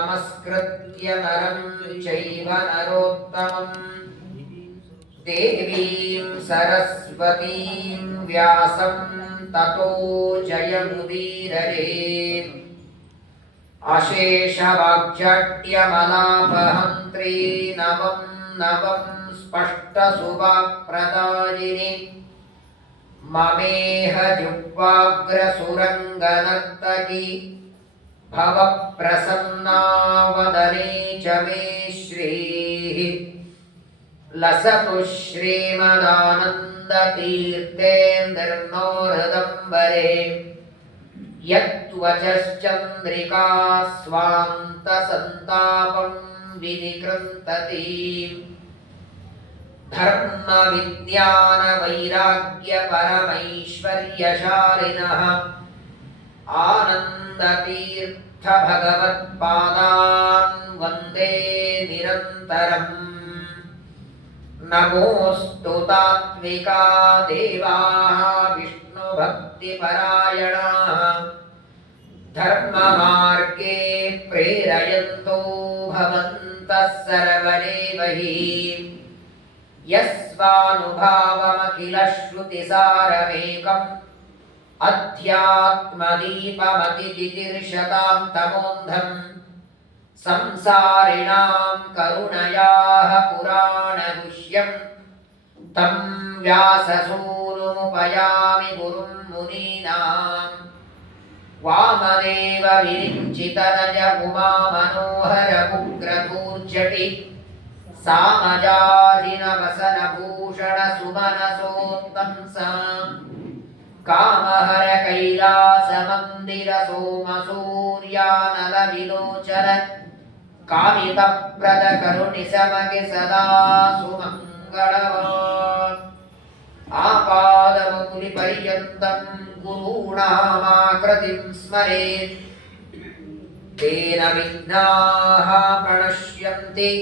नमस्कृत्य नरं चैव नरोत्तमं देवीं सरस्वतीं व्यासं ततो जयमुदीरयेत्। अशेषवाग्जाट्यमलापहन्त्री नवं नवं स्पष्टसुवाक्प्रदायिनि ममेह जिह्वाग्रसुरङ्गनर्तकी भव प्रसन्ना वदने च मे श्रीः। लसतु श्रीमदानन्दतीर्थेन्दर्नो हृदम्बरे यद्वचश्चन्द्रिका स्वान्तसन्तापं विनिकृन्तति। धर्मविज्ञानवैराग्यपरमैश्वर्यशालिनः आनन्दतीर्थ भगवत्पादान् वन्दे निरन्तरम्। नमोऽस्तु तात्विका देवाः विष्णुभक्तिपरायणाः धर्ममार्गे प्रेरयन्तो भवन्तः सर्वदेव हि। यस्वानुभावमखिलश्रुतिसारमेकम् अध्यात्मदीपमतितितिर्षतां तमोन्धं संसारिणां करुणयाः पुराणगुह्यं तं व्याससूनुमुपयामि गुरुं मुनीनां। वामदेव विरिञ्चितनय उमामनोहरमुग्रधूर्जटि सामजाजिनवसनभूषणसुमनसोत्तंसाम् कामहर कैलासमन्दिर सोमसूर्यानलविलोचन कामितप्रद करुणिसमगे सदा सुमङ्गलवान्। आपादमौलिपर्यन्तं गुरूणामाकृतिं स्मरेत् तेन विघ्नाः प्रणश्यन्ति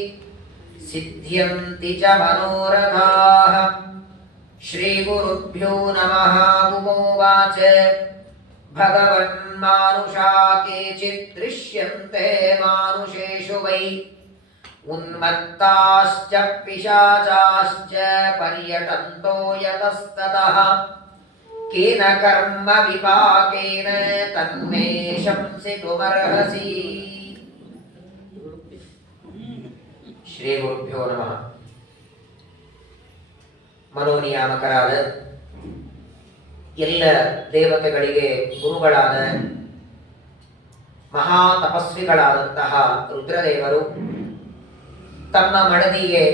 सिद्ध्यन्ति च मनोरथाः। श्रीगुरुभ्यो नमः। उवाच भगवन्मानुषा केचित् दृश्यन्ते मानुषेषु वै उन्मत्ताश्च पिशाचाश्च पर्यटन्तो यतस्ततः। केन कर्म विपाकेन तन्मे शंसितुमर्हसि। श्रीगुरुभ्यो नमः। ಮನೋನಿಯಾಮಕರಾದ ಎಲ್ಲ ದೇವತೆಗಳಿಗೆ ಗುರುಗಳಾದ ಮಹಾ ತಪಸ್ವಿಗಳಾದಂತಹ ರುದ್ರದೇವರು ತಮ್ಮ ಮಡದಿಗೆ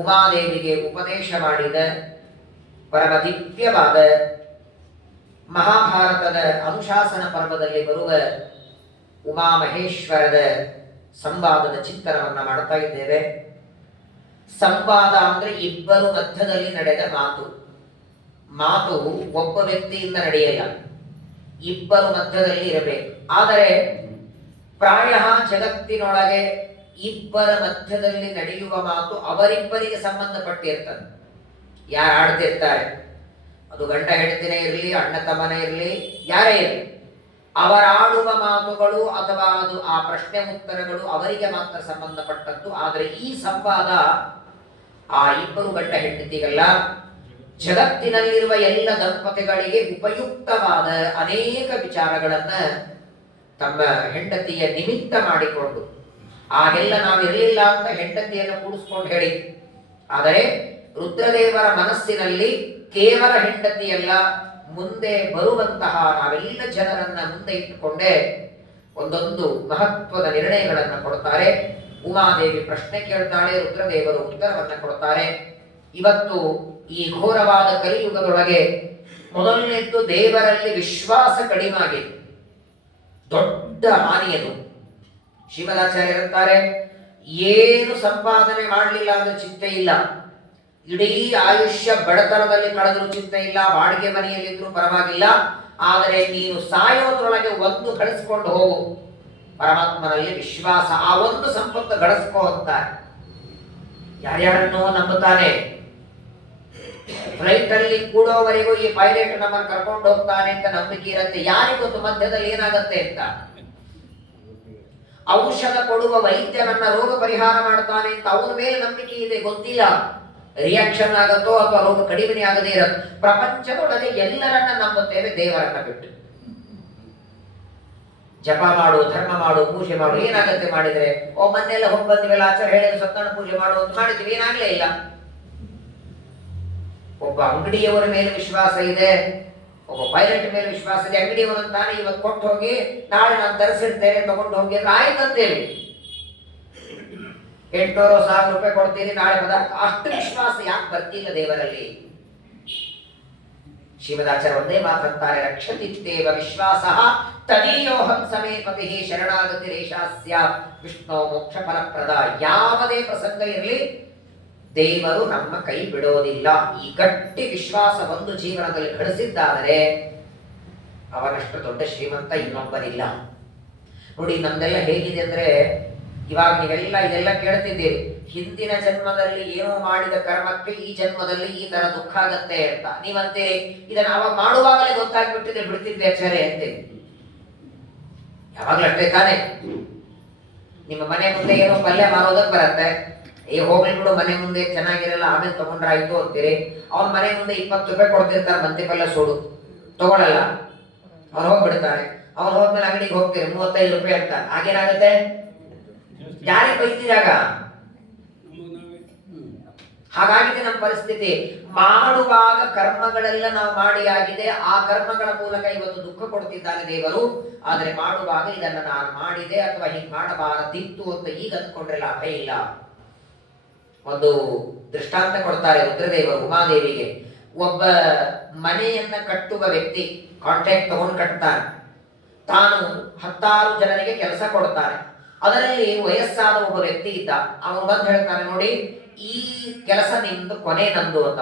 ಉಮಾದೇವಿಗೆ ಉಪದೇಶ ಮಾಡಿದ ಪರಮ ದಿವ್ಯವಾದ ಮಹಾಭಾರತದ ಅನುಶಾಸನ ಪರ್ವದಲ್ಲಿ ಬರುವ ಉಮಾಮಹೇಶ್ವರದ ಸಂವಾದದ ಚಿಂತನವನ್ನು ಮಾಡ್ತಾ ಇದ್ದೇವೆ. ಸಂವಾದ ಅಂದ್ರೆ ಇಬ್ಬರು ಮಧ್ಯದಲ್ಲಿ ನಡೆದ ಮಾತು. ಮಾತು ಒಬ್ಬ ವ್ಯಕ್ತಿಯಿಂದ ನಡೆಯಲ್ಲ, ಇಬ್ಬರು ಮಧ್ಯದಲ್ಲಿ ಇರಬೇಕು. ಆದರೆ ಪ್ರಾಯ ಜಗತ್ತಿನೊಳಗೆ ಇಬ್ಬರ ಮಧ್ಯದಲ್ಲಿ ನಡೆಯುವ ಮಾತು ಅವರಿಬ್ಬರಿಗೆ ಸಂಬಂಧಪಟ್ಟಿರ್ತದೆ. ಯಾರು ಆಡ್ತಿರ್ತಾರೆ, ಅದು ಗಂಡ ಹೆಂಡತಿನೇ ಇರಲಿ, ಅಣ್ಣ ತಮ್ಮನೇ ಇರಲಿ, ಯಾರೇ ಇರಲಿ, ಅವರಾಡುವ ಮಾತುಗಳು ಅಥವಾ ಅದು ಆ ಪ್ರಶ್ನೆ ಉತ್ತರಗಳು ಅವರಿಗೆ ಮಾತ್ರ ಸಂಬಂಧಪಟ್ಟದ್ದು. ಆದರೆ ಈ ಸಂವಾದ ಆ ಇಬ್ಬರು ಗಂಡ ಹೆಂಡತಿಗಲ್ಲ, ಜಗತ್ತಿನಲ್ಲಿರುವ ಎಲ್ಲ ದಂಪತಿಗಳಿಗೆ ಉಪಯುಕ್ತವಾದ ಅನೇಕ ವಿಚಾರಗಳನ್ನ ತಮ್ಮ ಹೆಂಡತಿಯ ನಿಮಿತ್ತ ಮಾಡಿಕೊಂಡು, ಆಗೆಲ್ಲ ನಾವಿರಲಿಲ್ಲ ಅಂತ ಹೆಂಡತಿಯನ್ನು ಕೂಡಿಸ್ಕೊಂಡು ಹೇಳಿ. ಆದರೆ ರುದ್ರದೇವರ ಮನಸ್ಸಿನಲ್ಲಿ ಕೇವಲ ಹೆಂಡತಿಯಲ್ಲ, ಮುಂದೆ ಬರುವಂತಹ ನಾವೆಲ್ಲ ಜನರನ್ನ ಮುಂದೆ ಇಟ್ಟುಕೊಂಡೇ ಒಂದೊಂದು ಮಹತ್ವದ ನಿರ್ಣಯಗಳನ್ನು ಕೊಡ್ತಾರೆ. ಉಮಾದೇವಿ ಪ್ರಶ್ನೆ ಕೇಳ್ತಾಳೆ, ರುದ್ರದೇವರು ಉತ್ತರವನ್ನು ಕೊಡ್ತಾರೆ. ಇವತ್ತು ಈ ಘೋರವಾದ ಕಲಿಯುಗದೊಳಗೆ ಮೊದಲನೇದ್ದು ದೇವರಲ್ಲಿ ವಿಶ್ವಾಸ ಕಡಿಮೆ ಆಗಿದೆ, ದೊಡ್ಡ ಹಾನಿಯದು. ಶ್ರೀಮದಾಚಾರ್ಯರಂತಾರೆ, ಏನು ಸಂಪಾದನೆ ಮಾಡಲಿಲ್ಲ ಅಂದ್ರೆ ಚಿಂತೆ ಇಲ್ಲ, ಇಡೀ ಆಯುಷ್ಯ ಬಡತನದಲ್ಲಿ ಕಳೆದರೂ ಚಿಂತೆ ಇಲ್ಲ, ಬಾಡಿಗೆ ಮನೆಯಲ್ಲಿದ್ರೂ ಪರವಾಗಿಲ್ಲ, ಆದರೆ ನೀನು ಸಾಯೋದ್ರೊಳಗೆ ಒಂದು ಗಳಿಸ್ಕೊಂಡು ಹೋಗು. ಪರಮಾತ್ಮನಲ್ಲಿ ವಿಶ್ವಾಸ, ಆ ಒಂದು ಸಂಪತ್ತು ಗಳಿಸ್ಕೋ ಅಂತಾರೆ. ಯಾರ್ಯಾರನ್ನೋ ನಂಬುತ್ತಾನೆ, ಫ್ಲೈಟ್ ಅಲ್ಲಿ ಕೂಡೋವರೆಗೂ ಈ ಪೈಲಟ್ ನಮ್ಮನ್ನು ಕರ್ಕೊಂಡು ಹೋಗ್ತಾನೆ ಅಂತ ನಂಬಿಕೆ ಇರುತ್ತೆ. ಯಾರಿಗೊತ್ತು ಮಧ್ಯದಲ್ಲಿ ಏನಾಗುತ್ತೆ ಅಂತ. ಔಷಧ ಕೊಡುವ ವೈದ್ಯ ನನ್ನ ರೋಗ ಪರಿಹಾರ ಮಾಡ್ತಾನೆ ಅಂತ ಅವನ ಮೇಲೆ ನಂಬಿಕೆ ಇದೆ, ಗೊತ್ತಿಲ್ಲ ರಿಯಾಕ್ಷನ್ ಆಗುತ್ತೋ ಅಥವಾ ರೋಗ ಕಡಿಮೆ ಆಗದೇ ಇರತ್ತೆ. ಪ್ರಪಂಚದೊಳಗೆ ಎಲ್ಲರನ್ನ ನಂಬುತ್ತೇವೆ ದೇವರನ್ನ ಬಿಟ್ಟು. ಜಪ ಮಾಡು, ಧರ್ಮ ಮಾಡು, ಪೂಜೆ ಮಾಡು, ಏನಾಗತ್ತೆ ಮಾಡಿದ್ರೆ? ಮನೆಯೆಲ್ಲ ಹೋಗಿ ಬಂದಿವೆಲ್ಲ, ಆಚಾರ ಹೇಳಿದ್ರೆ ಸತ್ಯನಾರಾಯಣ ಪೂಜೆ ಮಾಡು ಅಂತ ಮಾಡಿದ್ವಿ, ಏನಾಗ್ಲೇ ಇಲ್ಲ. ಒಬ್ಬ ಅಂಗಡಿಯವರ ಮೇಲೆ ವಿಶ್ವಾಸ ಇದೆ, ಒಬ್ಬ ಪೈಲಟ್ ಮೇಲೆ ವಿಶ್ವಾಸ ಇದೆ. ಅಂಗಡಿಯವರಂತಾನೆ ಇವತ್ತು ಕೊಟ್ಟು ಹೋಗಿ ನಾಳೆ ನಾನು ತರಿಸಿರ್ತೇನೆ ತಗೊಂಡು ಹೋಗಿ ಅಂದ್ರೆ ಆಯ್ತಂತೇಳಿ 800-1000 ರೂಪಾಯಿ ಕೊಡ್ತೀರಿ ನಾಳೆ ಪದಾರ್ಥ. ಅಷ್ಟು ವಿಶ್ವಾಸ ಯಾಕೆ ಬರ್ತಿಲ್ಲ ದೇವರಲ್ಲಿ? ಶ್ರೀಮದಾಚಾರ್ಯ ಒಂದೇ ಮಾತಂತಾರೆ, ರಕ್ಷತಿತ್ತೇವ ವಿಶ್ವಾಸ ತದೀಯೋಹಂ ಸಮೀಪತಿ ಶರಣಾಗತಿ ರೇಷಾಸ್ಯ ವಿಷ್ಣು ಮೋಕ್ಷ ಫಲಪ್ರದ. ಯಾವುದೇ ಪ್ರಸಂಗ ಇರಲಿ ದೇವರು ನಮ್ಮ ಕೈ ಬಿಡೋದಿಲ್ಲ. ಈ ಗಟ್ಟಿ ವಿಶ್ವಾಸ ಒಂದು ಜೀವನದಲ್ಲಿ ಗಳಿಸಿದ್ದಾದರೆ ಅವನಷ್ಟು ದೊಡ್ಡ ಶ್ರೀಮಂತ ಇನ್ನೊಬ್ಬನಿಲ್ಲ. ನೋಡಿ ನಮ್ದೆಲ್ಲ ಹೇಗಿದೆ ಅಂದ್ರೆ, ಇವಾಗ ನೀವೆಲ್ಲ ಇದೆಲ್ಲ ಕೇಳ್ತಿದ್ದೀರಿ, ಹಿಂದಿನ ಜನ್ಮದಲ್ಲಿ ಏನೋ ಮಾಡಿದ ಕರ್ಮಕ್ಕೆ ಈ ಜನ್ಮದಲ್ಲಿ ಈ ತರ ದುಃಖ ಆಗತ್ತೆ ಅಂತ. ನೀವಂತೀರಿ ಇದನ್ನ ಅವಾಗ ಮಾಡುವಾಗಲೇ ಗೊತ್ತಾಗ್ಬಿಟ್ಟಿದ್ರೆ ಬಿಡ್ತಿದ್ವಿ ಆಚಾರ್ಯ ಅಂತೇಳಿ. ಯಾವಾಗ್ಲೂ ಅಷ್ಟೇ ತಾನೆ. ನಿಮ್ಮ ಮನೆ ಮುಂದೆ ಏನೋ ಪಲ್ಯ ಮಾರೋದಕ್ಕೆ ಬರತ್ತೆ, ಹೋಗ್ಲಿ ಬಿಡು ಮನೆ ಮುಂದೆ ಚೆನ್ನಾಗಿರಲ್ಲ ಆಮೇಲೆ ತಗೊಂಡ್ರಾಯ್ತು ಅಂತೀರಿ. ಅವ್ನ ಮನೆ ಮುಂದೆ 20 ರೂಪಾಯಿ ಕೊಡ್ತಿರ್ತಾರೆ ಮೆಂತೆ ಪಲ್ಯ ಸೋಡು, ತಗೊಳಲ್ಲ, ಅವ್ನು ಹೋಗ್ಬಿಡ್ತಾನೆ. ಅವ್ನು ಹೋದ್ಮೇಲೆ ಅಂಗಡಿಗೆ ಹೋಗ್ತೀರಿ 35 ರೂಪಾಯಿ ಅಂತಾನೆ. ಆಗೇನಾಗುತ್ತೆ? ಯಾರಿಗೆ ಬೈತೀರಾಗ? ಹಾಗಾಗಿದೆ ನಮ್ಮ ಪರಿಸ್ಥಿತಿ. ಮಾಡುವಾಗ ಕರ್ಮಗಳೆಲ್ಲ ನಾವು ಮಾಡಿ ಆಗಿದೆ, ಆ ಕರ್ಮಗಳ ಮೂಲಕ ಇವತ್ತು ದುಃಖ ಕೊಡ್ತಿದ್ದಾನೆ ದೇವರು. ಆದರೆ ಮಾಡುವಾಗ ಇದನ್ನ ನಾನು ಮಾಡಿದೆ ಅಥವಾ ಹೀಗೆ ಮಾಡಬಾರದಿತ್ತು ಅಂತ ಈಗ ಅಂದ್ಕೊಂಡ್ರೆ ಲಾಭ ಇಲ್ಲ. ಒಂದು ದೃಷ್ಟಾಂತ ಕೊಡ್ತಾರೆ ರುದ್ರದೇವರು ಉಮಾದೇವಿಗೆ. ಒಬ್ಬ ಮನೆಯನ್ನ ಕಟ್ಟುವ ವ್ಯಕ್ತಿ ಕಾಂಟ್ರಾಕ್ಟ್ ತಗೊಂಡು ಕಟ್ತಾನೆ. ತಾನು 10 ಜನರಿಗೆ ಕೆಲಸ ಕೊಡ್ತಾನೆ. ಅದರಲ್ಲಿ ವಯಸ್ಸಾದ ಒಬ್ಬ ವ್ಯಕ್ತಿ ಇದ್ದ. ಅವನು ಬಂದು ಹೇಳ್ತಾನೆ, ನೋಡಿ ಈ ಕೆಲಸ ನಿಮ್ದು, ಕೊನೆ ನಂದು ಅಂತ.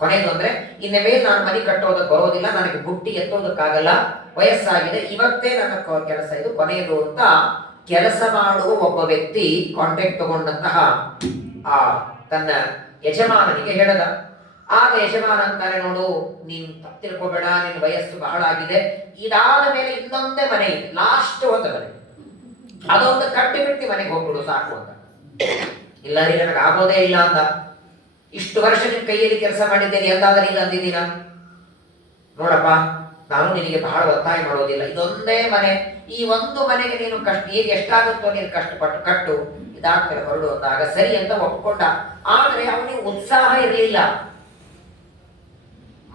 ಕೊನೆದು ಅಂದ್ರೆ ಇನ್ನ ಮೇಲೆ ನಾನು ಮನೆ ಕಟ್ಟೋದಕ್ಕೆ ಬರೋದಿಲ್ಲ, ನನಗೆ ಬುಟ್ಟಿ ಎತ್ತೋದಕ್ಕಾಗಲ್ಲ, ವಯಸ್ಸಾಗಿದೆ, ಇವತ್ತೇ ನನ್ನ ಕೆಲಸ ಇದು ಕೊನೆಯದು ಅಂತ ಕೆಲಸ ಮಾಡುವ ಒಬ್ಬ ವ್ಯಕ್ತಿ ಕಾಂಟ್ರಾಕ್ಟ್ ತಗೊಂಡಂತಹ ಆ ತನ್ನ ಯಜಮಾನನಿಗೆ ಹೇಳದ. ಆಗ ಯಜಮಾನ ಅಂತಾರೆ, ನೋಡು ನೀನ್ ತಪ್ಪು ತಿಳ್ಕೊಬೇಡ, ನಿನ್ನ ವಯಸ್ಸು ಬಹಳ ಆಗಿದೆ, ಇದಾದ ಮೇಲೆ ಇನ್ನೊಂದೇ ಮನೆ ಇದೆ, ಲಾಸ್ಟ್ ಒಂದು ಮನೆ, ಅದೊಂದು ಕಟ್ಟಿ ಬಿಟ್ಟು ಮನೆಗೆ ಹೋಗ್ಬಿಡು ಸಾಕು ಅಂತ. ಇಲ್ಲ ರೀ ನನಗೆ ಆಗೋದೇ ಇಲ್ಲ ಅಂದ. ಇಷ್ಟು ವರ್ಷ ನಿನ್ ಕೈಯಲ್ಲಿ ಕೆಲಸ ಮಾಡಿದ್ದೇನೆ, ಎಂದಾದ್ರೆ ಇಲ್ಲ ಅಂದಿದ್ದೀನ? ನೋಡಪ್ಪ ನಾನು ನಿನಗೆ ಬಹಳ ಒತ್ತಾಯ ಮಾಡೋದಿಲ್ಲ, ಇದೊಂದೇ ಮನೆ, ಈ ಒಂದು ಮನೆಗೆ ನೀನು ಈಗ ಎಷ್ಟಾಗುತ್ತೋ ನೀನು ಕಷ್ಟಪಟ್ಟು ಕಟ್ಟು, ಇದಾಗ್ತಾರೆ ಹೊರಡು ಅಂದಾಗ ಸರಿ ಅಂತ ಒಪ್ಕೊಂಡ. ಆದ್ರೆ ಅವನಿಗೆ ಉತ್ಸಾಹ ಇರಲಿಲ್ಲ,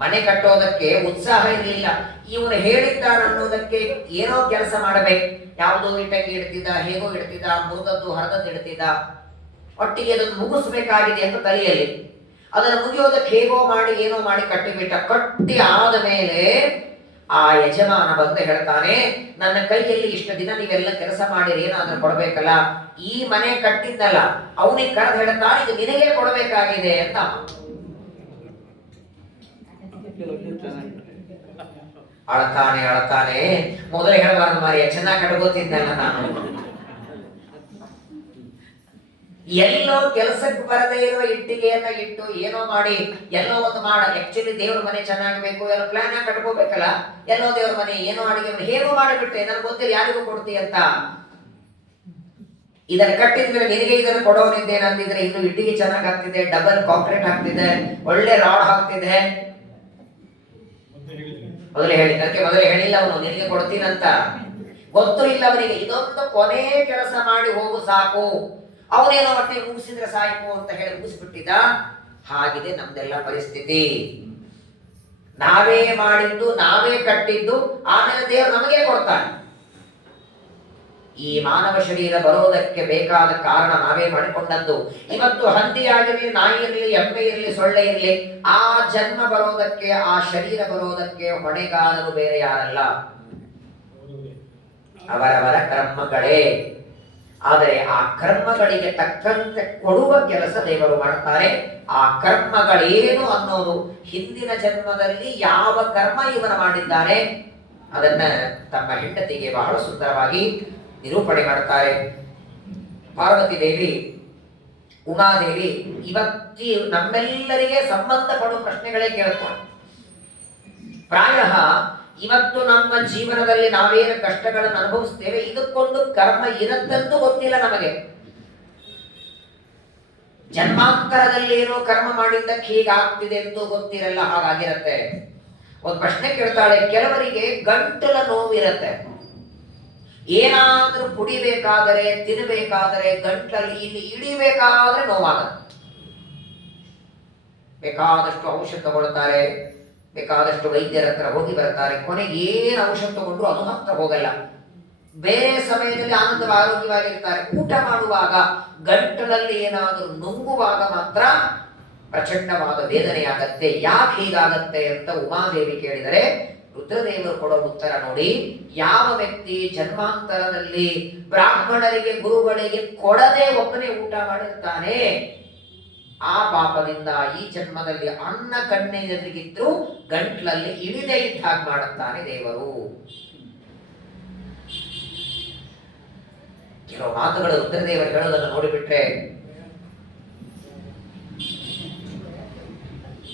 ಮನೆ ಕಟ್ಟೋದಕ್ಕೆ ಉತ್ಸಾಹ ಇರಲಿಲ್ಲ. ಇವನು ಹೇಳಿದ್ದಾನ ಅನ್ನೋದಕ್ಕೆ ಏನೋ ಕೆಲಸ ಮಾಡಬೇಕು, ಯಾವುದೋ ಇಟ್ಟಂಗಿ ಇಡ್ತಿದ್ದ, ಹೇಗೋ ಇಡ್ತಿದ್ದ, ಮುರಿದದ್ದು ಹರಿದದ್ದು ಇಡ್ತಿದ್ದ, ಒಟ್ಟಿಗೆ ಅದನ್ನು ಮುಗಿಸ್ಬೇಕಾಗಿದೆ ಅಂತ ತಲೆಯಲ್ಲಿ. ಅದನ್ನು ಮುಗಿಯೋದಕ್ಕೆ ಹೇಗೋ ಮಾಡಿ ಏನೋ ಮಾಡಿ ಕಟ್ಟಿಬಿಟ್ಟ. ಕಟ್ಟಿ ಆದ ಮೇಲೆ ಆ ಯಜಮಾನ ಬಂದು ಹೇಳ್ತಾನೆ, ನನ್ನ ಕೈಯಲ್ಲಿ ಇಷ್ಟು ದಿನ ನೀವೆಲ್ಲ ಕೆಲಸ ಮಾಡಿರಿ, ಏನಾದ್ರೂ ಕೊಡ್ಬೇಕಲ್ಲ, ಈ ಮನೆ ಕಟ್ಟಿದ್ದಲ್ಲ, ಅವನಿಗೆ ಕರೆದು ಹೇಳ್ತಾನೆ, ಇದು ನಿನಗೆ ಕೊಡಬೇಕಾಗಿದೆ ಅಂತ. ಅಳತಾನೆ ಮೊದಲೇ ಹೇಳಬಾರ್ದು ಮಾರಿಯ, ಚೆನ್ನಾಗಿ ಕಟ್ಕೋತಿದ್ದಲ್ಲ ನಾನು. ಎಲ್ಲೋ ಕೆಲಸಕ್ಕೆ ಬರದೇ ಇರುವ ಇಟ್ಟಿಗೆಯನ್ನ ಇಟ್ಟು ಏನೋ ಮಾಡಿ ಎಲ್ಲೋ ಒಂದು ಮಾಡ. ಆಕ್ಚುಲಿ ದೇವ್ರ ಮನೆ ಚೆನ್ನಾಗಬೇಕು, ಎಲ್ಲ ಪ್ಲಾನ್ ಆಗಿ ಕಟ್ಕೋಬೇಕಲ್ಲ. ಎಲ್ಲೋ ದೇವ್ರ ಮನೆ ಏನೋ ಅಡಿಗೆ ಮನೆ ಹೇಗೋ ಮಾಡಿಬಿಟ್ಟೆ, ನನಗೆ ಗೊತ್ತಿಲ್ಲ ಯಾರಿಗೂ ಕೊಡ್ತಿ ಅಂತ. ಇದನ್ನ ಕಟ್ಟಿದ್ಮೇಲೆ ನಿನಗೆ ಇದನ್ನು ಕೊಡೋನಿದ್ದೇನೆ ಅಂದಿದ್ರೆ ಇನ್ನು ಇಟ್ಟಿಗೆ ಚೆನ್ನಾಗಿ ಆಗ್ತಿದೆ, ಡಬಲ್ ಕಾಂಕ್ರೀಟ್ ಹಾಕ್ತಿದೆ, ಒಳ್ಳೆ ರಾಡ್ ಹಾಕ್ತಿದೆ. ಮೊದಲೇ ಹೇಳಿಲ್ಲ ಅವನು ನಿನಗೆ ಕೊಡ್ತೀನಂತ, ಗೊತ್ತು ಇಲ್ಲ ಅವನಿಗೆ. ಇದೊಂದು ಕೊನೆ ಕೆಲಸ ಮಾಡಿ ಹೋಗು ಸಾಕು, ಅವನೇನೋ ಒಟ್ಟಿಗೆ ಮುಗಿಸಿದ್ರೆ ಸಾಕು ಅಂತ ಹೇಳಿ ಮುಗಿಸ್ಬಿಟ್ಟಿದ್ದ. ಹಾಗಿದೆ ನಮ್ದೆಲ್ಲ ಪರಿಸ್ಥಿತಿ. ನಾವೇ ಮಾಡಿದ್ದು, ನಾವೇ ಕಟ್ಟಿದ್ದು, ಆಮೇಲೆ ದೇವರು ನಮಗೆ ಕೊಡ್ತಾನೆ. ಈ ಮಾನವ ಶರೀರ ಬರೋದಕ್ಕೆ ಬೇಕಾದ ಕಾರಣ ನಾವೇ ಮಾಡಿಕೊಂಡದ್ದು. ಇವತ್ತು ಹಂದಿ ಆಗಿರಲಿ, ನಾಯಿ ಇರಲಿ, ಎಮ್ಮೆ ಇರಲಿ, ಸೊಳ್ಳೆ ಇರಲಿ, ಆ ಜನ್ಮ ಬರೋದಕ್ಕೆ, ಆ ಶರೀರ ಬರೋದಕ್ಕೆ ಹೊಣೆಗಾರರು ಬೇರೆ ಯಾರಲ್ಲ, ಅವರವರ ಕರ್ಮಗಳೇ. ಆದರೆ ಆ ಕರ್ಮಗಳಿಗೆ ತಕ್ಕಂತೆ ಕೊಡುವ ಕೆಲಸ ದೇವರು ಮಾಡ್ತಾರೆ. ಆ ಕರ್ಮಗಳೇನು ಅನ್ನೋದು, ಹಿಂದಿನ ಜನ್ಮದಲ್ಲಿ ಯಾವ ಕರ್ಮ ಇವನು ಮಾಡಿದ್ದಾನೆ ಅದನ್ನ ತಮ್ಮ ಹೆಂಡತಿಗೆ ಬಹಳ ಸುಂದರವಾಗಿ ನಿರೂಪಣೆ ಮಾಡ್ತಾರೆ. ಪಾರ್ವತಿ ದೇವಿ, ಉಮಾದೇವಿ ಇವತ್ತಿ ನಮ್ಮೆಲ್ಲರಿಗೆ ಸಂಬಂಧಪಡುವ ಪ್ರಶ್ನೆಗಳೇ ಕೇಳ್ತಾರೆ. ಪ್ರಾಯ ಇವತ್ತು ನಮ್ಮ ಜೀವನದಲ್ಲಿ ನಾವೇನು ಕಷ್ಟಗಳನ್ನು ಅನುಭವಿಸ್ತೇವೆ ಇದಕ್ಕೊಂದು ಕರ್ಮ ಇರತ್ತಂತೂ ಗೊತ್ತಿಲ್ಲ ನಮಗೆ. ಜನ್ಮಾಂತರದಲ್ಲಿ ಏನೋ ಕರ್ಮ ಮಾಡಿದ್ದಕ್ಕೆ ಹೀಗಾಗ್ತಿದೆ ಅಂತೂ ಗೊತ್ತಿರಲ್ಲ, ಹಾಗಾಗಿರತ್ತೆ. ಒಂದು ಪ್ರಶ್ನೆ ಕೇಳ್ತಾಳೆ, ಕೆಲವರಿಗೆ ಗಂಟಲ ನೋವಿರತ್ತೆ, ಏನಾದ್ರೂ ಕುಡಿಬೇಕಾದರೆ ತಿನ್ನಬೇಕಾದರೆ ಗಂಟಲಲ್ಲಿ ಇಲ್ಲಿ ಇಡಿಬೇಕಾದ್ರೆ ನೋವಾಗತ್ತೆ. ಬೇಕಾದಷ್ಟು ಔಷಧ ತಗೊಳ್ತಾರೆ, ಬೇಕಾದಷ್ಟು ವೈದ್ಯರ ಹತ್ರ ಹೋಗಿ ಬರ್ತಾರೆ, ಕೊನೆಗೆ ಏನು ಔಷಧ ತಗೊಂಡ್ರು ಅದು ಮಾತ್ರ ಹೋಗಲ್ಲ. ಬೇರೆ ಸಮಯದಲ್ಲಿ ಆನಂದ ಆರೋಗ್ಯವಾಗಿರ್ತಾರೆ, ಊಟ ಮಾಡುವಾಗ ಗಂಟಲಲ್ಲಿ ಏನಾದರೂ ನುಂಗುವಾಗ ಮಾತ್ರ ಪ್ರಚಂಡವಾದ ವೇದನೆಯಾಗತ್ತೆ. ಯಾಕೆ ಹೀಗಾಗತ್ತೆ ಅಂತ ಉಮಾದೇವಿ ಕೇಳಿದರೆ ರುದ್ರದೇವರು ಕೊಡೋ ಉತ್ತರ ನೋಡಿ, ಯಾವ ವ್ಯಕ್ತಿ ಜನ್ಮಾಂತರದಲ್ಲಿ ಬ್ರಾಹ್ಮಣರಿಗೆ ಗುರುಗಳಿಗೆ ಕೊಡದೆ ಒಬ್ಬನೇ ಊಟ ಮಾಡಿರ್ತಾನೆ, ಆ ಪಾಪದಿಂದ ಈ ಜನ್ಮದಲ್ಲಿ ಅನ್ನ ಕಣ್ಣೆದುರಿಗಿದ್ರು ಗಂಟ್ಲಲ್ಲಿ ಇಳಿದೇ ಇದ್ದ ಹಾಗೆ ಮಾಡುತ್ತಾನೆ ದೇವರು. ಕೆಲವು ಮಾತುಗಳು ರುದ್ರದೇವರು ಹೇಳೋದನ್ನು ನೋಡಿಬಿಟ್ರೆ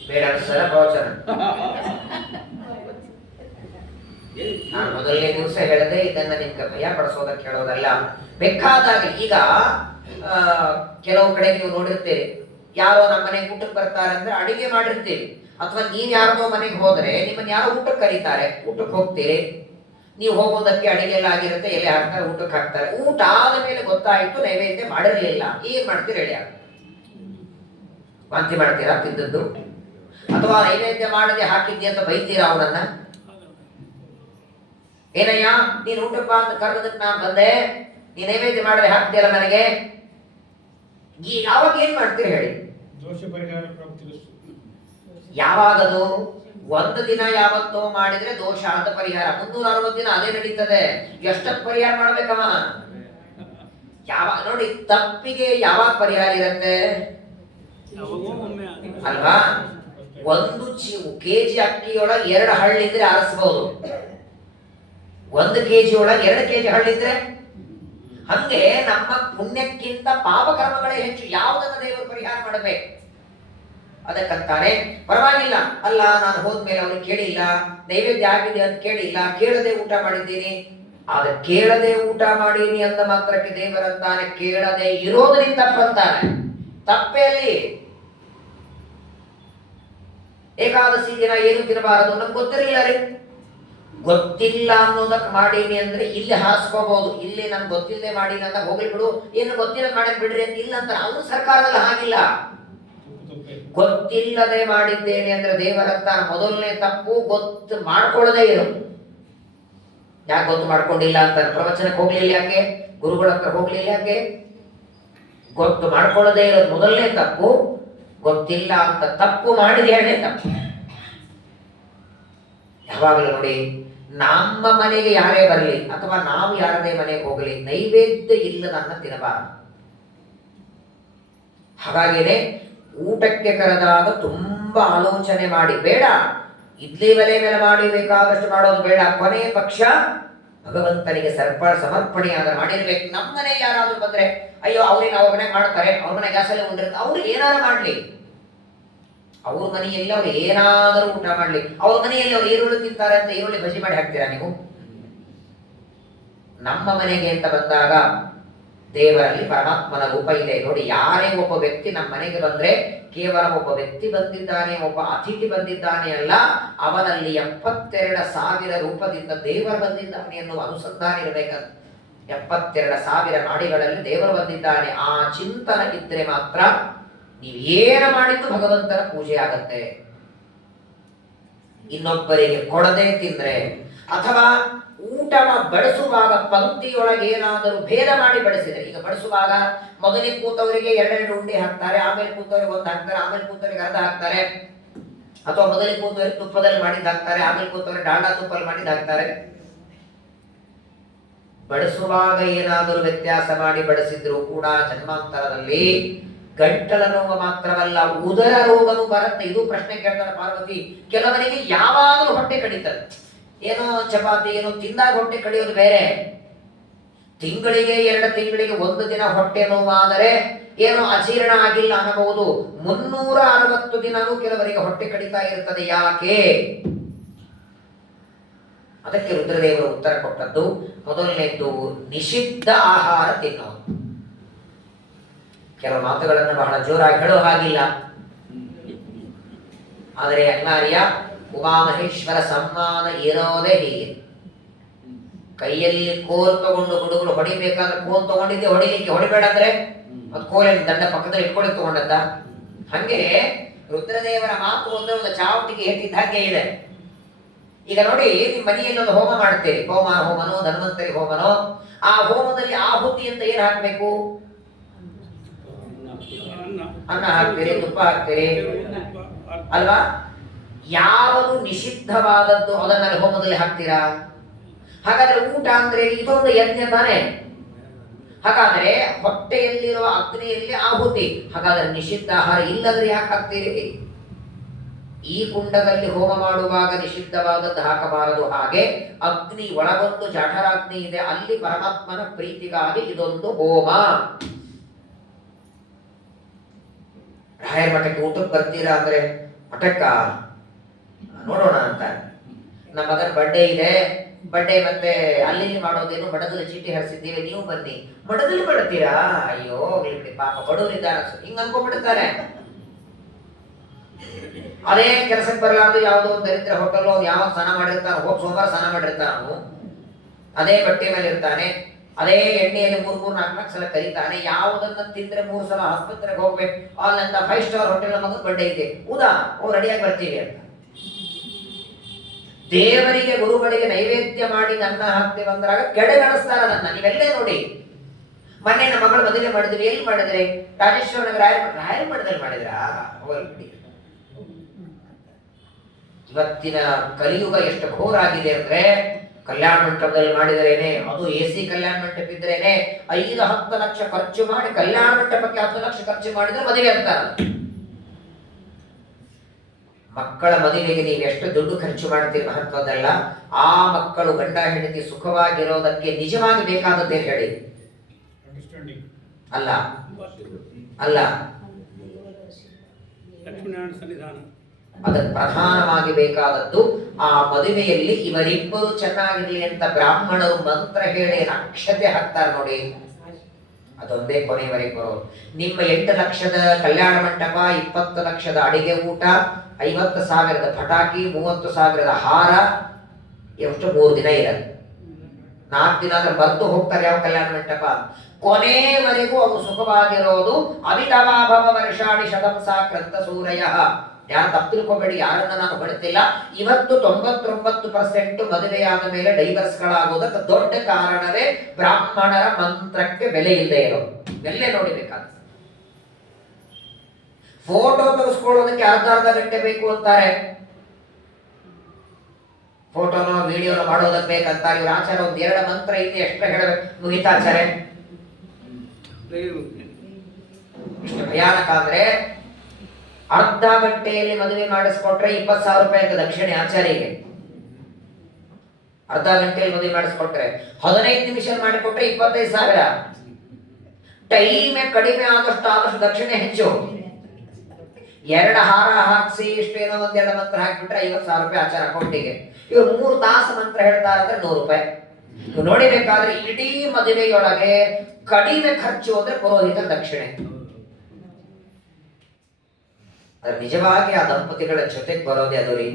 ಬೇಡ ಸರ ಪ್ರವಚನ. ನಾನು ಮೊದಲನೇ ದಿವಸ ಹೇಳದೆ ಇದನ್ನ ನಿಮ್ಗೆ ಭಯ ಪಡಿಸೋದಕ್ಕೆ ಹೇಳೋದಲ್ಲ. ಬೇಕಾದಾಗ ಈಗ ಕೆಲವು ಕಡೆ ನೀವು ನೋಡಿರ್ತೀರಿ, ಯಾರೋ ನಮ್ಮ ಮನೆಗೆ ಊಟಕ್ಕೆ ಬರ್ತಾರೆ ಅಂದ್ರೆ ಅಡಿಗೆ ಮಾಡಿರ್ತೀವಿ, ಅಥವಾ ನೀವ್ ಯಾರದೋ ಮನೆಗೆ ಹೋದ್ರೆ ನಿಮ್ಮನ್ನ ಯಾರೋ ಊಟಕ್ಕೆ ಕರೀತಾರೆ, ಊಟಕ್ಕೆ ಹೋಗ್ತೀರಿ, ನೀವು ಹೋಗೋದಕ್ಕೆ ಅಡಿಗೆ ಎಲ್ಲ ಆಗಿರುತ್ತೆ, ಎಲೆ ಹಾಕ್ತಾರೆ, ಊಟಕ್ಕೆ ಹಾಕ್ತಾರೆ. ಊಟ ಆದ ಮೇಲೆ ಗೊತ್ತಾಯ್ತು ನೈವೇದ್ಯ ಮಾಡಿರ್ಲಿಲ್ಲ, ಏನ್ ಮಾಡ್ತೀರಿ ಹೇಳಿ? ವಾಂತಿ ಮಾಡ್ತೀರಾ ತಿಂದದ್ದು? ಅಥವಾ ನೈವೇದ್ಯ ಮಾಡದೆ ಹಾಕಿದ್ದೆ ಅಂತ ಬೈತೀರಾ ಅವನನ್ನ? ಏನಯ್ಯ ನೀನ್ ಊಟಕ್ಕೆ ಬಾ ಅಂತ ಕರೆದಕ್ಕೆ ನಾನು ಬಂದೆ, ನೀ ನೈವೇದ್ಯ ಮಾಡದೆ ಹಾಕ್ತೀಯಲ್ಲ ನನಗೆ, ಯಾವಾಗ ಏನ್ ಮಾಡ್ತೀರಿ ಹೇಳಿ? ಯಾವಾಗದು ಒಂದು ದಿನ ಯಾವತ್ತೋ ಮಾಡಿದ್ರೆ ದೋಷ ಅಂತ ಪರಿಹಾರ, 360 ದಿನ ಅದೇ ನಡೀತದೆ. ಎಷ್ಟಕ್ಕೆ ಪರಿಹಾರ ಮಾಡ್ಬೇಕಮ್ಮ? ಯಾವಾಗ ನೋಡಿ, ತಪ್ಪಿಗೆ ಯಾವಾಗ ಪರಿಹಾರ ಇರುತ್ತೆ ಅಲ್ವಾ? 1 ಕೆಜಿ ಅಕ್ಕಿಯೊಳಗೆ 2 ಹಳ್ಳಿದ್ರೆ ಆರಿಸಬಹುದು, 1 ಕೆಜಿ ಒಳಗೆ 2 ಕೆಜಿ ಹಳ್ಳಿದ್ರೆ. ಹಂಗೆ ನಮ್ಮ ಪುಣ್ಯಕ್ಕಿಂತ ಪಾಪ ಕರ್ಮಗಳೇ ಹೆಚ್ಚು. ಯಾವುದನ್ನ ದೇವರು ಪರಿಹಾರ ಮಾಡಬೇಕು? ಅದಕ್ಕಂತಾನೆ ಪರವಾಗಿಲ್ಲ, ಅಲ್ಲ ನಾನು ಹೋದ್ಮೇಲೆ ಅವ್ರಿಗೆ ಕೇಳಿಲ್ಲ, ನೈವೇದ್ಯ ಆಗಿದೆ ಅಂತ ಕೇಳಿಲ್ಲ, ಕೇಳದೆ ಊಟ ಮಾಡಿದ್ದೀನಿ. ಆದ್ರೆ ಕೇಳದೆ ಊಟ ಮಾಡೀನಿ ಅಂದ ಮಾತ್ರಕ್ಕೆ ದೇವರಂತಾನೆ ಕೇಳದೆ ಇರೋದ್ರಿಂದ ತಪ್ಪಂತಾನೆ. ತಪ್ಪೇ ಅಲ್ಲಿ. ಏಕಾದಶಿ ದಿನ ಏನು ತಿನ್ನಬಾರದು ನಮ್ಗೆ ಗೊತ್ತಿರಲಿಲ್ಲ ರೀ, ಗೊತ್ತಿಲ್ಲ ಅನ್ನೋದಕ್ಕೆ ಮಾಡೀನಿ ಅಂದ್ರೆ ಇಲ್ಲಿ ಹಾಸ್ಕೋಬಹುದು, ಇಲ್ಲಿ ನನ್ಗೆ ಗೊತ್ತಿಲ್ಲದೆ ಮಾಡೀನಿ ಅಂತ ಹೋಗ್ಲಿ ಬಿಡು, ಏನು ಗೊತ್ತಿಲ್ಲ ಮಾಡಕ್ ಬಿಡ್ರಿ ಅಂತ ಇಲ್ಲ ಅಂತ. ಅವ್ರು ಸರ್ಕಾರದಲ್ಲಿ ಹಾಗಿಲ್ಲ, ಗೊತ್ತಿಲ್ಲದೆ ಮಾಡಿದ್ದೇನೆ ಅಂದ್ರೆ ದೇವರಂತ ಮೊದಲನೇ ತಪ್ಪು ಗೊತ್ತು ಮಾಡ್ಕೊಳ್ಳದೆ ಇರೋದು. ಯಾಕೆ ಗೊತ್ತು ಮಾಡ್ಕೊಂಡಿಲ್ಲ ಅಂತ? ಪ್ರವಚನಕ್ಕೆ ಹೋಗ್ಲಿಲ್ಲ ಯಾಕೆ? ಗುರುಗಳ ಹತ್ರ ಹೋಗ್ಲಿಲ್ಲ ಯಾಕೆ? ಗೊತ್ತು ಮಾಡ್ಕೊಳ್ಳದೆ ಇರೋದು ಮೊದಲನೇ ತಪ್ಪು. ಗೊತ್ತಿಲ್ಲ ಅಂತ ತಪ್ಪು ಮಾಡಿದ ಎರಡನೇ ತಪ್ಪು. ಯಾವಾಗಲೂ ನೋಡಿ, ನಮ್ಮ ಮನೆಗೆ ಯಾರೇ ಬರಲಿ ಅಥವಾ ನಾವು ಯಾರದೇ ಮನೆಗೆ ಹೋಗಲಿ, ನೈವೇದ್ಯ ಇಲ್ಲದನ್ನ ತಿನ್ನಬಾರದು. ಹಾಗಾಗಿನೇ ಊಟಕ್ಕೆ ಕರೆದಾಗ ತುಂಬಾ ಆಲೋಚನೆ ಮಾಡಿ, ಬೇಡ ಇಡ್ಲಿ ಒಲೆ ಮೇಲೆ ಮಾಡಿ ಬೇಕಾದಷ್ಟು ಮಾಡೋದು ಬೇಡ, ಕೊನೆಯ ಪಕ್ಷ ಭಗವಂತನಿಗೆ ಸಮರ್ಪಣೆಯಾದ ಮಾಡಿರ್ಬೇಕು. ನಮ್ಮ ಮನೆಗೆ ಯಾರಾದ್ರೂ ಬಂದ್ರೆ, ಅಯ್ಯೋ ಅವ್ರಿಗೆ ಅವ್ರ ಮನೆಗೆ ಮಾಡ್ತಾರೆ, ಅವ್ರ ಮನೆ ಗ್ಯಾಸಲ್ಲಿ ಉಂಡಿರುತ್ತೆ, ಅವ್ರು ಏನಾದ್ರು ಮಾಡ್ಲಿ, ಅವ್ರ ಮನೆಯಲ್ಲಿ ಅವ್ರು ಏನಾದರೂ ಊಟ ಮಾಡ್ಲಿ, ಅವ್ರ ಮನೆಯಲ್ಲಿ ಅವ್ರು ಈರುಳ್ಳಿ ತಿಂತಾರೆ ಅಂತ ಈರುಳ್ಳಿ ಬಜಿ ಮಾಡಿ ಹಾಕ್ತೀರಾ ನೀವು? ನಮ್ಮ ಮನೆಗೆ ಅಂತ ಬಂದಾಗ ದೇವರಲ್ಲಿ ಪರಮಾತ್ಮನ ರೂಪ ಇದೆ ನೋಡಿ. ಯಾರೇ ಒಬ್ಬ ವ್ಯಕ್ತಿ ನಮ್ಮ ಮನೆಗೆ ಬಂದ್ರೆ ಕೇವಲ ಒಬ್ಬ ವ್ಯಕ್ತಿ ಬಂದಿದ್ದಾನೆ, ಒಬ್ಬ ಅತಿಥಿ ಬಂದಿದ್ದಾನೆ ಅಲ್ಲ, ಅವನಲ್ಲಿ 72,000 ರೂಪದಿಂದ ದೇವರು ಬಂದಿದ್ದಾನೆ ಎನ್ನುವ ಅನುಸಂಧಾನ ಇರಬೇಕಂತ. 72,000 ನಾಡಿಗಳಲ್ಲಿ ದೇವರು ಬಂದಿದ್ದಾನೆ, ಆ ಚಿಂತನ ಇದ್ರೆ ಮಾತ್ರ ನೀವು ಏನು ಮಾಡಿದ್ದು ಭಗವಂತನ ಪೂಜೆ ಆಗತ್ತೆ. ಇನ್ನೊಬ್ಬರಿಗೆ ಕೊಡದೆ ತಿಂದ್ರೆ ಅಥವಾ ಊಟ ಬಡಿಸುವಾಗ ಪಂಕ್ತಿಯೊಳಗೆ ಏನಾದರೂ ಭೇದ ಮಾಡಿ ಬಡಿಸಿದರೆ, ಈಗ ಬಡಿಸುವಾಗ ಮೊದಲಿಗೆ ಕೂತವರಿಗೆ 2 ಉಂಡೆ ಹಾಕ್ತಾರೆ, ಆಮೇಲೆ ಕೂತವರಿಗೆ 1 ಹಾಕ್ತಾರೆ, ಆಮೇಲೆ ಕೂತವರಿಗೆ ಅರ್ಧ ಹಾಕ್ತಾರೆ, ಅಥವಾ ಮೊದಲಿಗೆ ಕೂತವರಿಗೆ ತುಪ್ಪದಲ್ಲಿ ಮಾಡಿದ್ದು ಹಾಕ್ತಾರೆ, ಆಮೇಲೆ ಕೂತವರಿಗೆ ಡಾಲ್ಡಾ ತುಪ್ಪದಲ್ಲಿ ಮಾಡಿದ್ದು ಹಾಕ್ತಾರೆ. ಬಡಿಸುವಾಗ ಏನಾದರೂ ವ್ಯತ್ಯಾಸ ಮಾಡಿ ಬಡಿಸಿದ್ರು ಕೂಡ ಜನ್ಮಾಂತರದಲ್ಲಿ ಗಂಟಲ ನೋವು ಮಾತ್ರವಲ್ಲ ಉದರ ರೋಗನೂ ಬರುತ್ತೆ. ಇದು ಪ್ರಶ್ನೆ ಕೇಳ್ತಾರೆ ಪಾರ್ವತಿ. ಕೆಲವರಿಗೆ ಯಾವಾಗಲೂ ಹೊಟ್ಟೆ ಕಡಿತದೆ, ಏನೋ ಚಪಾತಿ ಏನೋ ತಿಂದಾಗ ಹೊಟ್ಟೆ ಕಡಿಯೋದು ಬೇರೆ, ತಿಂಗಳಿಗೆ 2 ತಿಂಗಳಿಗೆ 1 ದಿನ ಹೊಟ್ಟೆ ನೋವಾದರೆ ಏನೋ ಅಜೀರ್ಣ ಆಗಿಲ್ಲ ಅನ್ನಬಹುದು, 360 ದಿನವೂ ಕೆಲವರಿಗೆ ಹೊಟ್ಟೆ ಕಡಿತಾ ಇರ್ತದೆ. ಯಾಕೆ? ಅದಕ್ಕೆ ರುದ್ರದೇವರು ಉತ್ತರ ಕೊಟ್ಟದ್ದು ಮೊದಲನೇದ್ದು ನಿಷಿದ್ಧ ಆಹಾರ ತಿನ್ನೋದು. ಕೆಲವು ಮಾತುಗಳನ್ನು ಬಹಳ ಜೋರಾಗಿ ಹೇಳೋ ಹಾಗಿಲ್ಲ, ಆದರೆ ಅನಿವಾರ್ಯ. ಉಮಾಮಹೇಶ್ವರ ಸಮ್ಮಾನ ಇರೋದೇ ಹೀಗೆ. ಕೈಯಲ್ಲಿ ಕೋಲ್ ತಗೊಂಡು ಹುಡುಗರು ಹೊಡಿಬೇಕಾದ್ರೆ ಕೋಲ್ ತಗೊಂಡಿದ್ದೆ ಹೊಡಿಲಿಕ್ಕೆ, ಹೊಡಿಬೇಡ ಅಂದ್ರೆ ಅದು ಕೋಲಿನ ದಂಡ ಪಕ್ಕದಲ್ಲಿ ಇಟ್ಕೊಳ್ಳಿ ತಗೊಂಡದ್ದ. ಹಂಗೆ ರುದ್ರದೇವರ ಮಾತು ಒಂದು ಚಾವಟಿಗೆ ಎತ್ತಿದ್ದ ಹಾಗೆ ಇದೆ. ಈಗ ನೋಡಿ, ನಿಮ್ಮ ಮನೆಯಲ್ಲಿ ಒಂದು ಹೋಮ ಮಾಡ್ತೀರಿ, ಹೋಮಾನ ಹೋಮನೋ ಧನ್ವಂತರಿ ಹೋಮನೋ. ಆ ಹೋಮದಲ್ಲಿ ಆಹುತಿ ಅಂತ ಏನ್ ಹಾಕ್ಬೇಕು? ಅನ್ನ ಹಾಕ್ತೀರಿ, ತುಪ್ಪ ಹಾಕ್ತೀರಿ ಅಲ್ವಾ? ಯಾವುದು ನಿಷಿದ್ಧವಾದದ್ದು ಅದನ್ನ ಹೋಮದಲ್ಲಿ ಹಾಕ್ತೀರಾ? ಹಾಗಾದ್ರೆ ಊಟ ಅಂದ್ರೆ ಇದೊಂದು ಯಜ್ಞ ತಾನೆ. ಹಾಗಾದ್ರೆ ಹೊಟ್ಟೆಯಲ್ಲಿರುವ ಅಗ್ನಿಯಲ್ಲಿ ಆಹುತಿ. ಹಾಗಾದ್ರೆ ನಿಷಿದ್ಧ ಆಹಾರ ಇಲ್ಲದ್ರೆ ಯಾಕೆ ಹಾಕ್ತೀರಿ? ಈ ಕುಂಡದಲ್ಲಿ ಹೋಮ ಮಾಡುವಾಗ ನಿಷಿದ್ಧವಾದದ್ದು ಹಾಕಬಾರದು. ಹಾಗೆ ಅಗ್ನಿ ಒಳಗೊಂದು ಜಠರಾಗ್ನಿ ಇದೆ, ಅಲ್ಲಿ ಪರಮಾತ್ಮನ ಪ್ರೀತಿಗಾಗಿ ಇದೊಂದು ಹೋಮ. ರಾಯರ ಮಠಕ್ಕೆ ಊಟಕ್ಕೆ ಬರ್ತೀರಾ ಅಂದ್ರೆ, ಮಠಕ್ಕ ನೋಡೋಣ ಅಂತ. ನಮ್ಮ ಮಗನ ಬರ್ಡೇ ಇದೆ, ಬರ್ಡೇ ಮತ್ತೆ ಅಲ್ಲಿ ಮಾಡೋದೇನು, ಮಠದಲ್ಲಿ ಚೀಟಿ ಹರಿಸಿದ್ದೀವಿ, ನೀವು ಬನ್ನಿ. ಮಠದಲ್ಲಿ ಮಾಡ್ತೀರಾ? ಅಯ್ಯೋ ಬಿಡಿ ಪಾಪ ಬಡವರಿದ್ದಾರೆ ಹಿಂಗ ಅನ್ಕೊಂಡ್ಬಿಡ್ತಾರೆ. ಅದೇ ಕೆಲಸಕ್ಕೆ ಬರಲಾರ್ದು ಯಾವುದೋ ಒಂದು ದರಿದ್ರ ಹೋಟೆಲ್ ಯಾವಾಗ ಸ್ನಾನ ಮಾಡಿರ್ತಾನೆ, ಹೋಗಿ ಸೋಮವಾರ ಸ್ನಾನ ಮಾಡಿರ್ತಾನು, ಅದೇ ಬಟ್ಟೆ ಮೇಲೆ ಇರ್ತಾನೆ, ಅದೇ ಎಣ್ಣೆಯಲ್ಲಿ 3-4 ಸಲ ಕರೀತಾನೆ. ಯಾವುದನ್ನ ತಿಂದ್ರೆ 3 ಸಲ ಆಸ್ಪತ್ರೆಗೆ ಹೋಗ್ಬೇಕು, ಅಲ್ಲಂತ 5 ಸ್ಟಾರ್ ಹೋಟೆಲ್ ಮಗನ ಬರ್ಡೇ ಇದೆ, ಹೌದಾ ರೆಡಿಯಾಗಿ ಬರ್ತೀವಿ ಅಂತ. ದೇವರಿಗೆ ಗುರುಗಳಿಗೆ ನೈವೇದ್ಯ ಮಾಡಿ ಅನ್ನ ಹಾಕ್ತೇವೆ ಅಂದ್ರಾಗ ಕೆಡೆಗಣಿಸ್ತಾರ ಅದನ್ನ. ನೀವೆಲ್ಲೇ ನೋಡಿ, ಮೊನ್ನೆ ನಮ್ಮ ಮಗಳು ಮದುವೆ ಮಾಡಿದ್ವಿ, ಎಲ್ಲಿ ಮಾಡಿದ್ರೆ? ರಾಜೇಶ್ವರ ರಾಯರ ಮಠದಲ್ಲಿ ಮಾಡಿದ್ರಾ? ಹೋಗ್ಬಿಡಿ. ಇವತ್ತಿನ ಕಲಿಯುಗ ಎಷ್ಟು ಘೋರ ಆಗಿದೆ ಅಂದ್ರೆ, ಕಲ್ಯಾಣ ಮಂಟಪದಲ್ಲಿ ಮಾಡಿದರೇನೆ, ಅದು AC ಕಲ್ಯಾಣ ಮಂಟಪ ಇದ್ರೇನೆ 5-10 ಲಕ್ಷ ಖರ್ಚು ಮಾಡಿ, ಕಲ್ಯಾಣ ಮಂಟಪಕ್ಕೆ 10 ಲಕ್ಷ ಖರ್ಚು ಮಾಡಿದ್ರೆ ಮದುವೆ ಅಂತಾರ. ಮಕ್ಕಳ ಮದುವೆಗೆ ನೀವು ಎಷ್ಟು ದುಡ್ಡು ಖರ್ಚು ಮಾಡ್ತೀರಿ ಮಹತ್ವದಲ್ಲ. ಆ ಮಕ್ಕಳು ಗಂಡ ಹೆಂಡತಿ ಸುಖವಾಗಿರೋದಕ್ಕೆ ನಿಜವಾಗಿ ಬೇಕಾದದ್ದೇ ಹೇಳಿ. ಅಲ್ಲ ಅಲ್ಲ, ಅದಕ್ಕೆ ಪ್ರಧಾನವಾಗಿ ಬೇಕಾದದ್ದು ಆ ಮದುವೆಯಲ್ಲಿ ಇವರಿಬ್ಬರು ಚೆನ್ನಾಗಿರ್ಲಿ ಅಂತ ಬ್ರಾಹ್ಮಣರು ಮಂತ್ರ ಹೇಳಿ ಅಕ್ಷತೆ ಹಾಕ್ತಾರೆ ನೋಡಿ, ಅದೊಂದೇ ಕೊನೆಯವರೆಗೆ ಬರೋದು. ನಿಮ್ಮ 8 ಲಕ್ಷದ ಕಲ್ಯಾಣ ಮಂಟಪ, 20 ಲಕ್ಷದ ಅಡಿಗೆ ಊಟ, 50,000ದ ಪಟಾಕಿ, 30,000ದ ಹಾರ, ಎಷ್ಟು 3 ದಿನ ಇರಲ್ಲ. 4 ದಿನ ಆದ್ರೆ ಬಂದು ಹೋಗ್ತಾರೆ ಯಾವ ಕಲ್ಯಾಣ ಮಂಟಪ. ಕೊನೆಯವರೆಗೂ ಅವು ಸುಖವಾಗಿರೋದು. ಅವಿತವಾಭವ ವರ್ಷಾಣಿ ಶತಂಸ ಕೃತ ಸೂರಯ. ಯಾರು ತಪ್ಪು ತಿಳ್ಕೊಬೇಡಿ, ಯಾರನ್ನ ನಾನು ಹೊಡ್ತಿಲ್ಲ. ಇವತ್ತು 99% ಮದುವೆಯಾದ ಮೇಲೆ ಡೈವರ್ಸ್ಗಳಾಗೋದಕ್ಕೆ ದೊಡ್ಡ ಕಾರಣವೇ ಬ್ರಾಹ್ಮಣರ ಮಂತ್ರಕ್ಕೆ ಬೆಲೆ ಇಲ್ಲದೆ ಇರೋದು. ಎಲ್ಲೇ ನೋಡಿಬೇಕಾದ ಫೋಟೋ ತೆಗೆಸ್ಕೊಳ್ಳೋದಕ್ಕೆ ಅರ್ಧ ಗಂಟೆ ಬೇಕು ಅಂತಾರೆ, ಫೋಟೋನೋ ವಿಡಿಯೋನೋ ಮಾಡೋದಕ್ಕೆ ಬೇಕಂತಾರೆ. ಇವ್ರ ಆಚಾರ 1-2 ಮಂತ್ರ ಇದೆ, ಎಷ್ಟು ಹೇಳಬೇಕು, ಮುಗಿತಾಚಾರೆ. ಇಷ್ಟು ಭಯಾನಕ ಅಂದ್ರೆ, ಅರ್ಧ ಗಂಟೆಯಲ್ಲಿ ಮದುವೆ ಮಾಡಿಸ್ಕೊಟ್ರೆ 20,000 ರೂಪಾಯಿ ಅಂತ ದಕ್ಷಿಣೆ ಆಚಾರಿಗೆ. ಅರ್ಧ ಗಂಟೆಯಲ್ಲಿ ಮದುವೆ ಮಾಡಿಸ್ಕೊಟ್ರೆ 15 ನಿಮಿಷ ಮಾಡಿಕೊಟ್ರೆ 25,000. ಟೈಮೇ ಕಡಿಮೆ ಆದಷ್ಟು ದಕ್ಷಿಣೆ ಹೆಚ್ಚು. 2 ಹಾರ ಹಾಕ್ಸಿ ಇಷ್ಟೇನೋ 1-2 ಮಂತ್ರ ಹಾಕಿಬಿಟ್ರೆ 50,000 ರೂಪಾಯಿ ಆಚಾರ ಅಕೌಂಟಿಗೆ. ಇವರು 3 ತಾಸು ಮಂತ್ರ ಹೇಳ್ತಾರಂದ್ರೆ 100 ರೂಪಾಯಿ. ನೋಡಿಬೇಕಾದ್ರೆ ಇಡೀ ಮದುವೆಯೊಳಗೆ ಕಡಿಮೆ ಖರ್ಚು ಅಂದ್ರೆ ಪುರೋಹಿತ ದಕ್ಷಿಣೆ. ನಿಜವಾಗಿ ಆ ದಂಪತಿಗಳ ಜೊತೆಗೆ ಬರೋದೇ ಅದು ರೀ.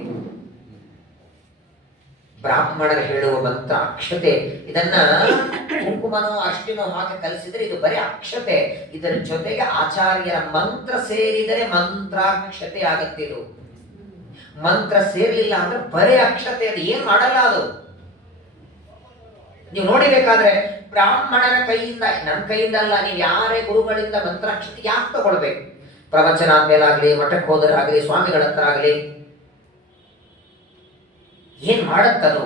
ಬ್ರಾಹ್ಮಣರು ಹೇಳುವ ಮಂತ್ರ ಅಕ್ಷತೆ. ಇದನ್ನ ಕುಂಕುಮನೋ ಅಷ್ಟಿನೋ ಹಾಕಿ ಕಲಿಸಿದ್ರೆ ಇದು ಬರೀ ಅಕ್ಷತೆ. ಇದರ ಜೊತೆಗೆ ಆಚಾರ್ಯರ ಮಂತ್ರ ಸೇರಿದರೆ ಮಂತ್ರಾಕ್ಷತೆ ಆಗತ್ತಿದು. ಮಂತ್ರ ಸೇರ್ಲಿಲ್ಲ ಅಂದ್ರೆ ಬರೀ ಅಕ್ಷತೆ. ಅದು ಏನ್ ಮಾಡಲ್ಲ ಅದು. ನೀವು ನೋಡಿಬೇಕಾದ್ರೆ ಬ್ರಾಹ್ಮಣರ ಕೈಯಿಂದ, ನನ್ನ ಕೈಯಿಂದ ಅಲ್ಲ, ನೀವು ಯಾರೇ ಗುರುಗಳಿಂದ ಮಂತ್ರಾಕ್ಷತೆ ಯಾಕೆ ತಗೊಳ್ಬೇಕು? ಪ್ರವಚನ ಆದ್ಮೇಲಾಗ್ಲಿ, ಮಠಕ್ಕೆ ಹೋದರಾಗ್ಲಿ, ಸ್ವಾಮಿಗಳ ಹತ್ರ ಆಗ್ಲಿ, ಏನ್ ಮಾಡತ್ತದು?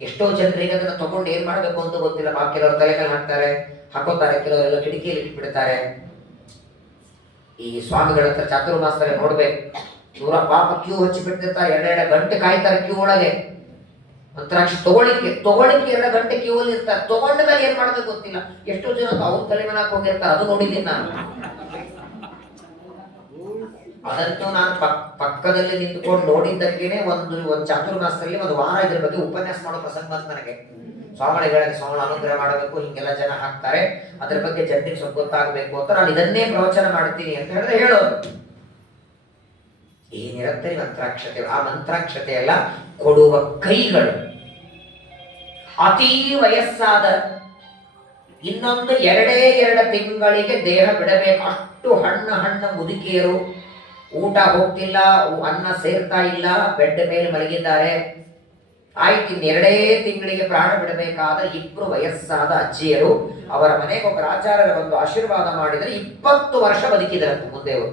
ಎಷ್ಟೋ ಜನರಿಗೆ ಅದನ್ನ ತಗೊಂಡು ಏನ್ ಮಾಡ್ಬೇಕು ಅಂತ ಗೊತ್ತಿಲ್ಲ. ಕೆಲವರು ತಲೆ ಮೇಲೆ ಹಾಕ್ತಾರೆ, ಹಾಕೋತಾರೆ, ಕೆಲವರೆಲ್ಲ ಕಿಟಕಿಯಲ್ಲಿ ಇಟ್ಬಿಡ್ತಾರೆ. ಈ ಸ್ವಾಮಿಗಳ ಹತ್ರ ಚಾತುರ್ಮಾಸದಲ್ಲಿ ನೋಡ್ಬೇಕು, ಇವ್ರ ಪಾಪ ಕ್ಯೂ ಹಚ್ಚಿ ಬಿಟ್ಟಿರ್ತಾರೆ, 2 ಗಂಟೆ ಕಾಯ್ತಾರೆ ಕ್ಯೂ ಒಳಗೆ. ಮಂತ್ರಾಕ್ಷಿ ತಗೊಳ್ಳಿಕ್ಕೆ 2 ಗಂಟೆ ಕ್ಯೂ ಅಲ್ಲಿ ಇರ್ತಾರೆ. ತಗೊಂಡ ಮೇಲೆ ಏನ್ ಮಾಡ್ಬೇಕು ಗೊತ್ತಿಲ್ಲ. ಎಷ್ಟೋ ಜನ ಅವ್ರ ತಲೆ ಮೇಲೆ ಹೋಗಿರ್ತಾರೆ, ಅದು ನೋಡಿದ್ದೀನಿ ನಾನು. ಅದಂತೂ ನಾನು ಪಕ್ಕದಲ್ಲಿ ನಿಂತುಕೊಂಡು ನೋಡಿದ್ದಕ್ಕೇನೆ ಒಂದು ಚಾತುರ್ಮಾಸದಲ್ಲಿ ಒಂದು ವಾರ ಇದ್ರ ಬಗ್ಗೆ ಉಪನ್ಯಾಸ ಮಾಡೋ ಪ್ರಸಂಗ ಬಂತು ನನಗೆ. ಸ್ವಾಮಿಗಳಿಗೆ ಸ್ವಾಮಿ ಅನುಗ್ರಹ ಮಾಡಬೇಕು, ಹಿಂಗೆಲ್ಲ ಜನ ಹಾಕ್ತಾರೆ, ಅದ್ರ ಬಗ್ಗೆ ಜನರಿಗೆ ಸ್ವಲ್ಪ ಗೊತ್ತಾಗಬೇಕು ಅಂತ ನಾನು ಇದನ್ನೇ ಪ್ರವಚನ ಮಾಡ್ತೀನಿ ಅಂತ ಹೇಳಿದ್ರೆ ಹೇಳೋದು. ಈ ನಿರಂತರ ಮಂತ್ರಾಕ್ಷತೆ, ಆ ಮಂತ್ರಾಕ್ಷತೆ ಎಲ್ಲ ಕೊಡುವ ಕೈಗಳು. ಅತೀ ವಯಸ್ಸಾದ ಇನ್ನೊಂದು 2 ತಿಂಗಳಿಗೆ ದೇಹ ಬಿಡಬೇಕು, ಅಷ್ಟು ಹಣ್ಣ ಮುದುಕಿಯರು, ಊಟ ಹೋಗ್ತಿಲ್ಲ, ಅನ್ನ ಸೇರ್ತಾ ಇಲ್ಲ, ಬೆಡ್ ಮೇಲೆ ಮಲಗಿದ್ದಾರೆ. ಆಯ್ತು, ಇನ್ನು 2 ತಿಂಗಳಿಗೆ ಪ್ರಾಣ ಬಿಡಬೇಕಾದ 2 ವಯಸ್ಸಾದ ಅಜ್ಜಿಯರು ಅವರ ಮನೆಗೆ ಒಬ್ಬರ ಆಚಾರ್ಯರ ಒಂದು ಆಶೀರ್ವಾದ ಮಾಡಿದರೆ 20 ವರ್ಷ ಬದುಕಿದರಂತೆ ಮುಂದೆ ಅವರು.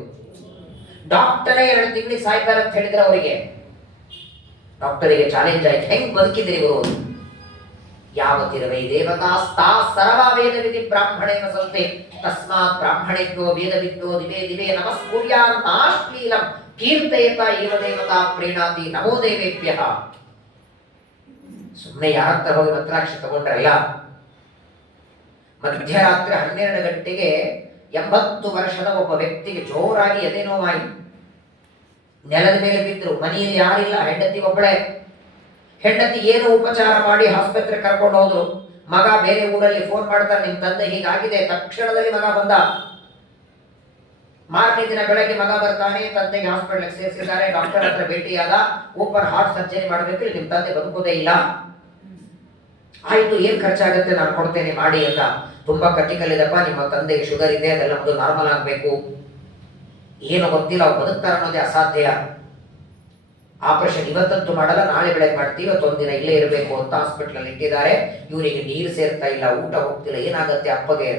ಡಾಕ್ಟರೇ 2 ತಿಂಗಳಿಗೆ ಸಾಯ್ತಾರೆ ಅಂತ ಹೇಳಿದ್ರೆ ಅವರಿಗೆ, ಡಾಕ್ಟರಿಗೆ ಚಾಲೆಂಜ್ ಆಯ್ತು, ಹೆಂಗ್ ಬದುಕಿದ್ರಿ ಇವರು? ಯಾವತಿರವೈ ದೇವತಾಸ್ತಾ ಸರ್ವ ವೇದ ವಿಧಿ ಬ್ರಾಹ್ಮಣೇನ ಸಂತೆ ತಸ್ಮಾತ್ ಬ್ರಾಹ್ಮಣೇಭ್ಯೋ ವೇದವಿದ್ದೋ ದಿವೇ ದಿವೇ ನಮಸ್ಕುರ್ಯಾನ್ ನಾಶ್ಲೀಲಂ ಕೀರ್ತಯತ ಏವ ದೇವತಾ ಪ್ರೀಣಾತಿ ನಮೋ ದೇವೇಭ್ಯಃ. ಸುಮ್ಮನೆ ಯಾರಂತ ಹೋಗಿ ಮಂತ್ರಾಕ್ಷಿ ತಗೊಂಡ್ರಲ್ಲ. ಮಧ್ಯರಾತ್ರಿ 12 ಗಂಟೆಗೆ 80 ವರ್ಷದ ಒಬ್ಬ ವ್ಯಕ್ತಿಗೆ ಜೋರಾಗಿ ಎದೆ ನೋವಾಯಿತು. ನೆಲದ ಮೇಲೆ ಬಿದ್ದರು. ಮನೆಯಲ್ಲಿ ಯಾರಿಲ್ಲ, ಹೆಂಡತಿ ಒಬ್ಬಳೆ. ಹೆಂಡತಿ ಏನು ಉಪಚಾರ ಮಾಡಿ ಆಸ್ಪತ್ರೆ ಕರ್ಕೊಂಡು ಹೋದ್ರು. ಮಗ ಬೇರೆ ಊರಲ್ಲಿ ಫೋನ್ ಮಾಡ್ತಾರೆ, ನಿಮ್ ತಂದೆ ಹೀಗಾಗಿದೆ. ತಕ್ಷಣದಲ್ಲಿ ಮಗ ಬಂದ. ಮಾರನೇ ದಿನ ಬೆಳಗ್ಗೆ ಮಗ ಬರ್ತಾನೆ, ತಂದೆಗೆ ಹಾಸ್ಪಿಟಲ್ ಸೇರಿಸಿದ್ದಾರೆ. ಡಾಕ್ಟರ್ ಹತ್ರ ಭೇಟಿಯಾದ, ಓಪನ್ ಹಾರ್ಟ್ ಸರ್ಜರಿ ಮಾಡಬೇಕು, ನಿಮ್ ತಂದೆ ಬದುಕೋದೇ ಇಲ್ಲ. ಆಯ್ತು, ಏನ್ ಖರ್ಚಾಗುತ್ತೆ ನಾನು ಕೊಡ್ತೇನೆ ಮಾಡಿ ಅಂತ. ತುಂಬಾ ಕ್ರಿಟಿಕಲ್ ಇದಪ್ಪ, ನಿಮ್ಮ ತಂದೆಗೆ ಶುಗರ್ ಇದೆ, ಅದೆಲ್ಲ ಮೊದಲು ನಾರ್ಮಲ್ ಆಗ್ಬೇಕು. ಏನು ಗೊತ್ತಿಲ್ಲ, ಅವ್ರು ಬದುಕ್ತಾರ ಅನ್ನೋದೇ ಅಸಾಧ್ಯ. ಆಪರೇಷನ್ ಇವತ್ತಂತೂ ಮಾಡಲ್ಲ, ನಾಳೆ ಬೆಳಗ್ಗೆ ಮಾಡ್ತೀವಿ, ಇವತ್ತೊಂದು ದಿನ ಇಲ್ಲೇ ಇರಬೇಕು ಅಂತ ಹಾಸ್ಪಿಟಲ್ ಅಲ್ಲಿ ಇಟ್ಟಿದ್ದಾರೆ. ಇವರಿಗೆ ನೀರು ಸೇರ್ತಾ ಇಲ್ಲ, ಊಟ ಹೋಗ್ತಿಲ್ಲ, ಏನಾಗತ್ತೆ ಅಪ್ಪಗೆ?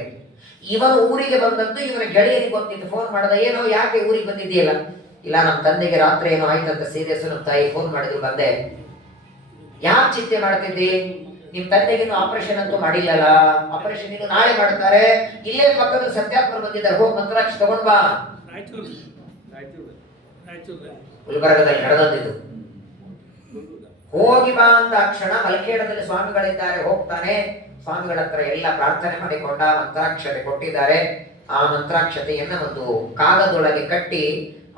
ಇವನು ಊರಿಗೆ ಬಂದದ್ದು ಇವನ ಗೆಳೆಯನಿಗೆ ಗೊತ್ತಿತ್ತು. ಫೋನ್ ಮಾಡದ, ಏನೋ ಯಾಕೆ ಊರಿಗೆ ಬಂದಿದ್ದೀಯಲ್ಲ? ಇಲ್ಲ, ನಮ್ಮ ತಂದೆಗೆ ರಾತ್ರಿ ಏನೋ ಆಯ್ತಂತ ಸೀರಿಯಸ್, ನಮ್ಮ ತಾಯಿ ಫೋನ್ ಮಾಡಿದ್ರು ಬಂದೆ. ಯಾಕೆ ಚಿಂತೆ ಮಾಡ್ತಿದ್ದಿ? ನಿಮ್ ತಂದೆಗಿನ್ನು ಆಪರೇಷನ್ ಅಂತೂ ಮಾಡಿಲ್ಲಲ್ಲ, ಆಪರೇಷನ್ ಇನ್ನು ನಾಳೆ ಮಾಡ್ತಾರೆ. ಇಲ್ಲೇ ಪಕ್ಕದಲ್ಲಿ ಸತ್ಯಾತ್ಮರು ಬಂದಿದ್ದಾರೆ, ಹೋಗಿ ಮಂತ್ರಾಕ್ಷಿ ತಗೊಂಡ್ ಬಾ. ಗುಲ್ಬರ್ಗದಲ್ಲಿ ನಡೆದದ್ದು. ಹೋಗಿ ಬಾ ಅಂತ ಕ್ಷಣ ಮಲ್ಕೇಡದಲ್ಲಿ ಸ್ವಾಮಿಗಳಿದ್ದಾರೆ, ಹೋಗ್ತಾನೆ. ಸ್ವಾಮಿಗಳ ಹತ್ರ ಎಲ್ಲ ಪ್ರಾರ್ಥನೆ ಮಾಡಿಕೊಂಡ, ಮಂತ್ರಾಕ್ಷತೆ ಕೊಟ್ಟಿದ್ದಾರೆ. ಆ ಮಂತ್ರಾಕ್ಷತೆಯನ್ನ ಒಂದು ಕಾಗದೊಳಗೆ ಕಟ್ಟಿ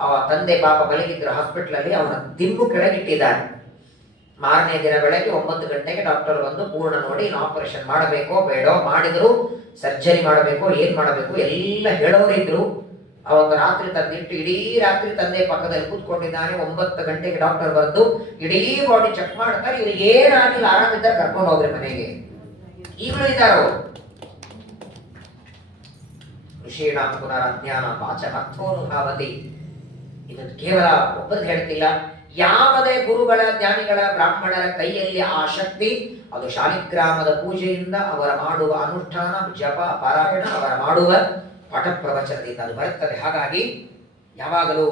ಅವ ತಂದೆ ಪಾಪ ಮಲಗಿದ್ರು ಹಾಸ್ಪಿಟಲ್ ಅಲ್ಲಿ, ಅವನ ದಿಂಬು ಕೆಳಗಿಟ್ಟಿದ್ದಾರೆ. ಮಾರನೇ ದಿನ ಬೆಳಗ್ಗೆ 9 ಗಂಟೆಗೆ ಡಾಕ್ಟರ್ ಬಂದು ಪೂರ್ಣ ನೋಡಿ, ಆಪರೇಷನ್ ಮಾಡಬೇಕೋ ಬೇಡೋ, ಮಾಡಿದ್ರು ಸರ್ಜರಿ ಮಾಡಬೇಕೋ ಏನ್ ಮಾಡಬೇಕು ಎಲ್ಲ ಹೇಳೋರಿದ್ರು. ಅವತ್ತು ರಾತ್ರಿ ತಂದಿಟ್ಟು ಇಡೀ ರಾತ್ರಿ ತಂದೆ ಪಕ್ಕದಲ್ಲಿ ಕೂತ್ಕೊಂಡಿದ್ದಾನೆ. 9 ಗಂಟೆಗೆ ಡಾಕ್ಟರ್ ಬಂದು ಇಡೀ ಬಾಡಿ ಚೆಕ್ ಮಾಡ್ತಾರೆ. ಇವ್ರಿಗೆ ಏನಾಗಿಲ್ಲ, ಆರಾಮಿದ್ದಾಗ ಕರ್ಕೊಂಡು ಹೋಗ್ರಿ ಮನೆಗೆ. ಈಗಲೂ ಇದ್ದಾರೋ ಋಷೀಣ ಪುನರಜ್ಞಾನ ವಾಚಮರ್ಥೋನುಭಾವತಿ. ಇದು ಕೇವಲ ಒಬ್ಬರು ಹೇಳ್ತಿಲ್ಲ, ಯಾವುದೇ ಗುರುಗಳ, ಜ್ಞಾನಿಗಳ, ಬ್ರಾಹ್ಮಣರ ಕೈಯಲ್ಲಿ ಆ ಶಕ್ತಿ, ಅದು ಶಾಲಿಗ್ರಾಮದ ಪೂಜೆಯಿಂದ, ಅವರ ಮಾಡುವ ಅನುಷ್ಠಾನ, ಜಪ, ಪಾರಾಯಣ, ಅವರ ಮಾಡುವ ಪಾಠ ಪ್ರವಚನದಿಂದ ಅದು ಬರುತ್ತದೆ. ಹಾಗಾಗಿ ಯಾವಾಗಲೂ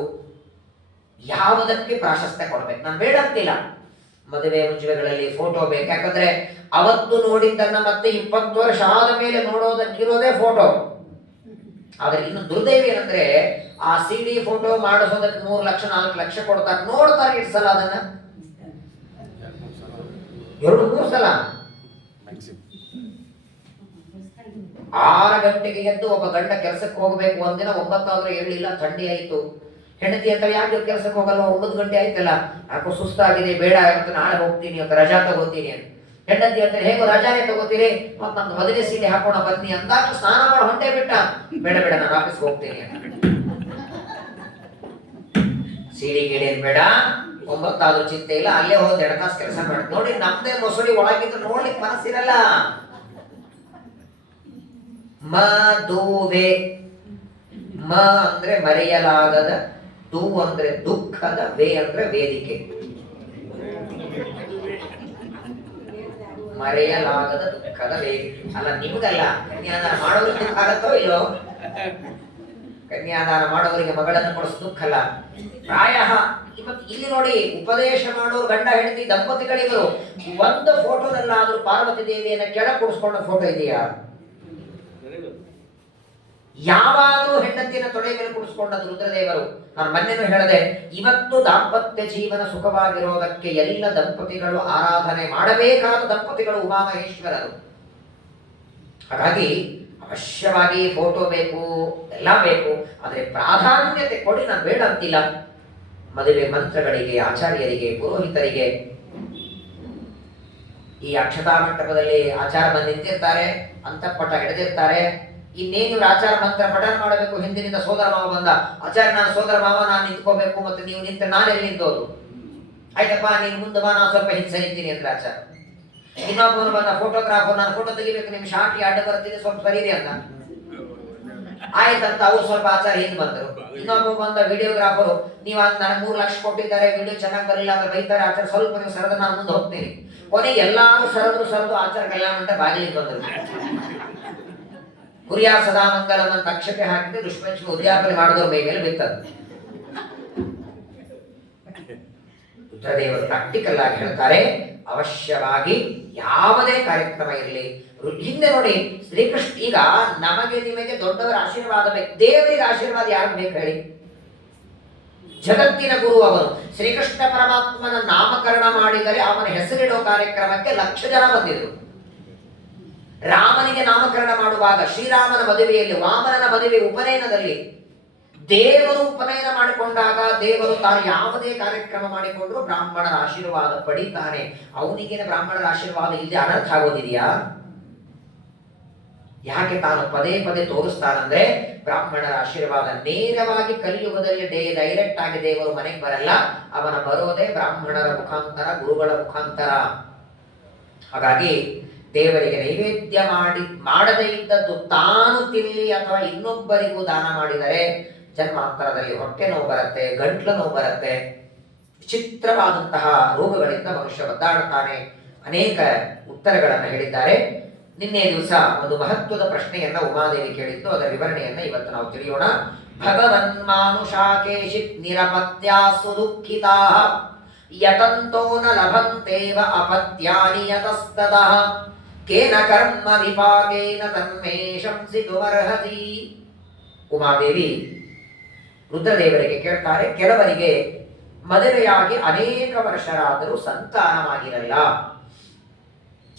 ಯಾವುದಕ್ಕೆ ಪ್ರಾಶಸ್ತ್ಯ ಕೊಡ್ಬೇಕು. ನಾನು ಬೇಡ ಅಂತಿಲ್ಲ, ಮದುವೆ ಮುಂಜುವೆಗಳಲ್ಲಿ ಫೋಟೋ ಬೇಕು, ಯಾಕಂದ್ರೆ ಅವತ್ತು ನೋಡಿದ್ದನ್ನ ಮತ್ತೆ 20 ವರ್ಷ ಆದ ಮೇಲೆ ನೋಡೋದಕ್ಕಿರೋದೇ ಫೋಟೋ. ಆದ್ರೆ ಇನ್ನು ದುರ್ದೈವ ಏನಂದ್ರೆ, ಆ CD ಫೋಟೋ ಮಾಡಿಸೋದಕ್ಕೆ 3 ಲಕ್ಷ 4 ಲಕ್ಷ ಕೊಡ್ತಾರೆ. ನೋಡ್ತಾರೆ ಎಷ್ಟು ಸಲ ಅದನ್ನ? 2-3 ಸಲ. 6 ಗಂಟೆಗೆ ಎದ್ದು ಒಬ್ಬ ಗಂಡ ಕೆಲಸಕ್ಕೆ ಹೋಗ್ಬೇಕು. ಒಂದಿನ 9 ಆದ್ರೂ ಏಳಲಿಲ್ಲ, ಥಂಡಿ ಆಯ್ತು. ಹೆಂಡತಿ ಅಂತ ಯಾಕೆ ಕೆಲಸಕ್ಕೆ ಹೋಗಲ್ವ? 9 ಗಂಟೆ ಆಯ್ತಲ್ಲ, ಯಾಕೋ ಸುಸ್ತಾಗಿದೆ, ಬೇಡ ಅಂತ ನಾಳೆ ಹೋಗ್ತೀನಿ ಅಂತ ರಜಾ ತಗೋತೀನಿ ಅಂತ. ಹೆಂಡತಿ ಅಂತ ಹೇಗೋ ರಜಾನೇ ತಗೋತೀರಿ, ಮತ್ ನಮ್ದು ಮದುವೆ ಸೀರೆ ಹಾಕೋಣ ಬನ್ನಿ ಅಂದಾಗ ಸ್ನಾನ ಮಾಡಿ ಹೊಂಟೆ ಬಿಟ್ಟ. ಬೇಡ ಬೇಡ, ನಾನು ಆಫೀಸ್ಗೆ ಹೋಗ್ತೀನಿ ಅಂತ. ಸೀಡಿ ಗಿಡಿ ಏನ್ ಬೇಡ, 9 ಆದ್ರೂ ಚಿಂತೆ ಇಲ್ಲ, ಅಲ್ಲೇ ಹೋದ್ 2 ತಾಸು ಕೆಲಸ ಮಾಡಿ. ನೋಡಿ, ನಮ್ದೇ ಮೊಸಳಿ ಒಳಗಿದ್ದು ನೋಡ್ಲಿಕ್ಕೆ ಮನಸ್ಸಿರಲ್ಲ. ಮದುವೆ, ಮ ಅಂದ್ರೆ ಮರೆಯಲಾಗದ, ದು ಅಂದ್ರೆ ದುಃಖದ, ವೇ ಅಂದ್ರೆ ವೇದಿಕೆ. ಮರೆಯಲಾಗದ ದುಃಖದ ವೇದಿಕೆ. ಅಲ್ಲ ನಿಮ್ಗಲ್ಲ, ಕನ್ಯಾದಾನ ಮಾಡೋರಿಗೆ ದುಃಖ ಆಗತ್ತೋ ಇಲ್ಲೋ? ಕನ್ಯಾದಾನ ಮಾಡೋರಿಗೆ ಮಗಳನ್ನು ಕೊಡಿಸ್ ದುಃಖ ಅಲ್ಲ. ಪ್ರಾಯ ಇಲ್ಲಿ ನೋಡಿ, ಉಪದೇಶ ಮಾಡೋರು ಗಂಡ ಹೆಂಡತಿ ದಂಪತಿಗಳಿಗರು ಒಂದು ಫೋಟೋದಲ್ಲಾದ್ರೂ ಪಾರ್ವತಿ ದೇವಿಯನ್ನ ಕೆಳ ಕೂಡಿಸ್ಕೊಂಡ ಫೋಟೋ ಇದೆಯಾ? ಯಾವಾಗಲೂ ಹೆಂಡತಿನ ತೊಡೆ ಮೇಲೆ ಕುಡಿಸ್ಕೊಂಡದ್ದು ರುದ್ರದೇವರು. ನಾನು ಮೊನ್ನೆನೂ ಹೇಳಿದೆ, ಇವತ್ತು ದಾಂಪತ್ಯ ಜೀವನ ಸುಖವಾಗಿರೋದಕ್ಕೆ ಎಲ್ಲ ದಂಪತಿಗಳು ಆರಾಧನೆ ಮಾಡಬೇಕಾದ ದಂಪತಿಗಳು ಉಮಾಮಹೇಶ್ವರರು. ಹಾಗಾಗಿ ಅವಶ್ಯವಾಗಿ ಫೋಟೋ ಬೇಕು, ಎಲ್ಲ ಬೇಕು, ಆದರೆ ಪ್ರಾಧಾನ್ಯತೆ ಕೊಡಿ, ನಾನು ಬೇಡ ಅಂತಿಲ್ಲ. ಮದುವೆ ಮಂತ್ರಗಳಿಗೆ, ಆಚಾರ್ಯರಿಗೆ, ಪುರೋಹಿತರಿಗೆ, ಈ ಅಕ್ಷತಾ ಮಂಟಪದಲ್ಲಿ ಆಚಾರ ಬಂದು ನಿಂತಿರ್ತಾರೆ, ಅಂತಃಪಟ ಹಿಡಿದಿರ್ತಾರೆ. ಇನ್ನೇನು ಇವ್ರು ಆಚಾರ ಮಂತ್ರ ಪಠಣ ಮಾಡಬೇಕು. ಹಿಂದಿನಿಂದ ಸೋದರ ಮಾವ ಬಂದ, ಆಚಾರ್ಯ ನಾನು ಸೋದರ ಮಾವ, ನಾನು ನಿಂತ್ಕೋಬೇಕು, ಮತ್ತೆ ನೀವು ನಿಂತ ನಾನೆಲ್ಲಿ ನಿಂತೋದು? ಆಯ್ತಪ್ಪ ನೀನು ಮುಂದೆ ಬಾ, ನಾನು ಸ್ವಲ್ಪ ಹಿಂಸೆ ನಿಂತೀನಿ ಅಂದ್ರೆ ಆಚಾರ. ಇನ್ನೊಬ್ಬನು ಬಂದ ಫೋಟೋಗ್ರಾಫರ್, ನಾನು ಫೋಟೋ ತೆಗಿಬೇಕು, ನಿಮ್ ಶಾರ್ಟ್ಗೆ ಅಡ್ಡ ಬರ್ತೀನಿ, ಸ್ವಲ್ಪ ಸರಿರಿ ಅಂತ. ಆಯ್ತಂತ ಅವ್ರು ಸ್ವಲ್ಪ ಆಚಾರ ಹಿಂದೆ ಬಂದರು. ಇನ್ನೊಬ್ಬ ಬಂದ ವಿಡಿಯೋಗ್ರಾಫರು, ನೀವು ನನಗೆ 3 ಲಕ್ಷ ಕೊಟ್ಟಿದ್ದಾರೆ, ವಿಡಿಯೋ ಚೆನ್ನಾಗಿ ಬರಲಿಲ್ಲ ಅಂದ್ರೆ ಬೈತಾರೆ, ಆಚಾರ ಸ್ವಲ್ಪ ನೀವು ಸರದ ನಾನು ಮುಂದೆ ಹೋಗ್ತೀನಿ. ಕೊನೆಗೆ ಎಲ್ಲಾರು ಸರದು ಆಚಾರ ಕಲ್ಯಾಣ ಮಂಟಪ ಬಾಗಿಲಿಗೆ ಬಂದರು. ಕುರಿಯಾ ಸದಾ ಮಂಗಲಂ ಅಂತ ಅಕ್ಷತೆ ಹಾಕಿದ್ರೆ ಋಷಿಪಂಚಮಿ ಉದ್ಯಾಪನೆ ಮಾಡಿದವ್ರ ಮೈ ಮೇಲೆ ಬಿತ್ತದ್ದು. ರುದ್ರದೇವರು ಪ್ರಾಕ್ಟಿಕಲ್ ಆಗಿ ಹೇಳ್ತಾರೆ, ಅವಶ್ಯವಾಗಿ ಯಾವುದೇ ಕಾರ್ಯಕ್ರಮ ಇರಲಿ. ಹಿಂದೆ ನೋಡಿ ಶ್ರೀಕೃಷ್ಣ, ಈಗ ನಮಗೆ ನಿಮಗೆ ದೊಡ್ಡವರ ಆಶೀರ್ವಾದ ಬೇಕು, ದೇವರಿಗೆ ಆಶೀರ್ವಾದ ಯಾರು ಬೇಕು ಹೇಳಿ? ಜಗತ್ತಿನ ಗುರು ಅವನು. ಶ್ರೀಕೃಷ್ಣ ಪರಮಾತ್ಮನ ನಾಮಕರಣ ಮಾಡಿದರೆ ಅವನ ಹೆಸರಿಡೋ ಕಾರ್ಯಕ್ರಮಕ್ಕೆ 1,00,000 ಜನ ಬಂದಿದ್ರು. ರಾಮನಿಗೆ ನಾಮಕರಣ ಮಾಡುವಾಗ, ಶ್ರೀರಾಮನ ಮದುವೆಯಲ್ಲಿ, ವಾಮನನ ಮದುವೆ ಉಪನಯನದಲ್ಲಿ, ದೇವರು ಉಪನಯನ ಮಾಡಿಕೊಂಡಾಗ ದೇವರು ತಾನು ಯಾವುದೇ ಕಾರ್ಯಕ್ರಮ ಮಾಡಿಕೊಂಡ್ರು ಬ್ರಾಹ್ಮಣರ ಆಶೀರ್ವಾದ ಪಡಿತಾನೆ. ಅವನಿಗೇನೆ ಬ್ರಾಹ್ಮಣರ ಆಶೀರ್ವಾದ ಇಲ್ಲದೆ ಅನರ್ಥ ಆಗೋದಿದೆಯಾ? ಯಾಕೆ ತಾನು ಪದೇ ಪದೇ ತೋರಿಸ್ತಾನಂದ್ರೆ, ಬ್ರಾಹ್ಮಣರ ಆಶೀರ್ವಾದ ನೇರವಾಗಿ ಕಲಿಯುಗದಲ್ಲಿ ಡೈರೆಕ್ಟ್ ಆಗಿ ದೇವರು ಮನೆಗೆ ಬರಲ್ಲ, ಅವನ ಬರೋದೇ ಬ್ರಾಹ್ಮಣರ ಮುಖಾಂತರ, ಗುರುಗಳ ಮುಖಾಂತರ. ಹಾಗಾಗಿ ದೇವರಿಗೆ ನೈವೇದ್ಯ ಮಾಡದೇ ಇದ್ದದ್ದು ತಾನು ತಿನ್ನಿ ಅಥವಾ ಇನ್ನೊಬ್ಬರಿಗೂ ದಾನ ಮಾಡಿದರೆ ಜನ್ಮಾಂತರದಲ್ಲಿ ಹೊಟ್ಟೆ ನೋವು ಬರುತ್ತೆ, ಗಂಟ್ಲು ನೋವು ಬರುತ್ತೆ, ವಿಚಿತ್ರವಾದಂತಹ ರೋಗಗಳಿಂದ ಮನುಷ್ಯ ಒದ್ದಾಡುತ್ತಾನೆ. ಅನೇಕ ಉತ್ತರಗಳನ್ನು ಹೇಳಿದ್ದಾರೆ. ನಿನ್ನೆ ದಿವಸ ಒಂದು ಮಹತ್ವದ ಪ್ರಶ್ನೆಯನ್ನ ಉಮಾದೇವಿ ಕೇಳಿದ್ದು, ಅದರ ವಿವರಣೆಯನ್ನ ಇವತ್ತು ನಾವು ತಿಳಿಯೋಣ. ಭಗವನ್ ಮಾನುಷಾಕೇಶಿತ್ ನಿರಪತ್ಯಾಸು ದುಃಖಿತಾ ಯತಂತೋ ನ ಲಭಂತೇವ ಅಪತ್ಯಾನಿ ಯತಸ್ತತಃ ಕೇನ ಕರ್ಮ ವಿಪಾಕೇನ ತನ್ಮೇ ಶಂಸಿತುಮರ್ಹತಿ. ಉಮಾದೇವಿ ರುದ್ರದೇವರಿಗೆ ಕೇಳ್ತಾರೆ, ಕೆಲವರಿಗೆ ಮದುವೆಯಾಗಿ ಅನೇಕ ವರ್ಷರಾದರೂ ಸಂತಾನವಾಗಿರಲ್ಲ,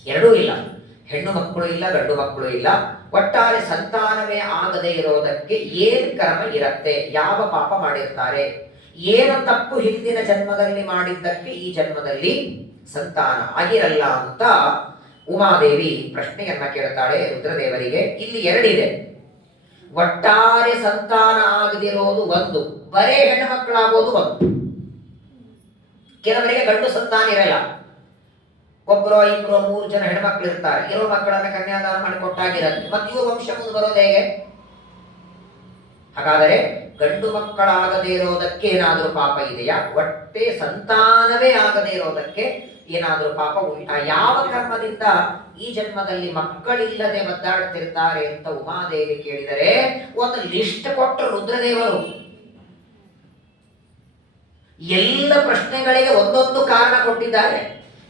ಎರಡೂ ಇಲ್ಲ, ಹೆಣ್ಣು ಮಕ್ಕಳು ಇಲ್ಲ, ಗಂಡು ಮಕ್ಕಳು ಇಲ್ಲ, ಒಟ್ಟಾರೆ ಸಂತಾನವೇ ಆಗದೆ ಇರೋದಕ್ಕೆ ಏನ್ ಕರ್ಮ ಇರತ್ತೆ? ಯಾವ ಪಾಪ ಮಾಡಿರ್ತಾರೆ? ಏನು ತಪ್ಪು ಹಿಂದಿನ ಜನ್ಮದಲ್ಲಿ ಮಾಡಿದ್ದಕ್ಕೆ ಈ ಜನ್ಮದಲ್ಲಿ ಸಂತಾನ ಆಗಿರಲ್ಲ ಅಂತ ಉಮಾದೇವಿ ಪ್ರಶ್ನೆಯನ್ನ ಕೇಳ್ತಾಳೆ ರುದ್ರದೇವರಿಗೆ. ಇಲ್ಲಿ ಎರಡಿದೆ. ಒಟ್ಟಾರೆ ಸಂತಾನ ಆಗದಿರೋದು ಒಂದು, ಬರೇ ಹೆಣ್ಣು ಮಕ್ಕಳಾಗೋದು ಒಂದು. ಕೆಲವರಿಗೆ ಗಂಡು ಸಂತಾನ ಇರಲ್ಲ, ಒಬ್ಬರು ಇಬ್ಬರು 3 ಜನ ಹೆಣ್ಮಕ್ಳು ಇರ್ತಾರೆ, ಇರೋ ಮಕ್ಕಳನ್ನ ಕನ್ಯಾದಾನ ಮಾಡಿ ಕೊಟ್ಟಾಗಿರತ್ತೆ, ಮತ್ತೆ ಇವರು ವಂಶ ಮುಂದೆ ಬರೋದು ಹೇಗೆ? ಹಾಗಾದರೆ ಗಂಡು ಮಕ್ಕಳಾಗದೇ ಇರೋದಕ್ಕೆ ಏನಾದರೂ ಪಾಪ ಇದೆಯಾ? ಒಟ್ಟೆ ಸಂತಾನವೇ ಆಗದೇ ಇರೋದಕ್ಕೆ ಏನಾದರೂ ಪಾಪ ಉಂಟಾ? ಯಾವ ಕರ್ಮದಿಂದ ಈ ಜನ್ಮದಲ್ಲಿ ಮಕ್ಕಳಿಲ್ಲದೆ ಒದ್ದಾಡ್ತಿರ್ತಾರೆ ಅಂತ ಉಮಾದೇವಿ ಕೇಳಿದರೆ ಒಂದು ಲಿಸ್ಟ್ ಕೊಟ್ಟು ರುದ್ರದೇವರು ಎಲ್ಲ ಪ್ರಶ್ನೆಗಳಿಗೆ ಒಂದೊಂದು ಕಾರಣ ಕೊಟ್ಟಿದ್ದಾರೆ.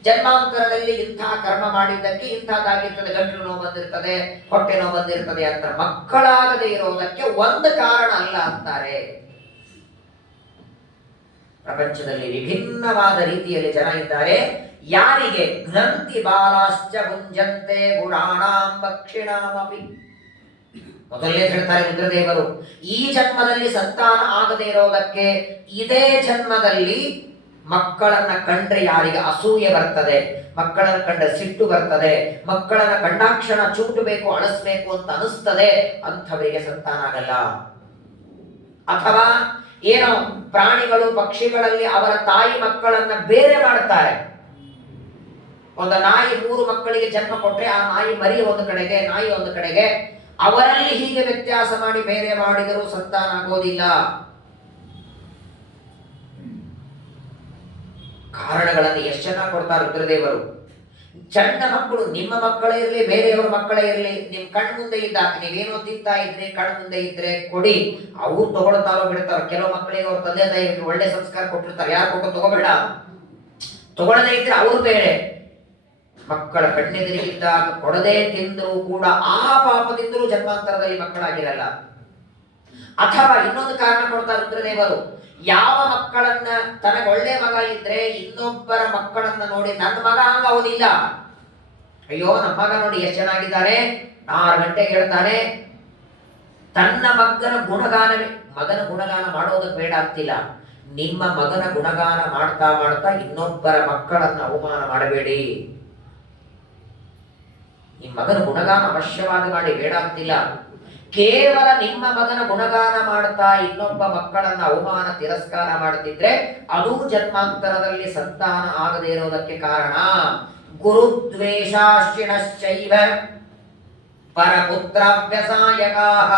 ಜನ್ಮಾಂತರದಲ್ಲಿ ಇಂಥ ಕರ್ಮ ಮಾಡಿದ್ದಕ್ಕೆ ಇಂಥದ್ದಾಗಿರ್ತದೆ, ಗಂಟಲು ನೋವು ಬಂದಿರ್ತದೆ, ಹೊಟ್ಟೆ ನೋವು ಬಂದಿರ್ತದೆ ಅಂತ. ಮಕ್ಕಳಾಗದೇ ಇರೋದಕ್ಕೆ ಒಂದು ಕಾರಣ ಅಲ್ಲ ಅಂತಾರೆ. ಪ್ರಪಂಚದಲ್ಲಿ ವಿಭಿನ್ನವಾದ ರೀತಿಯಲ್ಲಿ ಜನ ಇದ್ದಾರೆ. ಯಾರಿಗೆ ಗ್ರಂಥಿ ಬಾಲಾಶ್ಚ ಭುಂಜಂತೆ ಗುಣಾಣಾಂ ಭಕ್ಷಿಣಾಮಪಿ. ಮೊದಲನೇ ಹೇಳ್ತಾರೆ ರುದ್ರದೇವರು, ಈ ಜನ್ಮದಲ್ಲಿ ಸಂತಾನ ಆಗದೇ ಇರೋದಕ್ಕೆ ಇದೇ ಜನ್ಮದಲ್ಲಿ ಮಕ್ಕಳನ್ನ ಕಂಡ್ರೆ ಯಾರಿಗೆ ಅಸೂಯೆ ಬರ್ತದೆ, ಮಕ್ಕಳನ್ನ ಕಂಡ್ರೆ ಸಿಟ್ಟು ಬರ್ತದೆ, ಮಕ್ಕಳನ್ನ ಕಂಡಾಕ್ಷಣ ಚೂಟಬೇಕು, ಅಳಿಸ್ಬೇಕು ಅಂತ ಅನಿಸ್ತದೆ, ಅಂಥವರಿಗೆ ಸಂತಾನ ಆಗಲ್ಲ. ಅಥವಾ ಏನೋ ಪ್ರಾಣಿಗಳು ಪಕ್ಷಿಗಳಲ್ಲಿ ಅವರ ತಾಯಿ ಮಕ್ಕಳನ್ನ ಬೇರೆ ಮಾಡ್ತಾರೆ. ಒಂದು ನಾಯಿ 3 ಮಕ್ಕಳಿಗೆ ಜನ್ಮ ಕೊಟ್ರೆ ಆ ನಾಯಿ ಮರಿ ಒಂದು ಕಡೆಗೆ, ನಾಯಿ ಒಂದು ಕಡೆಗೆ, ಅವರಲ್ಲಿ ಹೀಗೆ ವ್ಯತ್ಯಾಸ ಮಾಡಿ ಬೇರೆ ಮಾಡಿದರೂ ಸಂತಾನ ಆಗೋದಿಲ್ಲ. ಕಾರಣಗಳನ್ನು ಎಷ್ಟು ಚೆನ್ನಾಗಿ ಕೊಡ್ತಾರೆ ರುದ್ರದೇವರು. ಸಣ್ಣ ಮಕ್ಕಳು, ನಿಮ್ಮ ಮಕ್ಕಳೇ ಇರಲಿ, ಬೇರೆಯವ್ರ ಮಕ್ಕಳೇ ಇರಲಿ, ನಿಮ್ ಕಣ್ ಮುಂದೆ ಇದ್ದಾಗ ನೀವೇನೋ ತಿಂತಾ ಇದ್ರೆ ಕಣ್ ಮುಂದೆ ಇದ್ರೆ ಕೊಡಿ, ಅವ್ರು ತಗೊಳ್ತಾರೋ ಬಿಡ್ತಾರೋ. ಕೆಲವು ಮಕ್ಕಳಿಗೆ ಅವ್ರ ತಂದೆ ತಾಯಿ ಒಳ್ಳೆ ಸಂಸ್ಕಾರ ಕೊಟ್ಟಿರ್ತಾರೆ, ಯಾರು ಕೊಟ್ಟು ತಗೋಬೇಡ, ತಗೊಳ್ಳದೇ ಇದ್ರೆ ಅವ್ರು ಬೇರೆ. ಮಕ್ಕಳ ಕಣ್ಣೆದುರಿಗಿದ್ದಾಗ ಕೊಡದೆ ತಿಂದರೂ ಕೂಡ ಆ ಪಾಪದಿಂದಲೂ ಜನ್ಮಾಂತರದಲ್ಲಿ ಮಕ್ಕಳಾಗಿರಲ್ಲ. ಅಥವಾ ಇನ್ನೊಂದು ಕಾರಣ ಕೊಡ್ತಾರೆ ರುದ್ರದೇವರು, ಯಾವ ಮಕ್ಕಳನ್ನ ತನಗೆ ಒಳ್ಳೆ ಮಗ ಇದ್ರೆ ಇನ್ನೊಬ್ಬರ ಮಕ್ಕಳನ್ನ ನೋಡಿ ನನ್ನ ಮಗ ಹಂಗ ಅವನಿಲ್ಲ, ಅಯ್ಯೋ ನಮ್ಮ ಮಗ ನೋಡಿ ಎಷ್ಟು ಚೆನ್ನಾಗಿದ್ದಾರೆ, 6 ಗಂಟೆಗೆ ಹೇಳ್ತಾನೆ. ತನ್ನ ಮಗನ ಗುಣಗಾನ ಮಾಡೋದಕ್ಕೆ ಬೇಡ ಅಂತಿಲ್ಲ. ನಿಮ್ಮ ಮಗನ ಗುಣಗಾನ ಮಾಡ್ತಾ ಮಾಡ್ತಾ ಇನ್ನೊಬ್ಬರ ಮಕ್ಕಳನ್ನ ಅವಮಾನ ಮಾಡಬೇಡಿ. ನಿಮ್ಮ ಮಗನ ಗುಣಗಾನ ಅವಶ್ಯವಾಗಿ ಮಾಡಿ, ಬೇಡ ಅಂತಿಲ್ಲ. ಕೇವಲ ನಿಮ್ಮ ಮಗನ ಗುಣಗಾನ ಮಾಡ್ತಾ ಇನ್ನೊಬ್ಬ ಮಕ್ಕಳನ್ನ ಅವಮಾನ ತಿರಸ್ಕಾರ ಮಾಡ್ತಿದ್ರೆ ಅದು ಜನ್ಮಾಂತರದಲ್ಲಿ ಸಂತಾನ ಆಗದೇ ಇರೋದಕ್ಕೆ ಕಾರಣ. ಗುರುದ್ವೇಷಾಶ್ಚಿಣಶ್ಚೈವ ಪರಪುತ್ರಾಭ್ಯಸಾಯಕಾಃ.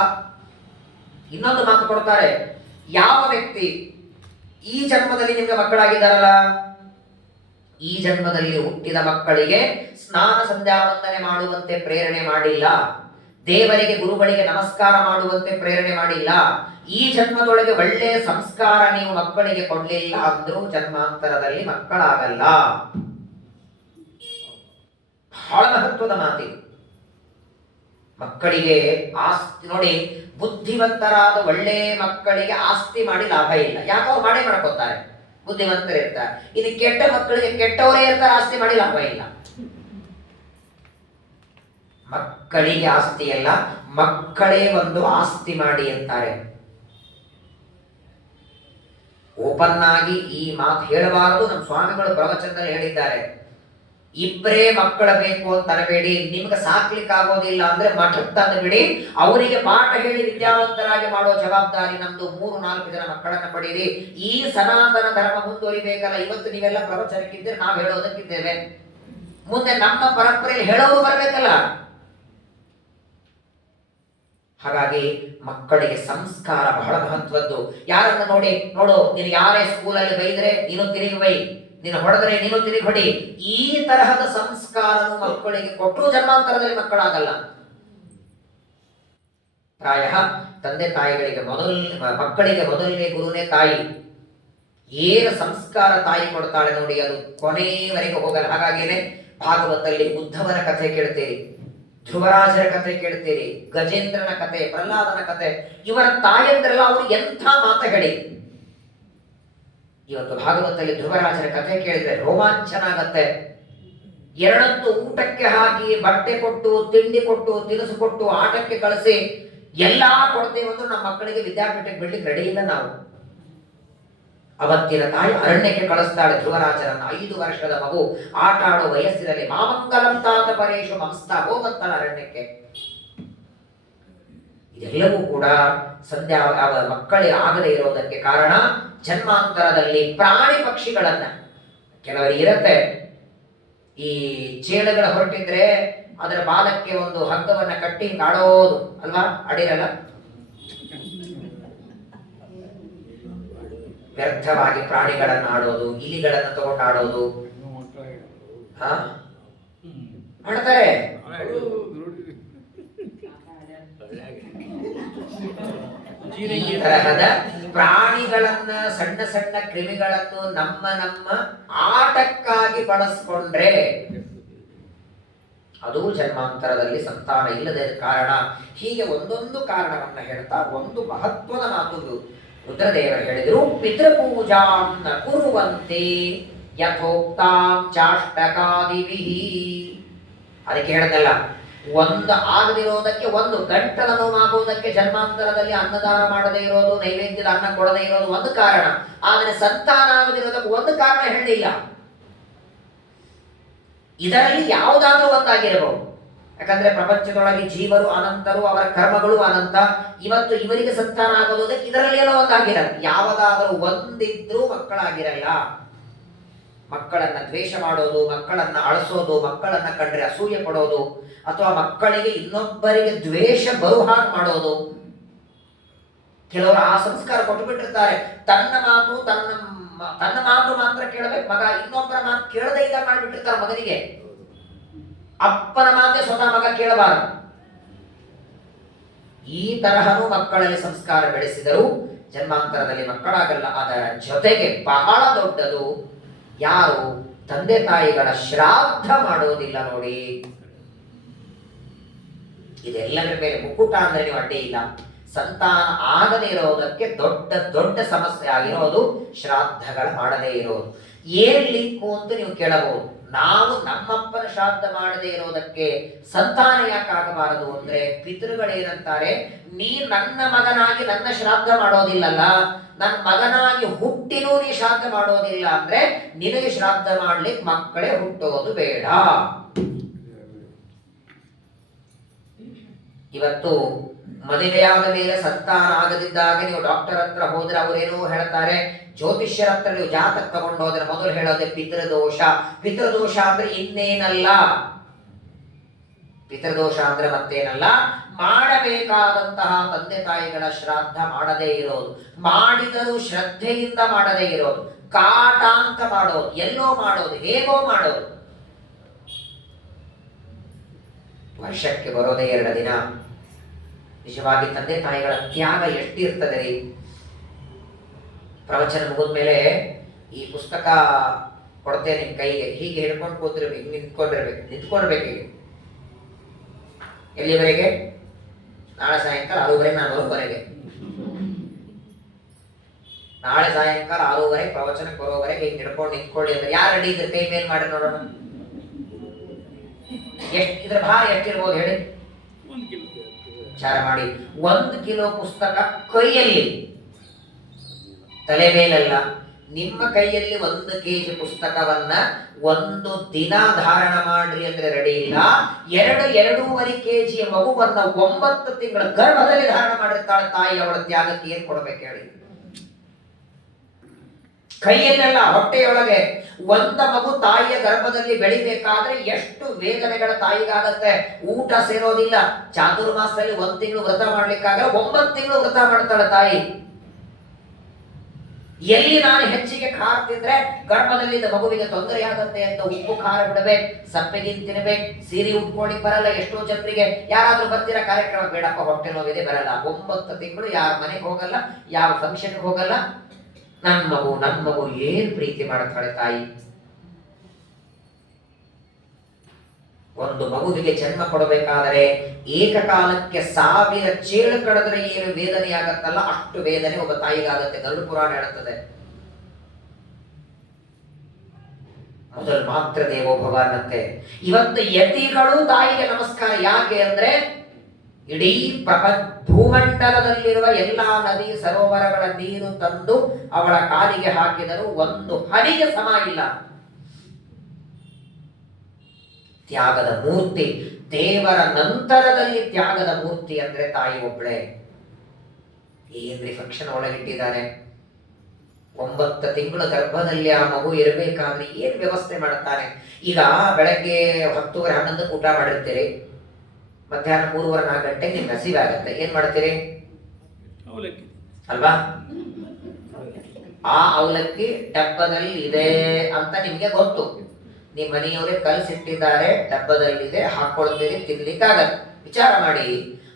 ಇನ್ನೊಂದು ಮಾತು ಕೊಡ್ತಾರೆ. ಯಾವ ವ್ಯಕ್ತಿ ಈ ಜನ್ಮದಲ್ಲಿ ನಿಮಗೆ ಮಕ್ಕಳಾಗಿದ್ದಾರಲ್ಲ, ಈ ಜನ್ಮದಲ್ಲಿ ಹುಟ್ಟಿದ ಮಕ್ಕಳಿಗೆ ಸ್ನಾನ ಸಂಧ್ಯಾ ವಂದನೆ ಮಾಡುವಂತೆ ಪ್ರೇರಣೆ ಮಾಡಿಲ್ಲ, ದೇವರಿಗೆ ಗುರುಗಳಿಗೆ ನಮಸ್ಕಾರ ಮಾಡುವಂತೆ ಪ್ರೇರಣೆ ಮಾಡಿಲ್ಲ, ಈ ಜನ್ಮದೊಳಗೆ ಒಳ್ಳೆಯ ಸಂಸ್ಕಾರ ನೀವು ಮಕ್ಕಳಿಗೆ ಕೊಡ್ಲಿಲ್ಲ ಅಂದ್ರೂ ಜನ್ಮಾಂತರದಲ್ಲಿ ಮಕ್ಕಳಾಗಲ್ಲ. ಬಹಳ ಮಹತ್ವದ ಮಾತಿ. ಮಕ್ಕಳಿಗೆ ಆಸ್ತಿ ನೋಡಿ, ಬುದ್ಧಿವಂತರಾದ ಒಳ್ಳೆ ಮಕ್ಕಳಿಗೆ ಆಸ್ತಿ ಮಾಡಿ ಲಾಭ ಇಲ್ಲ. ಯಾಕೋ ಮಾಡೇ ಮಾಡ್ಕೋತಾರೆ, ಬುದ್ಧಿವಂತರಿರ್ತಾರೆ. ಇನ್ನು ಕೆಟ್ಟ ಮಕ್ಕಳಿಗೆ ಕೆಟ್ಟವರೇ ಇರ್ತಾರೆ, ಆಸ್ತಿ ಮಾಡಿ ಲಾಭ ಇಲ್ಲ. ಮಕ್ಕಳಿಗೆ ಆಸ್ತಿ ಅಲ್ಲ, ಮಕ್ಕಳೇ ಒಂದು ಆಸ್ತಿ ಮಾಡಿ ಅಂತಾರೆ. ಓಪನ್ ಆಗಿ ಈ ಮಾತು ಹೇಳಬಾರದು. ನಮ್ಮ ಸ್ವಾಮಿಗಳು ಪ್ರವಚನದಲ್ಲಿ ಹೇಳಿದ್ದಾರೆ, ಇಬ್ಬರೇ ಮಕ್ಕಳ ಬೇಕು ಅಂತ ಅನಬೇಡಿ. ನಿಮ್ಗೆ ಸಾಕ್ಲಿಕ್ಕೆ ಆಗೋದಿಲ್ಲ ಅಂದ್ರೆ ಮಠಕ್ಕೆ ತಂದು ಬಿಡಿ, ಅವರಿಗೆ ಪಾಠ ಹೇಳಿ ವಿದ್ಯಾವಂತರಾಗಿ ಮಾಡೋ ಜವಾಬ್ದಾರಿ ನಮ್ದು. 3-4 ಜನ ಮಕ್ಕಳನ್ನ ಪಡೀರಿ. ಈ ಸನಾತನ ಧರ್ಮ ಮುಂದುವರಿಬೇಕಲ್ಲ. ಇವತ್ತು ನೀವೆಲ್ಲ ಪ್ರವಚನಕ್ಕಿದ್ದರೆ ನಾವು ಹೇಳೋದಕ್ಕಿದ್ದೇವೆ, ಮುಂದೆ ನಮ್ಮ ಪರಂಪರೆಯಲ್ಲಿ ಹೇಳೋರು ಬರಬೇಕಲ್ಲ. ಹಾಗಾಗಿ ಮಕ್ಕಳಿಗೆ ಸಂಸ್ಕಾರ ಬಹಳ ಮಹತ್ವದ್ದು. ಯಾರನ್ನ ನೋಡು, ನೀನು ಯಾರೇ ಸ್ಕೂಲಲ್ಲಿ ಬೈದ್ರೆ ನೀನು ತಿರುಗಿ ಬೈ, ನೀನು ಹೊಡೆದ್ರೆ ನೀನು ತಿರುಗಿ ಹೊಡಿ. ಈ ತರಹದ ಸಂಸ್ಕಾರನು ಮಕ್ಕಳಿಗೆ ಕೊಟ್ಟರು ಜನ್ಮಾಂತರದಲ್ಲಿ ಮಕ್ಕಳಾಗಲ್ಲ. ಪ್ರಾಯ ತಂದೆ ತಾಯಿಗಳಿಗೆ ಮಕ್ಕಳಿಗೆ ಮೊದಲನೇ ಗುರುನೇ ತಾಯಿ. ಏನು ಸಂಸ್ಕಾರ ತಾಯಿ ಕೊಡ್ತಾಳೆ ನೋಡಿ, ಅದು ಕೊನೆಯವರೆಗೆ ಹೋಗಲ್ಲ. ಹಾಗಾಗಿನೇ ಭಾಗವತದಲ್ಲಿ ಉದ್ಧವನ ಕಥೆ ಕೇಳ್ತೀರಿ, ಧ್ರುವರಾಜರ ಕಥೆ ಕೇಳ್ತೀರಿ, ಗಜೇಂದ್ರನ ಕಥೆ, ಪ್ರಹ್ಲಾದನ ಕಥೆ. ಇವರ ತಾಯಂದ್ರೆಲ್ಲ ಅವರು ಎಂಥ ಮಾತು ಹೇಳಿ. ಇವತ್ತು ಭಾಗವತದಲ್ಲಿ ಧ್ರುವರಾಜರ ಕಥೆ ಕೇಳಿದ್ರೆ ರೋಮಾಂಚನ ಆಗತ್ತೆ. ಎರಡತ್ತು ಊಟಕ್ಕೆ ಹಾಕಿ, ಬಟ್ಟೆ ಕೊಟ್ಟು, ತಿಂಡಿ ಕೊಟ್ಟು, ತಿನಿಸು ಕೊಟ್ಟು, ಆಟಕ್ಕೆ ಕಳಿಸಿ ಎಲ್ಲಾ ಕೊಡ್ತೇವೆ ಅಂದ್ರೆ ನಮ್ಮ ಮಕ್ಕಳಿಗೆ ವಿದ್ಯಾಪೀಠಕ್ಕೆ ಬಿಡ್ಲಿಕ್ಕೆ ರೆಡಿ ಇಲ್ಲ ನಾವು. ಅವತ್ತಿನ ತಾಯಿ ಅರಣ್ಯಕ್ಕೆ ಕಳಿಸ್ತಾಳೆ ಧ್ರುವರಾಜರನ್ನ. 5 ವರ್ಷದ ಮಗು ಆಟ ಆಡೋ ವಯಸ್ಸಿನಲ್ಲಿ ಮಾಮಂಗಲಂತಾದ ಪರೇಶು ಮಂಸ್ತ ಹೋಗಂತಾಳ ಅರಣ್ಯಕ್ಕೆ. ಇದೆಲ್ಲವೂ ಕೂಡ ಸಂಧ್ಯಾ ಮಕ್ಕಳಿಗೆ ಆಗದೇ ಇರೋದಕ್ಕೆ ಕಾರಣ ಜನ್ಮಾಂತರದಲ್ಲಿ ಪ್ರಾಣಿ ಪಕ್ಷಿಗಳನ್ನ, ಕೆಲವರಿಗೆ ಇರತ್ತೆ ಈ ಚೇಳುಗಳ ಹೊರಟಿದ್ರೆ ಅದರ ಬಾಲಕ್ಕೆ ಒಂದು ಹಗ್ಗವನ್ನ ಕಟ್ಟಿ ಆಡೋದು ಅಲ್ವಾ, ಅಡಿರಲ್ಲ. ವ್ಯರ್ಥವಾಗಿ ಪ್ರಾಣಿಗಳನ್ನ ಆಡೋದು, ಇಲಿಗಳನ್ನ ತಗೊಂಡು ಆಡೋದು ಮಾಡ್ತಾರೆ. ಈ ತರಹದ ಪ್ರಾಣಿಗಳನ್ನ, ಸಣ್ಣ ಸಣ್ಣ ಕ್ರಿಮಿಗಳನ್ನು ನಮ್ಮ ಆಟಕ್ಕಾಗಿ ಬಳಸ್ಕೊಂಡ್ರೆ ಅದು ಜನ್ಮಾಂತರದಲ್ಲಿ ಸಂತಾನ ಇಲ್ಲದ ಕಾರಣ. ಹೀಗೆ ಒಂದೊಂದು ಕಾರಣವನ್ನ ಹೇಳ್ತಾ ಒಂದು ಮಹತ್ವದ ಮಾತು ರುದ್ರದೇವರು ಹೇಳಿದರು. ಪಿತೃಪೂಜಾಂ ನ ಕುರುವಂತೆ ಯಥೋಕ್ತಾಂ ಚಾಷ್ಟಕಾದಿಭಿಃ. ಅದಕ್ಕೆ ಹೇಳದಲ್ಲ, ಒಂದು ಆಗದಿರೋದಕ್ಕೆ, ಒಂದು ಗಂಟಲ ನೋವಾಗುವುದಕ್ಕೆ ಜನ್ಮಾಂತರದಲ್ಲಿ ಅನ್ನದಾನ ಮಾಡದೇ ಇರೋದು, ನೈವೇದ್ಯದ ಅನ್ನ ಕೊಡದೇ ಇರೋದು ಒಂದು ಕಾರಣ. ಆದರೆ ಸಂತಾನ ಆಗದಿರೋದಕ್ಕೆ ಒಂದು ಕಾರಣ ಹೇಳಿಲ್ಲ. ಇದರಲ್ಲಿ ಯಾವುದಾದ್ರೂ ಒಂದಾಗಿರಬಹುದು. ಯಾಕಂದ್ರೆ ಪ್ರಪಂಚದೊಳಗೆ ಜೀವರು ಅನಂತರು, ಅವರ ಕರ್ಮಗಳು ಅನಂತ. ಇವತ್ತು ಇವರಿಗೆ ಸಂತಾನ ಆಗೋದಕ್ಕೆ ಇದರಲ್ಲಿ ಏನೋ ಒಂದಾಗಿರಲ್ಲ. ಯಾವುದಾದರೂ ಒಂದಿದ್ರೂ ಮಕ್ಕಳಾಗಿರಲ್ಲ. ಮಕ್ಕಳನ್ನ ದ್ವೇಷ ಮಾಡೋದು, ಮಕ್ಕಳನ್ನ ಅಳಿಸೋದು, ಮಕ್ಕಳನ್ನ ಕಂಡ್ರೆ ಅಸೂಯೆ ಪಡೋದು, ಅಥವಾ ಮಕ್ಕಳಿಗೆ ಇನ್ನೊಬ್ಬರಿಗೆ ದ್ವೇಷ ಬರು ಹಾಗೆ ಮಾಡೋದು. ಕೆಲವರು ಆ ಸಂಸ್ಕಾರ ಕೊಟ್ಟು ಬಿಟ್ಟಿರ್ತಾರೆ. ತನ್ನ ಮಾತು ಮಾತ್ರ ಕೇಳಬೇಕು ಮಗ, ಇನ್ನೊಬ್ಬರ ಮಾತು ಕೇಳದೆ ಇದ್ದ ಮಾಡಿಬಿಟ್ಟಿರ್ತಾರೆ ಮಗನಿಗೆ. ಅಪ್ಪನ ಮಾತೆ ಸ್ವತಃ ಮಗ ಕೇಳಬಾರದು. ಈ ತರಹನೂ ಮಕ್ಕಳಲ್ಲಿ ಸಂಸ್ಕಾರ ಬೆಳೆಸಿದರು ಜನ್ಮಾಂತರದಲ್ಲಿ ಮಕ್ಕಳಾಗಲ್ಲ. ಅದರ ಜೊತೆಗೆ ಬಹಳ ದೊಡ್ಡದು, ಯಾರು ತಂದೆ ತಾಯಿಗಳ ಶ್ರಾದ್ದ ಮಾಡೋದಿಲ್ಲ ನೋಡಿ. ಇದೆಲ್ಲರ ಮೇಲೆ ಮುಕುಟ ಅಂದ್ರೆ ನೀವು ಅಡ್ಡಿ ಇಲ್ಲ. ಸಂತಾನ ಆಗದೇ ಇರೋದಕ್ಕೆ ದೊಡ್ಡ ದೊಡ್ಡ ಸಮಸ್ಯೆ ಆಗಿರೋದು ಶ್ರಾದ್ದಗಳ ಮಾಡದೇ ಇರೋದು. ಏನ್ ಲಿಂಕು ಅಂತ ನೀವು ಕೇಳಬಹುದು. ನಾವು ನಮ್ಮಪ್ಪನ ಶ್ರಾದ್ದ ಮಾಡದೇ ಇರೋದಕ್ಕೆ ಸಂತಾನ ಯಾಕಾಗಬಾರದು ಅಂದ್ರೆ ಪಿತೃಗಳೇನಂತಾರೆ, ನೀ ನನ್ನ ಮಗನಾಗಿ ನನ್ನ ಶ್ರಾದ್ದ ಮಾಡೋದಿಲ್ಲಲ್ಲ, ನನ್ನ ಮಗನಾಗಿ ಹುಟ್ಟಿನೂ ನೀ ಶ್ರಾದ್ದ ಮಾಡೋದಿಲ್ಲ ಅಂದ್ರೆ ನಿನಗೆ ಶ್ರಾದ್ದ ಮಾಡ್ಲಿಕ್ಕೆ ಮಕ್ಕಳೇ ಹುಟ್ಟೋದು ಬೇಡ. ಇವತ್ತು ಮದುವೆಯಾದ ಮೇಲೆ ಸಂತಾನ ಆಗದಿದ್ದಾಗ ನೀವು ಡಾಕ್ಟರ್ ಹತ್ರ ಹೋದ್ರೆ ಅವರೇನೋ ಹೇಳ್ತಾರೆ, ಜ್ಯೋತಿಷ್ಯರ ಹತ್ರ ನೀವು ಜಾತಕ ತಗೊಂಡು ಹೋದ್ರೆ ಮೊದಲು ಹೇಳೋದೆ ಪಿತೃದೋಷ. ಪಿತೃದೋಷ ಅಂದ್ರೆ ಇನ್ನೇನಲ್ಲ, ಪಿತೃದೋಷ ಅಂದ್ರೆ ಮತ್ತೇನಲ್ಲ, ಮಾಡಬೇಕಾದಂತಹ ತಂದೆ ತಾಯಿಗಳ ಶ್ರಾದ್ದ ಮಾಡದೇ ಇರೋದು, ಮಾಡಿದರೂ ಶ್ರದ್ಧೆಯಿಂದ ಮಾಡದೇ ಇರೋದು, ಕಾಟಾಂಕ ಮಾಡೋದು, ಎಲ್ಲೋ ಮಾಡೋದು, ಹೇಗೋ ಮಾಡೋದು. ವರ್ಷಕ್ಕೆ ಬರೋದೇ 2 ದಿನ. ನಿಜವಾಗಿ ತಂದೆ ತಾಯಿಗಳ ತ್ಯಾಗ ಎಷ್ಟಿರ್ತದೆ ರೀ. ಪ್ರವಚನ ಮುಗಿದ್ಮೇಲೆ ಈ ಪುಸ್ತಕ ಕೊಡ್ತೇನೆ ನಿಮ್ ಕೈಗೆ, ಹೀಗೆ ಹಿಡ್ಕೊಂಡು ಕೂತಿರ್ಬೇಕು, ನಿಂತ್ಕೊಂಡಿರ್ಬೇಕು. ಈಗ ಎಲ್ಲಿವರೆಗೆ? ನಾಳೆ ಸಾಯಂಕಾಲ 6:30 ನಾನು ಬರೋವರೆಗೆ. ನಾಳೆ ಸಾಯಂಕಾಲ 6:30 ಪ್ರವಚನಕ್ಕೆ ಬರೋವರೆಗೆ ಹಿಂಗೆ ಹಿಡ್ಕೊಂಡು ನಿಂತ್ಕೊಳ್ಳಿ ಅಂದ್ರೆ ಯಾರು ರೆಡಿ ಇದ್ರೆ ಕೈ ಮೇಲ್ ಮಾಡಿ ನೋಡೋಣ. ಇದ್ರ ಭಾರ ಎಷ್ಟಿರ್ಬೋದು ಹೇಳಿ? ವಿಚಾರ ಮಾಡಿ. 1 ಕಿಲೋ ಪುಸ್ತಕ ಕೈಯಲ್ಲಿ, ತಲೆ ಮೇಲಲ್ಲ, ನಿಮ್ಮ ಕೈಯಲ್ಲಿ 1 ಕೆಜಿ ಪುಸ್ತಕವನ್ನ 1 ದಿನ ಧಾರಣ ಮಾಡ್ರಿ ಅಂದ್ರೆ ರೆಡಿ ಇಲ್ಲ. 2-2.5 ಕೆಜಿಯ ಮಗುವನ್ನ 9 ತಿಂಗಳ ಗರ್ಭದಲ್ಲಿ ಧಾರಣ ಮಾಡಿರ್ತಾಳೆ ತಾಯಿ. ಅವಳ ತ್ಯಾಗಕ್ಕೆ ಏನ್ ಕೊಡ್ಬೇಕು ಹೇಳಿ? ಕೈಯಲ್ಲೆಲ್ಲ, ಹೊಟ್ಟೆಯೊಳಗೆ. 1 ಮಗು ತಾಯಿಯ ಗರ್ಭದಲ್ಲಿ ಬೆಳಿಬೇಕಾದ್ರೆ ಎಷ್ಟು ವೇದನೆಗಳ ತಾಯಿಗಾಗತ್ತೆ. ಊಟ ಸೇರೋದಿಲ್ಲ. ಚಾತುರ್ಮಾಸದಲ್ಲಿ 1 ತಿಂಗಳು ವ್ರತ ಮಾಡ್ಲಿಕ್ಕಾಗ 9 ತಿಂಗಳು ವ್ರತ ಮಾಡ್ತಾಳೆ ತಾಯಿ. ಎಲ್ಲಿ ನಾನು ಹೆಚ್ಚಿಗೆ ಖಾರ ತಿಂದ್ರೆ ಗರ್ಭದಲ್ಲಿದ್ದ ಮಗುವಿಗೆ ತೊಂದರೆ ಆಗತ್ತೆ ಅಂತ ಉಪ್ಪು ಖಾರ ಬಿಡಬೇಕು, ಸಪ್ಪೆಗಿನ್ ತಿನ್ಬೇಕು, ಸೀರೆ ಉಟ್ಕೊಳ್ಳಿ ಬರಲ್ಲ. ಎಷ್ಟೋ ಜನರಿಗೆ ಯಾರಾದ್ರೂ ಬರ್ತೀರಾ ಕಾರ್ಯಕ್ರಮ, ಬೇಡಪ್ಪ ಹೊಟ್ಟೆ ನೋವಿದೆ ಬರಲ್ಲ. 9 ತಿಂಗಳು ಯಾರ ಮನೆಗೆ ಹೋಗಲ್ಲ, ಯಾವ ಫಂಕ್ಷನ್ಗೆ ಹೋಗಲ್ಲ. ನನ್ನ ಮಗು ಏನ್ ಪ್ರೀತಿ ಮಾಡ್ತಾಳೆ ತಾಯಿ. ಒಂದು ಮಗುವಿಗೆ ಜನ್ಮ ಕೊಡಬೇಕಾದರೆ ಏಕಕಾಲಕ್ಕೆ 1000 ಚೇಳು ಕಳೆದ್ರೆ ಏನು ವೇದನೆ ಆಗತ್ತಲ್ಲ, ಅಷ್ಟು ವೇದನೆ ಒಬ್ಬ ತಾಯಿಗಾಗತ್ತೆ. ಗರುಡ ಪುರಾಣ ಹೇಳುತ್ತದೆ. ಮೊದಲು ಮಾತ್ರ ದೇವೋಭವ ಅನ್ನತ್ತೆ. ಇವತ್ತು ಯತಿಗಳು ತಾಯಿಗೆ ನಮಸ್ಕಾರ. ಯಾಕೆ ಅಂದ್ರೆ ಇಡೀ ಭೂಮಂಡಲದಲ್ಲಿರುವ ಎಲ್ಲಾ ನದಿ ಸರೋವರಗಳ ನೀರು ತಂದು ಅವಳ ಕಾಲಿಗೆ ಹಾಕಿದರೂ 1 ಹನಿಗೆ ಸಮ ಇಲ್ಲ. ತ್ಯಾಗದ ಮೂರ್ತಿ. ದೇವರ ನಂತರದಲ್ಲಿ ತ್ಯಾಗದ ಮೂರ್ತಿ ಅಂದ್ರೆ ತಾಯಿ ಒಬ್ಳೆ. ಏನ್ರಿ ಫಂಕ್ಷನ್ ಒಳಗಿಟ್ಟಿದ್ದಾರೆ. 9 ತಿಂಗಳ ಗರ್ಭದಲ್ಲಿ ಆ ಮಗು ಇರಬೇಕಾದ್ರೆ ಏನ್ ವ್ಯವಸ್ಥೆ ಮಾಡುತ್ತಾರೆ. ಈಗ ಬೆಳಗ್ಗೆ 10:30-11 ಊಟ ಮಾಡಿರ್ತೀರಿ, ಮಧ್ಯಾಹ್ನ 3:30-4 ಗಂಟೆಗೆ ನಿಮ್ಗೆ ಹಸಿವೆ ಆಗತ್ತೆ. ಏನ್ ಮಾಡ್ತೀರಿ? ಅಲ್ವಾ? ಆ ಅವಲಕ್ಕಿ ಡಬ್ಬದಲ್ಲಿ ಇದೆ ಅಂತ ನಿಮ್ಗೆ ಗೊತ್ತು. ನಿಮ್ಮ ಮನೆಯವರೇ ಕಲಸಿಟ್ಟಿದ್ದಾರೆ, ಡಬ್ಬದಲ್ಲಿದೆ, ಹಾಕೊಳ್ತೀರಿ, ತಿನ್ಲಿಕ್ಕಾಗತ್ತೆ. ವಿಚಾರ ಮಾಡಿ,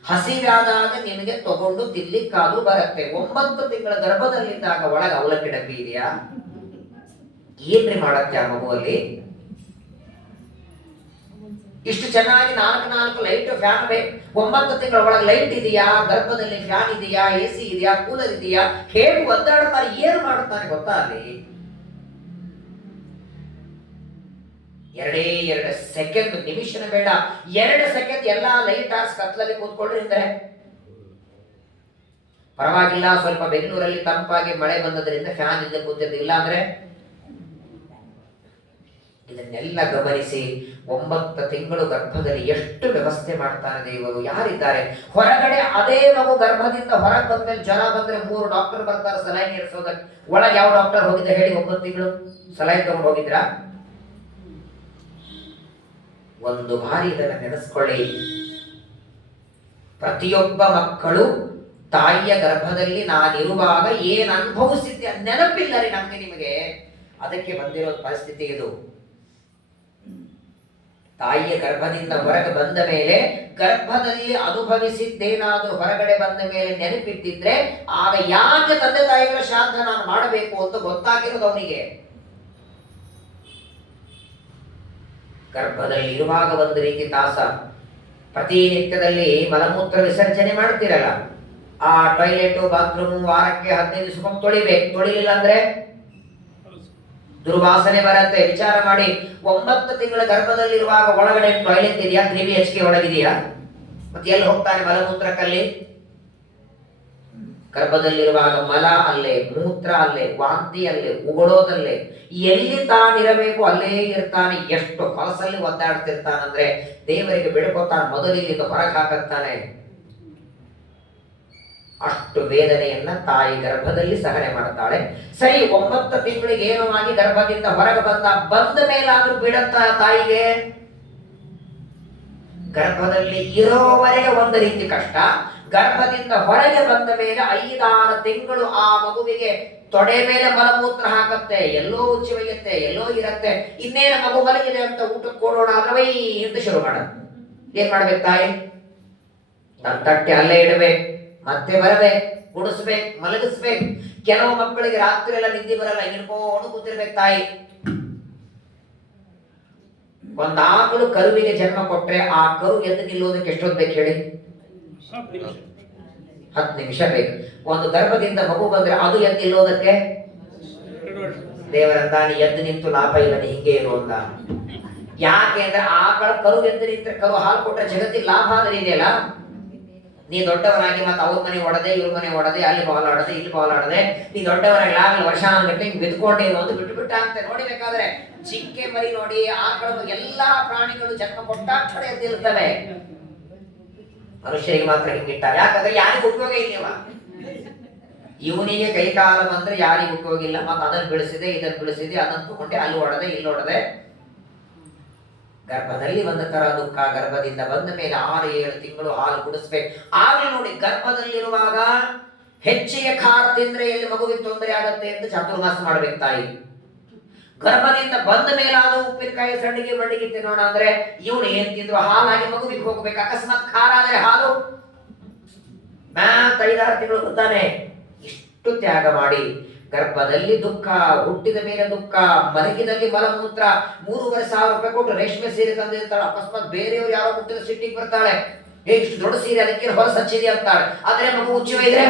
ಹಸಿವಾದಾಗ ನಿಮಗೆ ತಗೊಂಡು ತಿನ್ಲಿಕ್ಕಾದ್ರೂ ಬರುತ್ತೆ. 9 ತಿಂಗಳ ಗರ್ಭದಲ್ಲಿದ್ದಾಗ ಒಳಗೆ ಅವಲಕ್ಕಿ ಡಬ್ಬಿ ಇದೆಯಾ? ಏನ್ರಿ ಮಾಡತ್ತೆ ಆ ಮಗುವಲ್ಲಿ? ಇಷ್ಟು ಚೆನ್ನಾಗಿ 4 ಲೈಟ್ ಫ್ಯಾನ್ ಬೇಕು. 9 ತಿಂಗಳ ಒಳಗೆ ಲೈಟ್ ಇದೆಯಾ? ಗರ್ಭದಲ್ಲಿ ಫ್ಯಾನ್ ಇದೆಯಾ? AC ಇದೆಯಾ? ಕೂಲರ್ ಇದೆಯಾ? ಹೇಗೆ ಒದ್ದಾಡ್ತಾರೆ, ಏನು ಮಾಡ್ತಾರೆ ಗೊತ್ತಾ? ಅಲ್ಲಿ 2 ಸೆಕೆಂಡ್, ನಿಮಿಷನ ಬೇಡ, 2 ಸೆಕೆಂಡ್ ಎಲ್ಲಾ ಲೈಟ್ ಆರ್ಸ್ ಕತ್ಲಲ್ಲಿ ಕೂತ್ಕೊಳ್ರಿ ಅಂದ್ರೆ ಪರವಾಗಿಲ್ಲ. ಸ್ವಲ್ಪ ಬೆಂಗಳೂರಲ್ಲಿ ತಂಪಾಗಿ ಮಳೆ ಬಂದದ್ರಿಂದ ಫ್ಯಾನ್ ಇಲ್ಲದೆ ಕೂತಿದ್ದಿಲ್ಲ ಅಂದ್ರೆ. ಇದನ್ನೆಲ್ಲ ಗಮನಿಸಿ 9 ತಿಂಗಳು ಗರ್ಭದಲ್ಲಿ ಎಷ್ಟು ವ್ಯವಸ್ಥೆ ಮಾಡ್ತಾರೆ ದೇವರು. ಯಾರಿದ್ದಾರೆ ಹೊರಗಡೆ? ಅದೇ ಮಗು ಗರ್ಭದಿಂದ ಹೊರಗೆ ಬಂದ್ಮೇಲೆ ಜ್ವರ ಬಂದ್ರೆ 3 ಡಾಕ್ಟರ್ ಬರ್ತಾರೆ ಸಲೈನ್ ಏರ್ಸೋದಕ್ಕೆ. ಒಳಗೆ ಯಾವ ಡಾಕ್ಟರ್ ಹೋಗಿದ್ದ ಹೇಳಿ? 9 ತಿಂಗಳು ಸಲೈನ್ ತಗೊಂಡು ಹೋಗಿದ್ರಾ? ಒಂದು ಬಾರಿ ಇದನ್ನ ನೆನೆಸ್ಕೊಳ್ಳಿ. ಪ್ರತಿಯೊಬ್ಬ ಮಕ್ಕಳು ತಾಯಿಯ ಗರ್ಭದಲ್ಲಿ ನಾನಿರುವಾಗ ಏನ್ ಅನುಭವಿಸಿದ್ದೆ ನೆನಪಿಲ್ಲ ರೀ ನಮ್ಗೆ, ನಿಮಗೆ. ಅದಕ್ಕೆ ಬಂದಿರೋ ಪರಿಸ್ಥಿತಿ ಇದು. ತಾಯಿಯ ಗರ್ಭದಿಂದ ಹೊರಗೆ ಬಂದ ಮೇಲೆ ಗರ್ಭದಲ್ಲಿ ಅನುಭವಿಸಿದ್ದೇನಾದ್ರೂ ಹೊರಗಡೆ ಬಂದ ಮೇಲೆ ನೆನಪಿಟ್ಟಿದ್ರೆ ಆಗ ಯಾಕೆ ತಂದೆ ತಾಯಿಗಳ ಶ್ರಾದ್ದ ನಾನು ಮಾಡಬೇಕು ಅಂತ ಗೊತ್ತಾಗಿರೋದು ಅವನಿಗೆ. ಗರ್ಭದಲ್ಲಿ ಇರುವಾಗ ಒಂದು ರೀತಿ ತಾಸ, ಪ್ರತಿನಿತ್ಯದಲ್ಲಿ ಮಲಮೂತ್ರ ವಿಸರ್ಜನೆ ಮಾಡ್ತಿರಲ್ಲ, ಆ ಟಾಯ್ಲೆಟ್ ಬಾತ್ರೂಮ್ ವಾರಕ್ಕೆ 15 ದಿವಸಕ್ಕೊಮ್ಮೆ ತೊಳಿಬೇಕು. ತೊಳಿಲಿಲ್ಲ ಅಂದ್ರೆ ದುರ್ವಾಸನೆ ಬರುತ್ತೆ. ವಿಚಾರ ಮಾಡಿ, 9 ತಿಂಗಳ ಗರ್ಭದಲ್ಲಿರುವಾಗ ಒಳಗಡೆ ಟಾಯ್ಲೆಟ್ ಇದೆಯಾ? 3BHK ಒಳಗಿದೆಯಾ? ಮತ್ತೆ ಎಲ್ಲಿ ಹೋಗ್ತಾನೆ ಮಲಮೂತ್ರಕ್ಕಲ್ಲಿ? ಗರ್ಭದಲ್ಲಿರುವಾಗ ಮಲ ಅಲ್ಲೇ, ಮೂತ್ರ ಅಲ್ಲೇ, ವಾಂತಿ ಅಲ್ಲೇ, ಉಗುಳೋದಲ್ಲೇ, ಎಲ್ಲಿ ತಾನಿರಬೇಕು ಅಲ್ಲೇ ಇರ್ತಾನೆ. ಎಷ್ಟು ಹೊಲಸಲ್ಲಿ ಒದ್ದಾಡ್ತಿರ್ತಾನಂದ್ರೆ ದೇವರಿಗೆ ಬಿಡ್ಕೊತಾನೆ, ಮೊದಲು ಇಲ್ಲಿಂದ ಹೊರಗೆ ಹಾಕತ್ತಾನೆ. ಅಷ್ಟು ವೇದನೆಯನ್ನ ತಾಯಿ ಗರ್ಭದಲ್ಲಿ ಸಹನೆ ಮಾಡ್ತಾಳೆ. ಸರಿ, 9 ತಿಂಗಳಿಗೆ ಏನೋ ಆಗಿ ಗರ್ಭದಿಂದ ಹೊರಗೆ ಬಂದ ಮೇಲಾದ್ರೂ ಬಿಡತ್ತ ತಾಯಿಗೆ? ಗರ್ಭದಲ್ಲಿ ಇರೋವರೆಗೆ ಒಂದು ರೀತಿ ಕಷ್ಟ, ಗರ್ಭದಿಂದ ಹೊರಗೆ ಬಂದ ಮೇಲೆ 5-6 ತಿಂಗಳು ಆ ಮಗುವಿಗೆ ತೊಡೆ ಮೇಲೆ ಮಲಮೂತ್ರ ಹಾಕತ್ತೆ, ಎಲ್ಲೋ ಉಚ್ಚಿ ಒಯ್ಯತ್ತೆ, ಎಲ್ಲೋ ಇರತ್ತೆ. ಇನ್ನೇನು ಮಗು ಮಲಗಿದೆ ಅಂತ ಊಟಕ್ಕೆ ಕೊಡೋಣ ಅಂದ್ರೆ ವೈ ಅಂತ ಶುರು ಮಾಡ. ಏನ್ ಮಾಡ್ಬೇಕು ತಾಯಿ? ತನ್ನ ತಟ್ಟೆ ಅಲ್ಲೇ ಇಡಬೇಕು, ಮತ್ತೆ ಬರಬೇಕು, ಕುಡಿಸ್ಬೇಕು, ಮಲಗಿಸ್ಬೇಕು. ಕೆಲವು ಮಕ್ಕಳಿಗೆ ರಾತ್ರಿ ಎಲ್ಲ ನಿದ್ದೆ ಬರಲ್ಲ, ಹಿಡ್ಕೊಂಡು ಕೂತಿರ್ಬೇಕು ತಾಯಿ. ಒಂದ್ ಆಕಳು ಕರುವಿಗೆ ಜನ್ಮ ಕೊಟ್ರೆ ಆ ಕರು ಎದ್ದು ನಿಲ್ಲೋದಕ್ಕೆ ಎಷ್ಟೊತ್ತು ಬೇಕು ಹೇಳಿ? 10 ನಿಮಿಷ ಬೇಕು. ಒಂದು ಗರ್ಭದಿಂದ ಮಗು ಬಂದ್ರೆ ಅದು ಎದ್ದು ನಿಲ್ಲೋದಕ್ಕೆ ದೇವರಂತಾನೆ ಎದ್ದು ನಿಂತು ಲಾಭ ಇಲ್ಲ, ನೀ ಹಿಂಗೆ ಇರು ಅಂದ. ಯಾಕೆ ಅಂದ್ರೆ ಆಕಳ ಕರು ಎದ್ದು ನಿಂತ್ರೆ, ಕರು ಹಾಲು ಕೊಟ್ರೆ ಜಗತ್ತಿಗೆ ಲಾಭ ಆದ್ರೆ ಇದೆಯಲ್ಲ. ನೀ ದೊಡ್ಡವನಾಗಿ ಮತ್ತೆ ಅವ್ರ ಮನೆ ಹೊಡೆದೆ, ಇವ್ರ ಮನೆ ಹೊಡೆದೆ, ಅಲ್ಲಿ ಬಾಲ್ ಆಡದೆ, ಇಲ್ಲಿ ಬಾಲ್ ಆಡದೆ, ನೀ ದೊಡ್ಡವನಾಗಿ ಆಮೇಲೆ ವರ್ಷಾನುಗಟ್ಟಲೆ ಹಿಂಗ್ ಬಿದ್ಕೊಂಡೇನು ಅಂತ ಬಿಟ್ಟು ಅಂತ ನೋಡಿಬೇಕಾದ್ರೆ ಚಿಕ್ಕೆ ಮರಿ ನೋಡಿ, ಆಕಳು ಎಲ್ಲಾ ಪ್ರಾಣಿಗಳು ಜನ್ಮ ಕೊಟ್ಟಾಕ್ಷಣ ಎದ್ದಿರ್ತವೆ. ಮನುಷ್ಯರಿಗೆ ಮಾತ್ರ ಹಿಂಗಿಟ್ಟಾರೆ. ಯಾಕಂದ್ರೆ ಯಾರಿಗೂ ಉಪಯೋಗ ಇಲ್ಲವ. ಇವನಿಗೆ ಕೈ ಕಾಲ ಬಂದ್ರೆ ಯಾರಿಗೂ ಉಪಯೋಗ ಇಲ್ಲ. ಮತ್ತೆ ಅದನ್ನು ಬೆಳೆಸಿದೆ, ಇದನ್ನು ಬೆಳೆಸಿದೆ, ಅದನ್ನು ತಗೊಂಡೆ, ಅಲ್ಲಿ ಹೊಡೆದೆ, ಇಲ್ಲಿ ಹೊಡೆದೆ. ಗರ್ಭದಲ್ಲಿ ಒಂದು ತರ ದುಃಖ. ಗರ್ಭದಿಂದ ಬಂದ ಮೇಲೆ 6-7 ತಿಂಗಳು ಹಾಲು ಕುಡಿಸ್ಬೇಕು. ಆಗ್ಲೂ ನೋಡಿ, ಗರ್ಭದಲ್ಲಿರುವಾಗ ಹೆಚ್ಚಿಗೆ ಖಾರ ತಿಂದ್ರೆ ಎಲ್ಲಿ ಮಗುವಿಗೆ ತೊಂದರೆ ಆಗತ್ತೆ ಅಂತ ಚಾತುರ್ಮಾಸ ಮಾಡ್ಬೇಕು ತಾಯಿ. ಗರ್ಭದಿಂದ ಬಂದ ಮೇಲಾದ ಉಪ್ಪಿನಕಾಯಿ, ಸಂಡಿಗೆ ಮಂಡಿಗೆ ತಿನ್ನೋಣ ಅಂದ್ರೆ ಇವನು ಏನ್ ತಿಂದ್ರು ಹಾಲಾಗಿ ಮಗುವಿಗೆ ಹೋಗ್ಬೇಕು. ಅಕಸ್ಮಾತ್ ಖಾರ ಆದ್ರೆ ಹಾಲು 5-6 ತಿಂಗಳು ಬರ್ತಾನೆ. ಇಷ್ಟು ತ್ಯಾಗ ಮಾಡಿ ಗರ್ಭದಲ್ಲಿ ದುಃಖ, ಹುಟ್ಟಿದ ಮೇಲೆ ದುಃಖ, ಮಲಗಿದಲ್ಲಿ ಮಲಮೂತ್ರ, 3,500 ರೂಪಾಯಿ ಕೊಟ್ಟು ರೇಷ್ಮೆ ಸೀರೆ ತಂದಿರ್ತಾಳೆ. ಅಕಸ್ಮಾತ್ ಬೇರೆಯವ್ರು ಯಾರೋ ಮುಟ್ಟಿದ ಸಿಟ್ಟಿಗೆ ಬರ್ತಾಳೆ, ಇಷ್ಟು ದೊಡ್ಡ ಸೀರೆ ಅದಕ್ಕೆ ಹೊರ ಹಚ್ಚಿದೆ ಅಂತಾಳೆ. ಆದ್ರೆ ಮಗು ಉಚ್ಚ ಇದ್ರೆ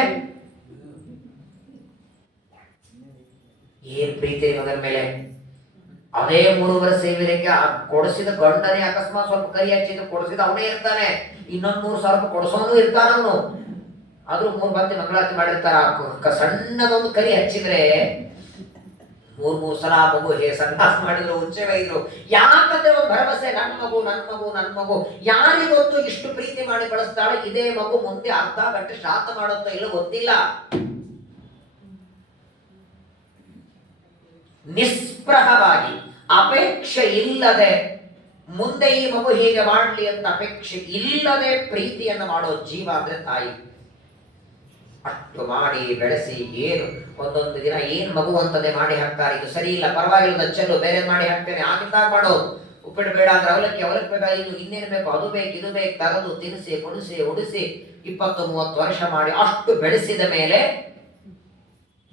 ಏನ್ ಪ್ರೀತಿ ಮಗನ ಮೇಲೆ. ಅದೇ 3,500 ಸೇವೆಗೆ ಕೊಡಿಸಿದ ಗಂಡನೇ ಅಕಸ್ಮಾತ್ ಸ್ವಲ್ಪ ಕೈ ಹಚ್ಚಿದ್ರೆ ಕೊಡಿಸಿದ ಅವನೇ ಇರ್ತಾನೆ. ಇನ್ನೊಂದು 3,000 ರೂಪಾಯಿ ಕೊಡಿಸೋನು ಇರ್ತಾನ ಅವನು. ಆದ್ರೂ 3 ಬಂತಿ ಮಂಗಳಾರತಿ ಮಾಡಿರ್ತಾರ. ಸಣ್ಣದೊಂದು ಕರಿ ಹಚ್ಚಿದ್ರೆ 3 ಸಲ ಮಗು ಸನ್ಮಾಸ ಮಾಡಿದ್ರು, ಉಚ್ಚವೈದ್ರು. ಯಾಕಂದ್ರೆ ಒಂದು ಭರವಸೆ, ನನ್ನ ಮಗು, ನನ್ನ ಮಗು, ನನ್ನ ಮಗು. ಯಾರಿಗೊತ್ತು ಇಷ್ಟು ಪ್ರೀತಿ ಮಾಡಿ ಬಳಸ್ತಾಳೆ. ಇದೇ ಮಗು ಮುಂದೆ ಅರ್ಧ ಗಂಟೆ ಶ್ರಾದ್ದ ಮಾಡುತ್ತೋ ಇಲ್ಲೋ ಗೊತ್ತಿಲ್ಲ. ನಿಸ್ಪೃಹವಾಗಿ, ಅಪೇಕ್ಷೆ ಇಲ್ಲದೆ, ಮುಂದೆ ಈ ಮಗು ಹೀಗೆ ಮಾಡಲಿ ಅಂತ ಅಪೇಕ್ಷೆ ಇಲ್ಲದೆ ಪ್ರೀತಿಯನ್ನು ಮಾಡೋ ಜೀವ ಅಂದ್ರೆ ತಾಯಿ. ಅಷ್ಟು ಮಾಡಿ ಬೆಳೆಸಿ ಏನು ಒಂದೊಂದು ದಿನ ಏನ್ ಮಗು ಅಂತದೇ ಮಾಡಿ ಹಾಕ್ತಾರೆ. ಇದು ಸರಿ ಇಲ್ಲ, ಪರವಾಗಿಲ್ಲ, ಚೆಲ್ಲು, ಬೇರೆ ಮಾಡಿ ಹಾಕ್ತೇನೆ, ಆಗಿದ್ದಾಗ ಮಾಡೋದು. ಉಪ್ಪಿಟ್ಟು ಬೇಡ ಅಂದ್ರೆ ಅವಲಕ್ಕಿ ಬೇಡ, ಇದು ಇನ್ನೇನು ಬೇಕು, ಅದು ಬೇಕು, ಇದು ಬೇಕು, ತಗದು ತಿನ್ನಿಸಿ, ಕುಡಿಸಿ, ಉಡಿಸಿ 20-30 ವರ್ಷ ಮಾಡಿ ಅಷ್ಟು ಬೆಳೆಸಿದ ಮೇಲೆ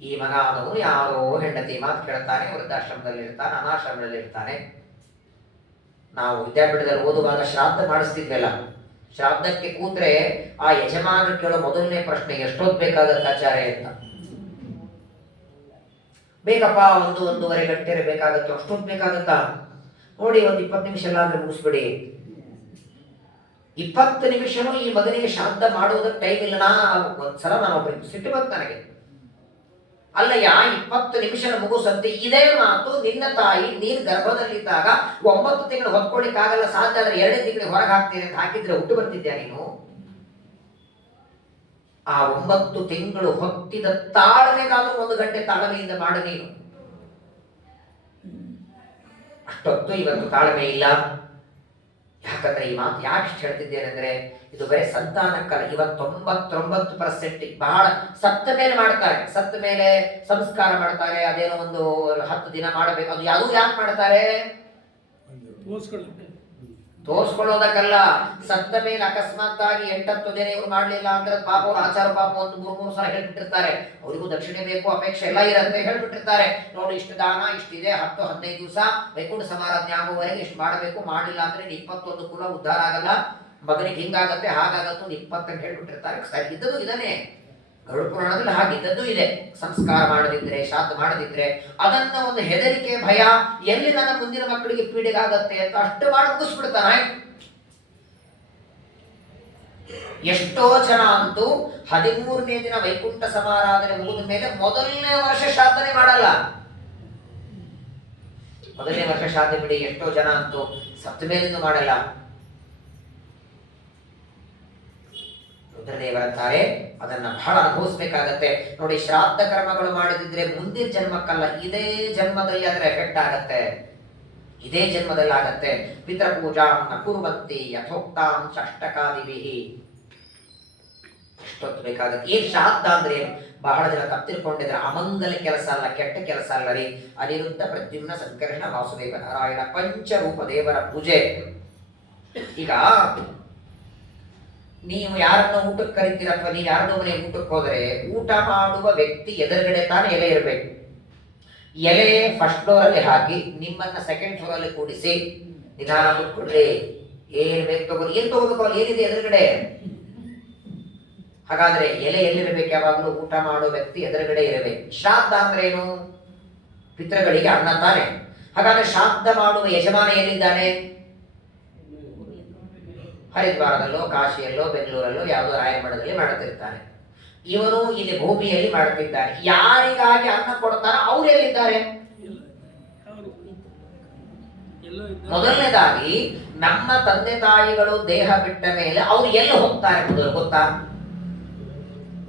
ಈ ಮಗ ಆದವನು ಯಾರೋ ಹೆಂಡತಿ ಮಾತು ಕೇಳ್ತಾನೆ, ವೃದ್ಧಾಶ್ರಮದಲ್ಲಿ ಇರ್ತಾನೆ, ಅನಾಶ್ರಮದಲ್ಲಿ ಇರ್ತಾನೆ. ನಾವು ವಿದ್ಯಾಪೀಠದಲ್ಲಿ ಓದುವಾಗ ಶ್ರಾದ್ದ ಮಾಡಿಸ್ತಿದ್ವಲ್ಲ, ಶ್ರಾದ್ದಕ್ಕೆ ಕೂತ್ರೆ ಆ ಯಜಮಾನರು ಕೇಳೋ ಮೊದಲನೇ ಪ್ರಶ್ನೆ, ಎಷ್ಟೊತ್ತು ಬೇಕಾಗತ್ತೆ ಆಚಾರ್ಯ ಅಂತ. ಬೇಕಪ್ಪ, 1-1.5 ಗಂಟೆ ಬೇಕಾಗತ್ತೆ. ಅಷ್ಟೊತ್ತು ಬೇಕಾಗತ್ತಾ? ನೋಡಿ, ಒಂದು 20 ನಿಮಿಷ ಎಲ್ಲ ಅಂದ್ರೆ ಮುಗಿಸ್ಬಿಡಿ. 20 ನಿಮಿಷನೂ ಈ ಮಗನಿಗೆ ಶ್ರಾದ್ದ ಮಾಡೋದಕ್ಕೆ ಟೈಮ್ ಇಲ್ಲ. ಒಂದ್ಸಲ ನಾನು ಒಬ್ಬರಿಗೆ ಸಿಟ್ಟು ಬಂತು ನನಗೆ. ಅಲ್ಲಯ್ಯ, 20 ನಿಮಿಷದ ಮಗು ಸಂತೆ, ಇದೇ ಮಾತು ನಿನ್ನ ತಾಯಿ ನೀನು ಗರ್ಭದಲ್ಲಿದ್ದಾಗ 9 ತಿಂಗಳು ಹೊತ್ಕೊಳ್ಳಿಕ್ಕಾಗಲ್ಲ, ಸಾಧ್ಯ ಆದ್ರೆ 2 ತಿಂಗಳಿಗೆ ಹೊರಗೆ ಹಾಕ್ತೀನಿ ಅಂತ ಹಾಕಿದ್ರೆ ಹುಟ್ಟು ಬರ್ತಿದ್ಯಾ ನೀನು? ಆ 9 ತಿಂಗಳು ಹೊತ್ತಿದ ತಾಳ್ಮೆಗಾದ್ರೂ 1 ಗಂಟೆ ತಾಳ್ಮೆಯಿಂದ ಮಾಡು ನೀನು. ಅಷ್ಟೊತ್ತು ಇವತ್ತು ತಾಳ್ಮೆ ಇಲ್ಲ. ಯಾಕಂದ್ರೆ ಈ ಮಾತು ಯಾಕೆ ಹೇಳ್ತಿದ್ದೇನೆ ಅಂದ್ರೆ, ಇದು ಬರೀ ಸಂತಾನಕ್ಕಲ್ಲ. ಇವತ್ತು 99% ಬಹಳ ಸತ್ತ ಮೇಲೆ ಮಾಡ್ತಾರೆ. ಸತ್ತ ಮೇಲೆ ಸಂಸ್ಕಾರ ಮಾಡ್ತಾರೆ, ಅದೇನೋ ಒಂದು 10 ದಿನ ಮಾಡಬೇಕು. ಅದು ಯಾವುದು ಯಾಕೆ ಮಾಡ್ತಾರೆ? ತೋರ್ಸ್ಕೊಳ್ಳೋದಕ್ಕಲ್ಲ. ಸತ್ತ ಮೇಲೆ ಅಕಸ್ಮಾತ್ ಆಗಿ 8-10 ದಿನ ಇವ್ರು ಮಾಡ್ಲಿಲ್ಲ ಅಂದ್ರೆ ಪಾಪ ಅವ್ರ ಆಚಾರ ಪಾಪ 1-3 ಸಲ ಹೇಳ್ಬಿಟ್ಟಿರ್ತಾರೆ. ಅವರಿಗೂ ದಕ್ಷಿಣೆ ಬೇಕು, ಅಪೇಕ್ಷೆ ಎಲ್ಲ ಇರುತ್ತೆ, ಹೇಳ್ಬಿಟ್ಟಿರ್ತಾರೆ. ನೋಡಿ, ಇಷ್ಟು ದಾನ ಇಷ್ಟಿದೆ, 10-15 ದಿವಸ ವೈಕುಂಠ ಸಮಾರಾಧನೆ ಆಗುವವರೆಗೆ ಇಷ್ಟು ಮಾಡಬೇಕು, ಮಾಡಿಲ್ಲ ಅಂದ್ರೆ 21 ಕುಲ ಉದ್ಧಾರ ಆಗಲ್ಲ, ಮಗನಿಗೆ ಹಿಂಗಾಗತ್ತೆ, ಹಾಗಾಗತ್ತೆ, 20 ಅಂತ ಹೇಳ್ಬಿಟ್ಟಿರ್ತಾರೆ. ಸರಿ, ಇದ್ದದು ಇದನ್ನೇ. ಗರುಡ ಪುರಾಣದಲ್ಲಿ ಹಾಗಿದ್ದದ್ದು ಇದೆ. ಸಂಸ್ಕಾರ ಮಾಡದಿದ್ರೆ, ಶ್ರಾದ್ದ ಮಾಡದಿದ್ರೆ ಅದನ್ನ ಒಂದು ಹೆದರಿಕೆ, ಭಯ, ಎಲ್ಲಿ ನನ್ನ ಮುಂದಿನ ಮಕ್ಕಳಿಗೆ ಪೀಡೆಗಾಗತ್ತೆ ಅಂತ ಅಷ್ಟು ಮಾಡಿ ಮುಗಿಸ್ಬಿಡ್ತಾನೆ. ಎಷ್ಟೋ ಜನ ಅಂತೂ 13ನೇ ದಿನ ವೈಕುಂಠ ಸಮಾರಾಧನೆ ಮುಗಿದ ಮೇಲೆ ಮೊದಲನೇ ವರ್ಷ ಶ್ರಾದ್ದನೆ ಮಾಡಲ್ಲ. ಮೊದಲನೇ ವರ್ಷ ಶ್ರಾದ್ದ ಬಿಡಿ, ಎಷ್ಟೋ ಜನ ಅಂತೂ ಸತ್ತ ಮೇಲಿಂದ ಮಾಡಲ್ಲ. ರುದ್ರದೇವರಂತಾರೆ ಅದನ್ನ ಬಹಳ ಅನುಭವಿಸ್ಬೇಕಾಗತ್ತೆ ನೋಡಿ. ಶ್ರಾದ್ದ ಕರ್ಮಗಳು ಮಾಡದಿದ್ರೆ ಮುಂದಿನ ಜನ್ಮಕ್ಕಲ್ಲ, ಇದೇ ಜನ್ಮದಲ್ಲಿ ಅದರ ಎಫೆಕ್ಟ್ ಆಗತ್ತೆ, ಇದೇ ಜನ್ಮದಲ್ಲಿ ಆಗತ್ತೆ. ಪಿತೃಪೂಜಾಂ ನ ಕುರ್ವಂತಿ ಯಥೋಕ್ತಾಂ ಷಷ್ಟಕಾದಿಭಿಃ. ಎಷ್ಟೊತ್ತು ಬೇಕಾಗತ್ತೆ. ಏನ್ ಶ್ರಾದ್ದ ಅಂದ್ರೆ ಏನು? ಬಹಳ ಜನ ತಪ್ಪಿರ್ಕೊಂಡಿದ್ರೆ ಅಮಂಗಲ ಕೆಲಸ ಅಲ್ಲ, ಕೆಟ್ಟ ಕೆಲಸ ಅಲ್ಲ ರೀ. ಅನಿರುದ್ಧ, ಪ್ರದ್ಯುಮ್ನ, ಸಂಕರ್ಷಣ, ವಾಸುದೇವ, ನಾರಾಯಣ ಪಂಚರೂಪ ದೇವರ ಪೂಜೆ. ಈಗ ನೀವು ಯಾರನ್ನ ಊಟಕ್ಕೆ ಕರಿತೀರ ಅಥವಾ ನೀವು ಯಾರನ್ನೋ ಮನೆ ಊಟಕ್ಕೆ ಹೋದರೆ ಊಟ ಮಾಡುವ ವ್ಯಕ್ತಿ ಎದುರುಗಡೆ ತಾನೇ ಎಲೆ ಇರಬೇಕು. ಎಲೆ ಫಸ್ಟ್ ಫ್ಲೋರ್ ಅಲ್ಲಿ ಹಾಕಿ ನಿಮ್ಮನ್ನ ಸೆಕೆಂಡ್ ಫ್ಲೋರ್ ಅಲ್ಲಿ ಕೂಡಿಸಿ ನಿಧಾನ ಕೂತ್ಕೊಳ್ಳಿ, ಏನ್ ಬೇಕು ತಗೋರಿ, ಏನ್ ತಗೋಬೇಕು ಅಲ್ಲಿ ಏನಿದೆ ಎದುರುಗಡೆ. ಹಾಗಾದ್ರೆ ಎಲೆ ಎಲ್ಲಿರಬೇಕು? ಯಾವಾಗಲೂ ಊಟ ಮಾಡೋ ವ್ಯಕ್ತಿ ಎದುರುಗಡೆ ಇರಬೇಕು. ಶ್ರಾದ್ದ ಅಂದ್ರೆ ಏನು? ಪಿತೃಗಳಿಗೆ ಅನ್ನ ತಾನೆ. ಹಾಗಾದ್ರೆ ಶ್ರಾದ್ದ ಮಾಡುವ ಯಜಮಾನ ಎಲ್ಲಿದ್ದಾನೆ? ಹರಿದ್ವಾರದಲ್ಲೋ, ಕಾಶಿಯಲ್ಲೋ, ಬೆಂಗಳೂರಲ್ಲೋ, ಯಾವುದೋ ರಾಯಮಠದಲ್ಲಿ ಮಾಡುತ್ತಿರ್ತಾನೆ. ಇವನು ಇಲ್ಲಿ ಭೂಮಿಯಲ್ಲಿ ಮಾಡುತ್ತಿದ್ದಾನೆ. ಯಾರಿಗಾಗಿ ಅನ್ನ ಕೊಡ್ತಾರೋ ಅವ್ರು ಎಲ್ಲಿದ್ದಾರೆ? ಮೊದಲನೇದಾಗಿ ನಮ್ಮ ತಂದೆ ತಾಯಿಗಳು ದೇಹ ಬಿಟ್ಟ ಮೇಲೆ ಅವ್ರು ಎಲ್ಲಿ ಹೋಗ್ತಾರೆ ಮೊದಲು ಗೊತ್ತಾ?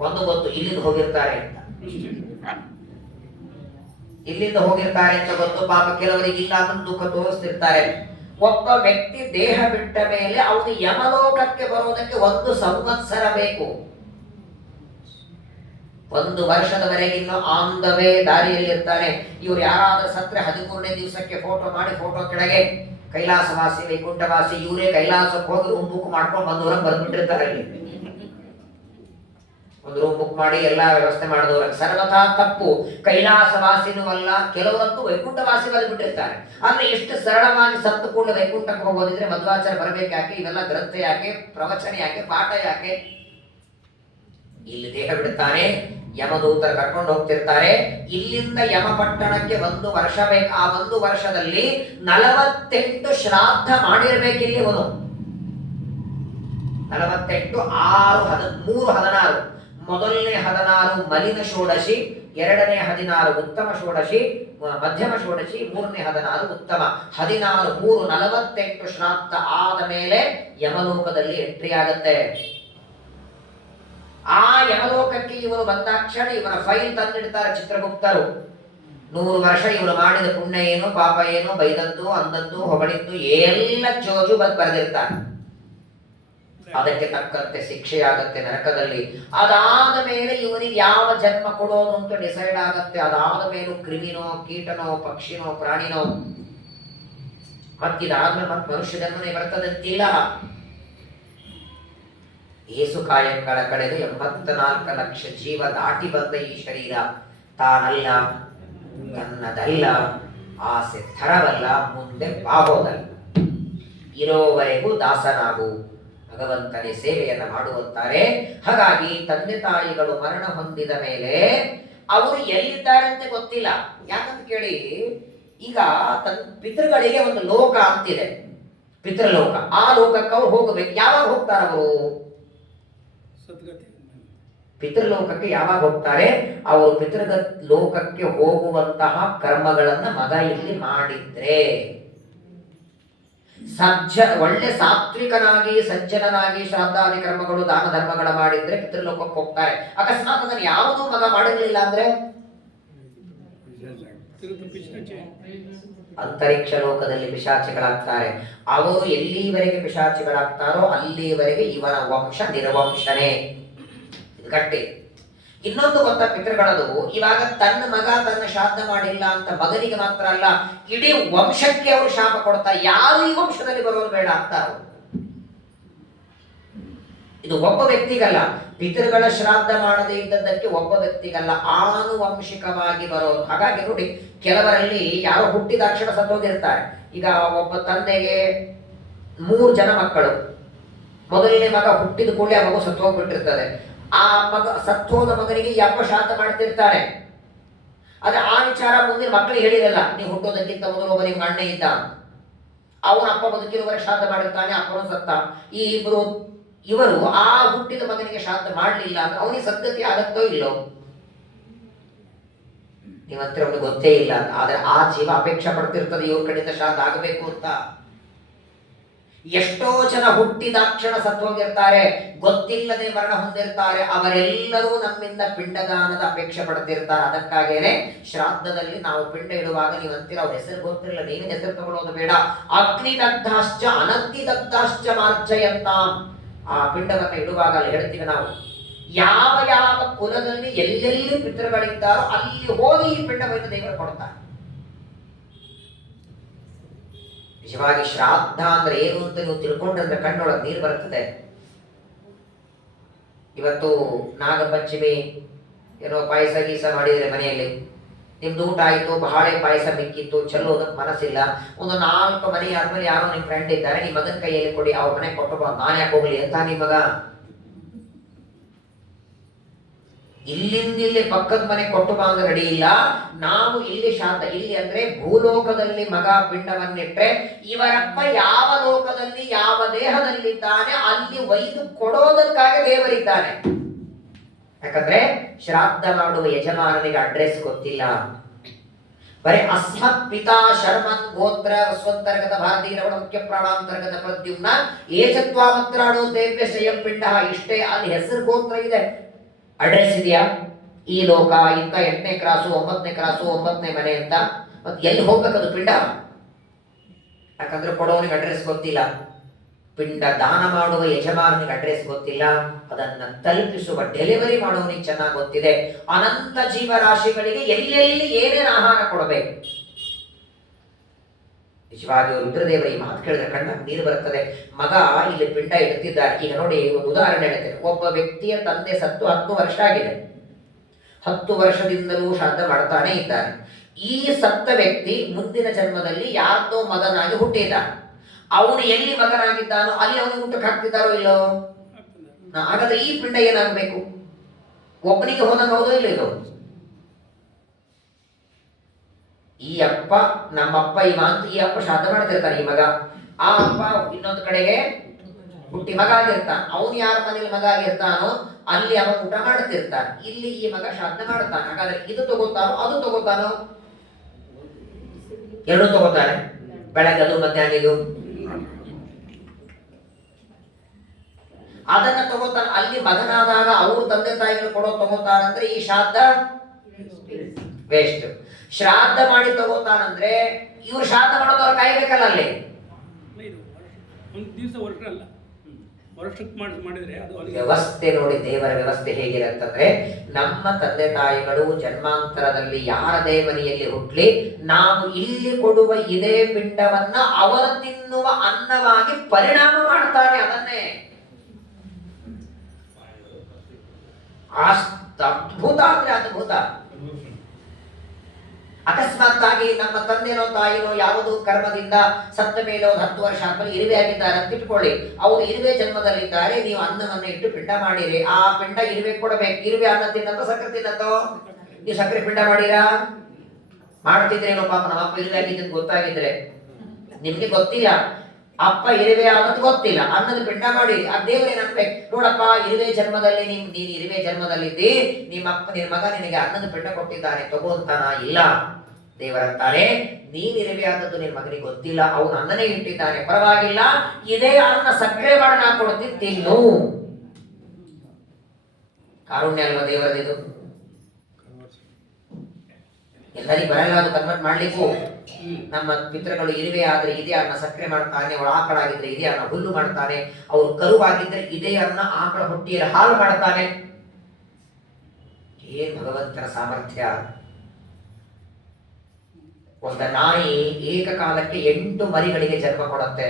ಒಂದು ಗೊತ್ತು, ಇಲ್ಲಿಂದ ಹೋಗಿರ್ತಾರೆ ಅಂತ. ಇಲ್ಲಿಂದ ಹೋಗಿರ್ತಾರೆ ಅಂತ ಗೊತ್ತು. ಪಾಪ ಕೆಲವರಿಗೆ ಇಲ್ಲ ಅಂತ ದುಃಖ ತೋರಿಸ್ತಿರ್ತಾರೆ. ಒಬ್ಬ ವ್ಯಕ್ತಿ ದೇಹ ಬಿಟ್ಟ ಮೇಲೆ ಅವನು ಯಮಲೋಕಕ್ಕೆ ಬರೋದಕ್ಕೆ 1 ಸಂವತ್ಸರ ಬೇಕು. 1 ವರ್ಷದವರೆಗೆ ಇನ್ನು ಆನ್ ದ ವೇ ದಾರಿಯಲ್ಲಿ ಇರ್ತಾನೆ. ಇವ್ರು ಯಾರಾದ್ರೂ ಸತ್ರೆ 13ನೇ ದಿವಸಕ್ಕೆ ಫೋಟೋ ಮಾಡಿ ಫೋಟೋ ಕೆಳಗೆ ಕೈಲಾಸವಾಸಿ, ವೈಕುಂಠವಾಸಿ, ಇವರೇ ಕೈಲಾಸಕ್ಕೆ ಹೋಗಿ ರೂಮ್ ಬುಕ್ ಮಾಡ್ಕೊಂಡು 1 ಊರಿಗೆ ಬಂದ್ಬಿಟ್ಟಿರ್ತಾರೆ. ಅಲ್ಲಿ ಒಂದು ರೂಮ್ ಬುಕ್ ಮಾಡಿ ಎಲ್ಲಾ ವ್ಯವಸ್ಥೆ ಮಾಡಿದವ್ರ ಸರ್ವಥಾ ತಪ್ಪು. ಕೈಲಾಸವಾಸಿನೂ ಅಲ್ಲ, ಕೆಲವರಂತೂ ವೈಕುಂಠವಾಸಿ ಬಂದ್ಬಿಟ್ಟಿರ್ತಾರೆ. ಆದ್ರೆ ಎಷ್ಟು ಸರಳವಾಗಿ ಸತ್ತು ಕೂಡ ವೈಕುಂಠಕ್ಕೆ ಹೋಗೋದಿದ್ರೆ ಮಧ್ವಾಚಾರ ಬರಬೇಕು ಯಾಕೆ? ಇವೆಲ್ಲ ಗ್ರಂಥ ಯಾಕೆ? ಪ್ರವಚನ ಯಾಕೆ? ಪಾಠ ಯಾಕೆ? ಇಲ್ಲಿ ದೇಹ ಬಿಡುತ್ತಾನೆ, ಯಮದೂತರು ಕರ್ಕೊಂಡು ಹೋಗ್ತಿರ್ತಾರೆ. ಇಲ್ಲಿಂದ ಯಮಪಟ್ಟಣಕ್ಕೆ 1 ವರ್ಷ ಬೇಕು. ಆ 1 ವರ್ಷದಲ್ಲಿ 48 ಶ್ರಾದ್ದ ಮಾಡಿರ್ಬೇಕಿಲ್ಲಿ ಅವನು. 48, 6, 13, 16. ಮೊದಲನೇ 16 ಮಲಿನ ಷೋಡಶಿ, ಎರಡನೇ 16 ಉತ್ತಮ ಷೋಡಶಿ, ಮಧ್ಯಮ ಷೋಡಶಿ, ಮೂರನೇ 16 ಉತ್ತಮ. 16, 3, 48 ಶ್ರಾದ್ದ ಆದ ಮೇಲೆ ಯಮಲೋಕದಲ್ಲಿ ಎಂಟ್ರಿ ಆಗತ್ತೆ. ಆ ಯಮಲೋಕಕ್ಕೆ ಇವನು ಬಂದಾಕ್ಷಣ ಇವನ ಫೈಲ್ ತಂದಿಡ್ತಾರೆ ಚಿತ್ರಗುಪ್ತರು. 100 ವರ್ಷ ಇವನು ಮಾಡಿದ ಪುಣ್ಯ ಏನು, ಪಾಪ ಏನು, ಬೈದದ್ದು, ಅಂದದ್ದು, ಹೊಗಳಿದ್ದು ಎಲ್ಲ ಜೋಜು ಬರೆದಿರ್ತಾನೆ. ಅದಕ್ಕೆ ತಕ್ಕಂತೆ ಶಿಕ್ಷೆ ಆಗತ್ತೆ ನರಕದಲ್ಲಿ. ಅದಾದ ಮೇಲೆ ಇವನಿಗೆ ಯಾವ ಜನ್ಮ ಕೊಡೋದು ಅಂತ ಡಿಸೈಡ್ ಆಗತ್ತೆ. ಅದಾದ ಮೇಲೂ ಕ್ರಿಮಿನೋ, ಕೀಟನೋ, ಪಕ್ಷಿನೋ, ಪ್ರಾಣಿನೋ, ಮತ್ತಿದಾದ್ಮೇಲೆ ಮತ್ತೆ ಮನುಷ್ಯ ಜನ್ಮನೇ ಬರ್ತದಂತಿಲ್ಲ. ಏಸು ಕಾಯಂಗಳ ಕಳೆದು 84 ಲಕ್ಷ ಜೀವ ದಾಟಿ ಬಂದ ಈ ಶರೀರ ತಾನಲ್ಲ, ತನ್ನದಲ್ಲ, ಆಸೆ ಥರವಲ್ಲ, ಮುಂದೆ ಬಾಗೋದಲ್ಲ. ಇರೋವರೆಗೂ ದಾಸನಾಗು, ಭಗವಂತನೇ ಸೇವೆಯನ್ನು ಮಾಡುವಂತಾರೆ. ಹಾಗಾಗಿ ತಂದೆ ತಾಯಿಗಳು ಮರಣ ಹೊಂದಿದ ಮೇಲೆ ಅವರು ಎಲ್ಲಿದ್ದಾರೆ ಅಂತ ಗೊತ್ತಿಲ್ಲ. ಯಾಕಂತ ಕೇಳಿ, ಈಗ ಪಿತೃಗಳಿಗೆ ಒಂದು ಲೋಕ ಅಂತಿದೆ, ಪಿತೃಲೋಕ. ಆ ಲೋಕಕ್ಕೆ ಅವ್ರು ಹೋಗಬೇಕು. ಯಾವಾಗ ಹೋಗ್ತಾರೆ ಅವರು? ಪಿತೃಲೋಕಕ್ಕೆ ಯಾವಾಗ ಹೋಗ್ತಾರೆ? ಅವರು ಪಿತೃಗ ಲೋಕಕ್ಕೆ ಹೋಗುವಂತಹ ಕರ್ಮಗಳನ್ನ ಮಗ ಇಲ್ಲಿ ಮಾಡಿದ್ರೆ, ಒಳ್ಳೆ ಸಾತ್ವಿಕನಾಗಿ ಸಜ್ಜನನಾಗಿ ಶ್ರಾದ್ದಾದಿ ಕರ್ಮಗಳು ದಾನ ಧರ್ಮಗಳ ಮಾಡಿದ್ರೆ ಪಿತೃಲೋಕಕ್ಕೆ ಹೋಗ್ತಾರೆ. ಅಕಸ್ಮಾತ್ ಅದನ್ನು ಯಾವುದೂ ಮಗ ಮಾಡಿರ್ಲಿಲ್ಲ ಅಂದ್ರೆ ಅಂತರಿಕ್ಷ ಲೋಕದಲ್ಲಿ ಪಿಶಾಚಿಗಳಾಗ್ತಾರೆ. ಅವರು ಎಲ್ಲಿವರೆಗೆ ಪಿಶಾಚಿಗಳಾಗ್ತಾರೋ ಅಲ್ಲಿವರೆಗೆ ಇವನ ವಂಶ ನಿರ್ವಂಶನೇ. ಇದು ಗಟ್ಟಿ. ಇನ್ನೊಂದು ಗೊತ್ತಾ ಪಿತೃಗಳದು, ಇವಾಗ ತನ್ನ ಮಗ ತನ್ನ ಶ್ರಾದ್ದ ಮಾಡಿಲ್ಲ ಅಂತ ಮಗನಿಗೆ ಮಾತ್ರ ಅಲ್ಲ, ಇಡೀ ವಂಶಕ್ಕೆ ಅವರು ಶಾಪ ಕೊಡ್ತಾ, ಯಾರು ಈ ವಂಶದಲ್ಲಿ ಬರೋದು ಬೇಡ ಅಂತ. ಇದು ಒಬ್ಬ ವ್ಯಕ್ತಿಗಲ್ಲ, ಪಿತೃಗಳ ಶ್ರಾದ್ದ ಮಾಡದೇ ಇದ್ದದ್ದಕ್ಕೆ ಒಬ್ಬ ವ್ಯಕ್ತಿಗಲ್ಲ, ಆನುವಂಶಿಕವಾಗಿ ಬರೋದು. ಹಾಗಾಗಿ ನೋಡಿ, ಕೆಲವರಲ್ಲಿ ಯಾರೋ ಹುಟ್ಟಿದ ಅಕ್ಷರ ಸತ್ತೋಗಿರ್ತಾರೆ. ಈಗ ಒಬ್ಬ ತಂದೆಗೆ 3 ಜನ ಮಕ್ಕಳು, ಮೊದಲನೇ ಮಗ ಹುಟ್ಟಿದ ಕೂಡಲೇ ಆ ಮಗು ಸತ್ತು ಹೋಗ್ಬಿಟ್ಟಿರ್ತದೆ. ಆ ಮಗ ಸತ್ತೋದ ಮಗನಿಗೆ ಈ ಅಪ್ಪ ಶ್ರಾದ್ದ ಮಾಡ್ತಿರ್ತಾರೆ. ಆದ್ರೆ ಆ ವಿಚಾರ ಮುಂದಿನ ಮಕ್ಕಳಿಗೆ ಹೇಳಿರಲ್ಲ. ನೀವು ಹುಟ್ಟೋದಕ್ಕಿಂತ ಮೊದಲು ಒಬ್ಬ ನಿಮ್ಮ ಅಣ್ಣ ಇದ್ದ, ಅವನ ಅಪ್ಪ ಬದುಕಿರುವವರೆ ಶ್ರಾದ್ದ ಮಾಡಿರ್ತಾನೆ, ಅಪ್ಪನೂ ಸತ್ತ. ಈ ಇವರು ಆ ಹುಟ್ಟಿದ ಮಗನಿಗೆ ಶ್ರಾದ್ದ ಮಾಡಲಿಲ್ಲ ಅಂದ್ರೆ ಅವನಿಗೆ ಸದ್ಗತಿ ಆಗತ್ತೋ ಇಲ್ಲೋ ನೀವಂತರ ಅವ್ನಿಗೆ ಗೊತ್ತೇ ಇಲ್ಲ. ಆದ್ರೆ ಆ ಜೀವ ಅಪೇಕ್ಷೆ ಪಡ್ತಿರ್ತದೆ ಇವ್ರ ಕಡೆಯಿಂದ ಶ್ರಾದ್ದ ಆಗಬೇಕು ಅಂತ. ಎಷ್ಟೋ ಜನ ಹುಟ್ಟಿದಾಕ್ಷಣ ಸತ್ತು ಹೋಗಿರ್ತಾರೆ, ಗೊತ್ತಿಲ್ಲದೆ ಮರಣ ಹೊಂದಿರ್ತಾರೆ. ಅವರೆಲ್ಲರೂ ನಮ್ಮಿಂದ ಪಿಂಡದಾನದ ಅಪೇಕ್ಷೆ ಪಡ್ತಿರ್ತಾರೆ. ಅದಕ್ಕಾಗೇನೆ ಶ್ರಾದ್ದದಲ್ಲಿ ನಾವು ಪಿಂಡ ಇಡುವಾಗ ನೀವು ಅಂತೀರ ಅವ್ರ ಹೆಸರು ಗೊತ್ತಿರಲಿಲ್ಲ, ನೀನು ಹೆಸರು ತಗೊಳ್ಳೋದು ಬೇಡ. ಅಗ್ನಿದಗ್ಧಾಶ್ಚ ಅನಗ್ನಿದಗ್ಧಾಶ್ಚ ಮಾರ್ಜಯಂತ. ಆ ಪಿಂಡವನ್ನು ಇಡುವಾಗ ಅಲ್ಲಿ ಹೇಳ್ತೀವಿ ನಾವು, ಯಾವ ಯಾವ ಕುಲದಲ್ಲಿ ಎಲ್ಲೆಲ್ಲಿ ಪಿತೃಗಳಿದ್ದಾರೋ ಅಲ್ಲಿ ಹೋಗಿ ಈ ಪಿಂಡವನ್ನು ದೇವರು ಕೊಡ್ತಾರೆ. ನಿಜವಾಗಿ ಶ್ರಾದ್ದ ಅಂದ್ರೆ ಏನು ಅಂತ ನೀವು ತಿಳ್ಕೊಂಡ್ರೆ ಕಣ್ಣೊಳಗೆ ನೀರು ಬರ್ತದೆ. ಇವತ್ತು ನಾಗಪಂಚಮಿ ಏನೋ ಪಾಯಸ ಗೀಸ ಮಾಡಿದ್ರೆ ಮನೆಯಲ್ಲಿ, ನಿಮ್ದು ಊಟ ಆಯ್ತು, ಬಹಳ ಪಾಯಸ ಮಿಕ್ಕಿತ್ತು, ಚೆಲ್ಲೋದಕ್ಕೆ ಮನಸ್ಸಿಲ್ಲ. ಒಂದು 4 ಮನೆ ಆದ್ಮೇಲೆ ಯಾರೋ ನಿಮ್ ಫ್ರೆಂಡ್ ಇದ್ದಾರೆ, ನಿಮ್ಮ ಮಗನ ಕೈಯಲ್ಲಿ ಕೊಡಿ, ಅವ್ರ ಮನೆ ಕೊಟ್ಟು ನಾನು ಯಾಕೆ ಹೋಗ್ಲಿ ಅಂತ ನಿಮ್ಮ ಮಗ ಇಲ್ಲಿಂದಿಲ್ಲಿ ಪಕ್ಕದ ಮನೆ ಕೊಟ್ಟು ಬಾ ಅಂದ್ರೆ ರೆಡಿ ಇಲ್ಲ. ನಾವು ಇಲ್ಲಿ ಶ್ರಾದ್ದ, ಇಲ್ಲಿ ಅಂದ್ರೆ ಭೂಲೋಕದಲ್ಲಿ ಮಗ ಪಿಂಡವನ್ನಿಟ್ರೆ ಇವರಪ್ಪ ಯಾವ ಲೋಕದಲ್ಲಿ ಯಾವ ದೇಹದಲ್ಲಿದ್ದಾನೆ ಅಲ್ಲಿ ಒಯ್ದು ಕೊಡೋದಕ್ಕಾಗಿ ದೇವರಿದ್ದಾನೆ. ಯಾಕಂದ್ರೆ ಶ್ರಾದ್ದ ಮಾಡುವ ಯಜಮಾನನಿಗೆ ಅಡ್ರೆಸ್ ಗೊತ್ತಿಲ್ಲ. ಬರೀ ಅಸ್ಮತ್ ಪಿತಾ ಶರ್ಮನ್ ಗೋತ್ರ ಸ್ವರ್ತರ್ಗತ ಭಾರತೀಯರವಳ ಮುಖ್ಯ ಪ್ರಾಣಾಂತರ್ಗತ ಪ್ರದ್ಯುಮ್ನ ಏಚತ್ವಾಮತ್ರಾಡೋ ದೇವ್ಯ ಶ್ರೇಯಂ ಪಿಂಡ, ಇಷ್ಟೇ. ಅಲ್ಲಿ ಹೆಸರು ಗೋತ್ರ ಇದೆ, ಅಡ್ರೆಸ್ ಇದೆಯಾ? ಈ ಲೋಕ ಇಂತ 8ನೇ ಕ್ರಾಸು 9ನೇ ಕ್ರಾಸು 9ನೇ ಮನೆ ಅಂತ. ಮತ್ತೆ ಎಲ್ಲಿ ಹೋಗ್ಬೇಕದು ಪಿಂಡ? ಯಾಕಂದ್ರೆ ಕೊಡೋನಿಗೆ ಅಡ್ರೆಸ್ ಗೊತ್ತಿಲ್ಲ, ಪಿಂಡ ದಾನ ಮಾಡುವ ಯಜಮಾನನಿಗೆ ಅಡ್ರೆಸ್ ಗೊತ್ತಿಲ್ಲ, ಅದನ್ನ ತಲುಪಿಸುವ ಡೆಲಿವರಿ ಮಾಡೋನಿಗೆ ಚೆನ್ನಾಗಿ ಗೊತ್ತಿದೆ. ಅನಂತ ಜೀವರಾಶಿಗಳಿಗೆ ಎಲ್ಲೆಲ್ಲಿ ಏನೇನು ಆಹಾರ ಕೊಡಬೇಕು. ನಿಜವಾಗಿ ರುದ್ರದೇವರ ಈ ಮಾತು ಕೇಳಿದ್ರೆ ಕಣ್ಣ ನೀರು ಬರುತ್ತದೆ. ಮಗ ಇಲ್ಲಿ ಪಿಂಡ ಇಡ್ತಿದ್ದಾರೆ. ಈಗ ನೋಡಿ, ಒಂದು ಉದಾಹರಣೆ ಹೇಳ್ತೇನೆ. ಒಬ್ಬ ವ್ಯಕ್ತಿಯ ತಂದೆ ಸತ್ತು 10 ವರ್ಷ ಆಗಿದೆ, 10 ವರ್ಷದಿಂದಲೂ ಶ್ರಾದ್ದ ಮಾಡ್ತಾನೆ ಇದ್ದಾನೆ. ಈ ಸತ್ತ ವ್ಯಕ್ತಿ ಮುಂದಿನ ಜನ್ಮದಲ್ಲಿ ಯಾರ್ದೋ ಮಗನಾಗಿ ಹುಟ್ಟಿದ್ದಾನೆ. ಅವನು ಎಲ್ಲಿ ಮಗನಾಗಿದ್ದಾನೋ ಅಲ್ಲಿ ಅವನಿಗೆ ಊಟಕ್ಕೆ ಹಾಕ್ತಿದ್ದಾರೋ ಇಲ್ಲೋ? ಹಾಗಾದ್ರೆ ಈ ಪಿಂಡ ಏನಾಗಬೇಕು? ಒಬ್ಬನಿಗೆ ಹೋದಂಗೆ ಹೌದೋ ಇಲ್ಲ ಇದು? ಈ ಅಪ್ಪ ನಮ್ಮಪ್ಪ ಇವ ಅಂತ ಈ ಅಪ್ಪ ಶ್ರಾದ್ದ ಮಾಡ್ತಿರ್ತಾನೆ. ಈ ಮಗ ಆ ಅಪ್ಪ ಇನ್ನೊಂದು ಕಡೆಗೆ ಹುಟ್ಟಿ ಮಗ ಆಗಿರ್ತಾನೆ. ಅವನು ಯಾರ ಮನೇಲಿ ಮಗ ಆಗಿರ್ತಾನೋ ಅಲ್ಲಿ ಅವನು ಊಟ ಮಾಡ್ತಿರ್ತಾನೆ. ಇಲ್ಲಿ ಈ ಮಗ ಶ್ರಾದ್ದ ಮಾಡ್ತಾನೆ. ಹಾಗಾದ್ರೆ ಇದು ತಗೋತಾನೋ ಅದು ತಗೋತಾನೋ? ಎರಡೂ ತಗೋತಾನೆ, ಬೆಳಗದು ಮಧ್ಯಾಹ್ನ ಇದು. ಅದನ್ನ ತಗೋತಾನ. ಅಲ್ಲಿ ಮಗನಾದಾಗ ಅವ್ರ ತಂದೆ ತಾಯಿಗಳು ಕೊಡೋ ತಗೋತಾನಂದ್ರೆ ಈ ಶ್ರಾದ್ದ ವೇಸ್ಟ್. ಶ್ರಾದ್ದ ಮಾಡಿ ತಗೋತಾನಂದ್ರೆ ಇವ್ರು ಶ್ರಾದ್ದ ಮಾಡೋದವ್ರು ಕಾಯ್ಬೇಕಲ್ಲ ಅಲ್ಲಿ. ವ್ಯವಸ್ಥೆ ನೋಡಿ, ದೇವರ ವ್ಯವಸ್ಥೆ ಹೇಗಿರತ್ತಂದ್ರೆ, ನಮ್ಮ ತಂದೆ ತಾಯಿಗಳು ಜನ್ಮಾಂತರದಲ್ಲಿ ಯಾರದೇ ಮನೆಯಲ್ಲಿ ಹುಟ್ಲಿ, ನಾವು ಇಲ್ಲಿ ಕೊಡುವ ಇದೇ ಪಿಂಡವನ್ನ ಅವರು ತಿನ್ನುವ ಅನ್ನವಾಗಿ ಪರಿಣಾಮ ಮಾಡ್ತಾನೆ. ಅದನ್ನೇ ಅದ್ಭುತ ಅಂದ್ರೆ ಅದ್ಭುತ. ಅಕಸ್ಮಾತ್ತಾಗಿ ನಮ್ಮ ತಂದೆನೋ ತಾಯಿನೋ ಯಾವುದೋ ಕರ್ಮದಿಂದ ಸತ್ತ ಮೇಲೆ ಒಂದು 10 ವರ್ಷ ಆದ್ಮೇಲೆ ಇರುವೆ ಆಗಿದ್ದಾರೆ ಅಂತ ಇಟ್ಕೊಳ್ಳಿ. ಅವರು ಇರುವೆ ಜನ್ಮದಲ್ಲಿದ್ದಾರೆ, ನೀವು ಅನ್ನವನ್ನು ಇಟ್ಟು ಪಿಂಡ ಮಾಡಿರಿ. ಆ ಪಿಂಡ ಇರುವೆ ಕೊಡಬೇಕು. ಇರುವೆ ಅನ್ನ ತಿನ್ನತ್ತೋ ಸಕ್ಕರೆ ತಿನ್ನತ್ತೋ? ನೀವು ಸಕ್ಕರೆ ಪಿಂಡ ಮಾಡಿರಾ? ಮಾಡ್ತಿದ್ರೇನೋ ಪಾಪ, ನಮ್ಮ ಅಪ್ಪ ಇರುವೆ ಆಗಿದ್ದು ಗೊತ್ತಾಗಿದ್ರೆ. ನಿಮ್ಗೆ ಗೊತ್ತಿಲ್ಲ, ಅಪ್ಪ ಇರುವೆ ಆಗೋದು ಗೊತ್ತಿಲ್ಲ, ಅನ್ನದ ಪಿಂಡ ಮಾಡಿ. ಆ ದೇವರೇನು ಅನ್ಬೇಕು, ನೋಡಪ್ಪ ಇರುವೆ ಜನ್ಮದಲ್ಲಿ ನೀನು ಇರುವೆ ಜನ್ಮದಲ್ಲಿದ್ದಿ, ನಿಮ್ಮ ಮಗ ನಿನಗೆ ಅನ್ನದ ಪಿಂಡ ಕೊಟ್ಟಿದ್ದಾನೆ, ತಗೋಂತಾನ? ಇಲ್ಲ. ದೇವರಂತಾರೆ, ನೀನ್ ಇರುವೆ ಆದದ್ದು ನಿನ್ನ ಮಗನಿಗೆ ಗೊತ್ತಿಲ್ಲ, ಅವನು ಅನ್ನನೇ ಇಟ್ಟಿದ್ದಾನೆ, ಪರವಾಗಿಲ್ಲ, ಇದೇ ಅನ್ನ ಸಕ್ಕರೆ ಮಾಡಿ ನಾ ಕೊಡ್ತೀನಿ, ತಿನ್ನು. ಕಾರುಣ್ಯ ಅಲ್ವಾ ದೇವರದಿದು? ಎಲ್ಲರಿಗೂ ಬರಲ್ಲ ಅದು ಕನ್ವರ್ಟ್ ಮಾಡ್ಲಿಕ್ಕೂ. ನಮ್ಮ ಪಿತೃಗಳು ಇರುವೆ ಆದ್ರೆ ಇದೇ ಅನ್ನ ಸಕ್ಕರೆ ಮಾಡ್ತಾನೆ, ಅವಳು ಆಕಳಾಗಿದ್ರೆ ಇದೇ ಅನ್ನ ಹುಲ್ಲು ಮಾಡ್ತಾನೆ, ಅವ್ರು ಕರುವಾಗಿದ್ರೆ ಇದೇ ಅನ್ನ ಆಕಳ ಹೊಟ್ಟಿಯಲ್ಲಿ ಹಾಲು ಮಾಡ್ತಾನೆ. ಏನ್ ಭಗವಂತನ ಸಾಮರ್ಥ್ಯ! ಒಂದು ನಾಯಿ ಏಕಕಾಲಕ್ಕೆ 8 ಮರಿಗಳಿಗೆ ಜನ್ಮ ಕೊಡುತ್ತೆ.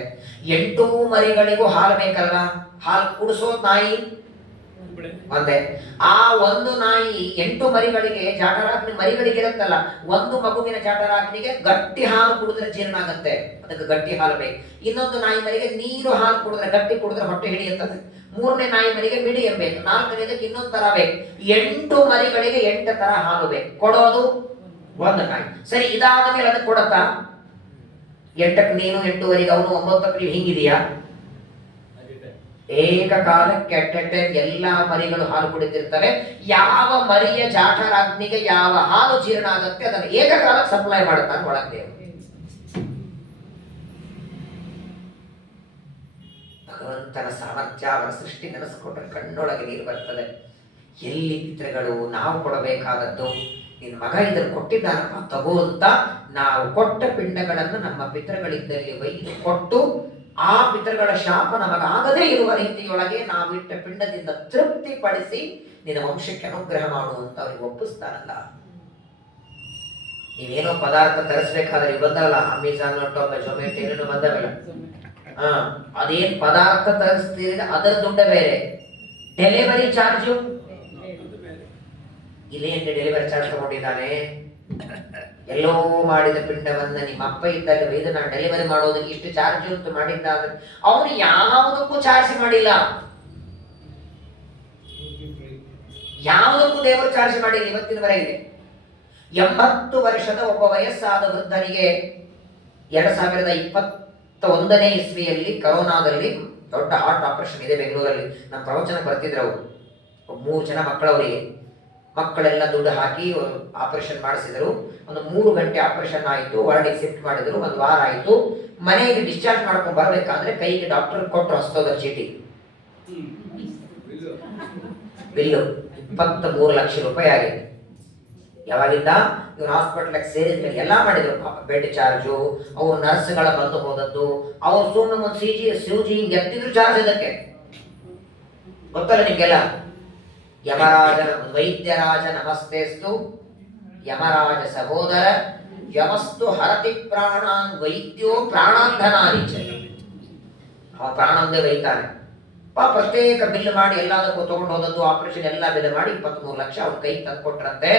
8 ಮರಿಗಳಿಗೂ ಹಾಲು ಬೇಕಲ್ವಾ? ಹಾಲು ಕುಡಿಸೋದು ನಾಯಿ ಒಂದೇ. ಆ ಒಂದು ನಾಯಿ 8 ಮರಿಗಳಿಗೆ ಜಾಟರಾಗ್ನಿ ಮರಿಗಳಿಗೆ ಇರುತ್ತಲ್ಲ, ಒಂದು ಮಗುವಿನ ಜಾಟರಾಗ್ನಿಗೆ ಗಟ್ಟಿ ಹಾಲು ಕುಡಿದ್ರೆ ಜೀರ್ಣ ಆಗುತ್ತೆ, ಅದಕ್ಕೆ ಗಟ್ಟಿ ಹಾಲು ಬೇಕು. ಇನ್ನೊಂದು ನಾಯಿ ಮರಿಗೆ ನೀರು ಹಾಲು ಕುಡಿದ್ರೆ, ಗಟ್ಟಿ ಕುಡಿದ್ರೆ ಹೊಟ್ಟೆ ಹಿಡಿಯುತ್ತದೆ. ಮೂರನೇ ನಾಯಿ ಮರಿಗೆ ಮೀಡಿಯಂ ಬೇಕು, ನಾಲ್ಕನೇದಕ್ಕೆ ಇನ್ನೊಂದು ತರ ಬೇಕು, 8 ಮರಿಗಳಿಗೆ 8 ತರ ಹಾಲು ಬೇಕು. ಕೊಡೋದು ಒಂದು ನಾಯಿ. ಸರಿ, ಇದಾದ ಮೇಲೆ ಅದಕ್ಕೆ ಕೊಡತ್ತಾ? 8ಕ್ಕೆ ನೀನು, 8ವರೆಗೆ ಅವನು, 9ಕ್ಕೆ ನೀವು, ಹಿಂಗಿದೆಯಾ? ಏಕಕಾಲಕ್ಕೆ ಎಲ್ಲ ಮರಿಗಳು ಹಾಲು ಕುಡಿತಿರ್ತವೆ. ಯಾವ ಮರಿಯ ಜಾಠರಾಗ್ನಿಗೆ ಯಾವ ಹಾಲು ಜೀರ್ಣ ಆಗುತ್ತೆ ಅದನ್ನು ಏಕಕಾಲಕ್ಕೆ ಸಪ್ಲೈ ಮಾಡುತ್ತಾನೆ ಒಳಗೆ. ಭಗವಂತನ ಸಾಮರ್ಥ್ಯ, ಅವರ ಸೃಷ್ಟಿ ನೆನೆಸ್ಕೊಂಡ್ರೆ ಕಣ್ಣೊಳಗೆ ನೀರು ಬರ್ತದೆ. ಎಲ್ಲಿ ಪಿತೃಗಳು ನಾವು ಕೊಡಬೇಕಾದದ್ದು, ನಿನ್ನ ಮಗ ಇದನ್ನು ಕೊಟ್ಟಿದ್ದಾನಪ್ಪ ತಗೋ ಅಂತ ನಾವು ಕೊಟ್ಟ ಪಿಂಡಗಳನ್ನು ನಮ್ಮ ಪಿತೃಗಳಿದ್ದಲ್ಲಿ ಒಯ್ದು ಕೊಟ್ಟು, ಆ ಪಿತೃಗಳ ಶಾಪ ನಮಗಾಗದೇ ಇರುವ ರೀತಿಯೊಳಗೆ ನಾವಿಟ್ಟ ಪಿಂಡದಿಂದ ತೃಪ್ತಿ ಪಡಿಸಿ ನಿನ್ನ ವಂಶಕ್ಕೆ ಅನುಗ್ರಹ ಮಾಡುವಂತ ಅವ್ರಿಗೆ ಒಪ್ಪಿಸ್ತಾರಲ್ಲ. ನೀವೇನೋ ಪದಾರ್ಥ ತರಿಸ್ಬೇಕಾದ್ರೆ ಬಂದವಲ್ಲ, ಅಮೆಜಾನ್, ಜೊಮ್ಯಾಟೊ ಏನೇನೋ ಬಂದವಲ್ಲ, ಅದೇನ್ ಪದಾರ್ಥ ತರಿಸ್ತೀರಿ ಅದರ ದುಡ್ಡ ಬೇರೆ, ಡೆಲಿವರಿ ಚಾರ್ಜು ಇಲ್ಲೇನ್ ಡೆಲಿವರಿ ಚಾರ್ಜ್ ತಗೊಂಡಿದ್ದಾನೆ. ಎಲ್ಲೋ ಮಾಡಿದ ಪಿಂಡವನ್ನ ನಿಮ್ಮ ಅಪ್ಪ ಇದ್ದಾಗ ಇದು ನಾನು ಡೆಲಿವರಿ ಮಾಡೋದಕ್ಕೆ ಇಷ್ಟು ಚಾರ್ಜ್ ಅಂತ ಮಾಡಿದ್ದಾದ್ರೆ ಅವನು ಯಾವುದಕ್ಕೂ ಚಾರ್ಜ್ ಮಾಡಿಲ್ಲ, ಯಾವುದಕ್ಕೂ ದೇವರು ಚಾರ್ಜ್ ಮಾಡಿಲ್ಲ ಇವತ್ತಿನವರೆಗೆ. 80 ವರ್ಷದ ಒಬ್ಬ ವಯಸ್ಸಾದ ವೃದ್ಧನಿಗೆ 2021ನೇ ಇಸ್ವಿಯಲ್ಲಿ ಕರೋನಾದಲ್ಲಿ ದೊಡ್ಡ ಹಾರ್ಟ್ ಆಪರೇಷನ್ ಇದೆ ಬೆಂಗಳೂರಲ್ಲಿ. ನಮ್ಮ ಪ್ರವಚನ ಬರ್ತಿದ್ರು ಅವರು. 3 ಜನ ಮಕ್ಕಳವರಿಗೆ, ಮಕ್ಕಳೆಲ್ಲ ದುಡ್ಡು ಹಾಕಿ ಆಪರೇಷನ್ ಮಾಡಿಸಿದರು. ಒಂದು 3 ಗಂಟೆ ಆಪರೇಷನ್ ಆಯಿತು, ವಾರ್ಡಿಗೆ ಶಿಫ್ಟ್ ಮಾಡಿದ್ರು. 1 ವಾರ ಆಯಿತು. ಮನೆಗೆ ಡಿಸ್ಚಾರ್ಜ್ ಮಾಡ್ಕೊಂಡು ಬರಬೇಕಾದ್ರೆ ಕೈಗೆ ಡಾಕ್ಟರ್ ಕೊಟ್ಟರು ಹಸ್ತೋದರ ಚೀಟಿ, ಬಿಲ್ಲು 23 ಲಕ್ಷ ರೂಪಾಯಿ ಆಗಿದೆ. ಯಾವಾಗಿಂದ ಇವ್ರು ಹಾಸ್ಪಿಟಲ್ಗೆ ಸೇರಿದ ಮೇಲೆ ಎಲ್ಲ ಮಾಡಿದ್ರು. ಬೆಡ್ ಚಾರ್ಜು, ಅವ್ರು ನರ್ಸ್ಗಳ ಬಂದು ಹೋದದ್ದು, ಅವ್ರು ಸುಮ್ಮನೆ ಒಂದು ಸೂಜಿ ಎತ್ತಿದ್ರು ಚಾರ್ಜ್ ಇದಕ್ಕೆ. ಗೊತ್ತಲ್ಲ ನಿಮ್ಗೆಲ್ಲ. ಯಮರಾಜ ವೈದ್ಯರಾಜ ನಮಸ್ತೆಸ್ತು, ಯಮರಾಜ ಸಹೋದರ ಯಮಸ್ತು ಹರತಿ ಪ್ರಾಣಾನ್ ವೈದ್ಯೋ ಪ್ರಾಣಾಂಧನಾರೀಚ. ಅವ ಪ್ರಾಣಂದೇ ವೈತಾನೆ. ಪ್ರತ್ಯೇಕ ಬಿಲ್ ಮಾಡಿ ಎಲ್ಲದಕ್ಕೂ ತಗೊಂಡು ಹೋದದ್ದು, ಆಪರೇಷನ್ ಎಲ್ಲ ಬಿಲ್ ಮಾಡಿ 23 ಲಕ್ಷ ಅವ್ರ ಕೈ ತಂದು ಕೊಟ್ಟರಂತೆ.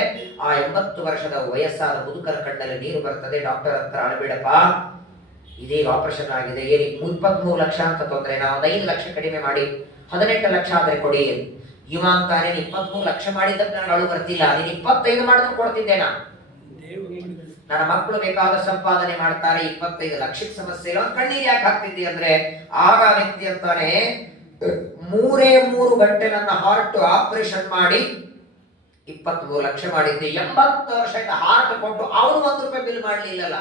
ಆ 80 ವರ್ಷದ ವಯಸ್ಸಾದ ಮುದುಕರ ಕಣ್ಣಲ್ಲಿ ನೀರು ಬರ್ತದೆ. ಡಾಕ್ಟರ್ ಹತ್ರ ಅಳಬೇಡಪ್ಪ, ಇದೀಗ ಆಪರೇಷನ್ ಆಗಿದೆ, ಏನಿ 23 ಲಕ್ಷ ಅಂತ ತೊಂದರೆ, ನಾವು 5 ಲಕ್ಷ ಕಡಿಮೆ ಮಾಡಿ 18 ಲಕ್ಷ ಆದ್ರೆ ಕೊಡಿ. ಇವ ಅಂತಾನೆ 23 ಲಕ್ಷ ಮಾಡಿದ್ದಕ್ಕೆ ನನಗೆ ಅಳು ಬರ್ತಿಲ್ಲ, ನೀನು 25 ಮಾಡಿದ್ರು ಕೊಡ್ತಿದ್ದೇನಾ. ನನ್ನ ಮಕ್ಕಳು ಬೇಕಾದ ಸಂಪಾದನೆ ಮಾಡ್ತಾರೆ, 25 ಲಕ್ಷಕ್ಕೆ ಸಮಸ್ಯೆ ಇಲ್ಲ, ಕಣ್ಣೀರು ಯಾಕೆ ಹಾಕ್ತಿದ್ದಿ ಅಂದ್ರೆ, ಆಗ ವ್ಯಕ್ತಿ ಅಂತಾನೆ 3 ಗಂಟೆ ನನ್ನ ಹಾರ್ಟ್ ಆಪರೇಷನ್ ಮಾಡಿ 23 ಲಕ್ಷ ಮಾಡಿದ್ದೆ. 80 ವರ್ಷಕ್ಕೆ ಹಾರ್ಟ್ ಕೊಟ್ಟು ಅವನು 1 ರೂಪಾಯಿ ಬಿಲ್ ಮಾಡ್ಲಿಲ್ಲಲ್ಲ.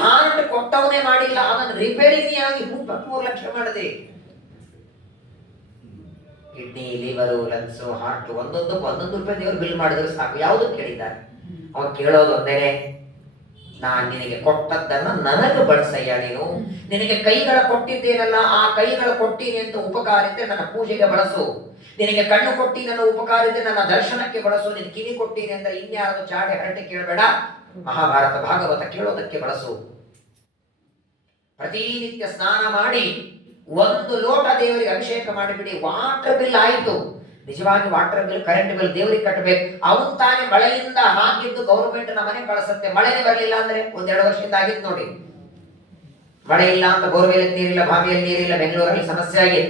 ಹಾರ್ಟ್ ಕೊಟ್ಟವನೇ ಮಾಡಿಲ್ಲ, ಅದನ್ನು ರಿಪೇರಿಯಾಗಿ 23 ಲಕ್ಷ ಮಾಡಿದೆ. ಕಿಡ್ನಿ, ಲಿವರು, ಲಂಗ್ಸ್, ಹಾರ್ಟ್ ಒಂದೊಂದಕ್ಕೂ 1 ರೂಪಾಯಿ ದೇವರು ಬಿಲ್ ಮಾಡಿದ್ರೆ ಸಾಕು. ಯಾವುದಕ್ಕೆ ಕೇಳಿದ್ದಾರೆ? ಅವ್ರು ಕೇಳೋದು ಒಂದೇನೆ, ನಾನು ನಿನಗೆ ಕೊಟ್ಟದ್ದನ್ನ ನನಗೆ ಬಳಸಯ್ಯ. ನೀನು ನಿನಗೆ ಕೈಗಳ ಕೊಟ್ಟಿದ್ದೇನಲ್ಲ, ಆ ಕೈಗಳ ಕೊಟ್ಟಿನಿ ಅಂತ ಉಪಕಾರಿದ್ರೆ ನನ್ನ ಪೂಜೆಗೆ ಬಳಸು. ನಿನಗೆ ಕಣ್ಣು ಕೊಟ್ಟಿ ನನ್ನ ಉಪಕಾರಿದ್ರೆ ನನ್ನ ದರ್ಶನಕ್ಕೆ ಬಳಸು. ನಿನ್ ಕಿವಿ ಕೊಟ್ಟಿನಿ ಅಂದ್ರೆ ಇನ್ಯಾವುದು ಚಾಡೆ ಹರಟೆ ಕೇಳಬೇಡ, ಮಹಾಭಾರತ ಭಾಗವತ ಕೇಳೋದಕ್ಕೆ ಬಳಸು. ಪ್ರತಿನಿತ್ಯ ಸ್ನಾನ ಮಾಡಿ 1 ಲೋಟ ದೇವರಿಗೆ ಅಭಿಷೇಕ ಮಾಡಿಬಿಡಿ. ವಾಟರ್ ಬಿಲ್ ಆಯಿತು. ನಿಜವಾಗಿ ವಾಟರ್ ಬಿಲ್, ಕರೆಂಟ್ ಬಿಲ್ ದೇವರಿಗೆ ಕಟ್ಟಬೇಕು. ಅವನ್ ತಾನೇ ಮಳೆಯಿಂದ ಹಾಕಿದ್ದು ಗೌರ್ಮೆಂಟ್ ನಮ್ಮನೆ ಕಳಿಸುತ್ತೆ. ಮಳೆನೇ ಬರಲಿಲ್ಲ ಅಂದ್ರೆ 1-2 ವರ್ಷದಿಂದ ಆಗಿತ್ತು ನೋಡಿ. ಮಳೆ ಇಲ್ಲ ಅಂತ ಬೋರ್ವೆಲ್ ನೀರಿಲ್ಲ, ಬಾವಿಯಲ್ಲಿ ನೀರಿಲ್ಲ, ಬೆಂಗಳೂರಲ್ಲಿ ಸಮಸ್ಯೆ ಆಗಿದೆ.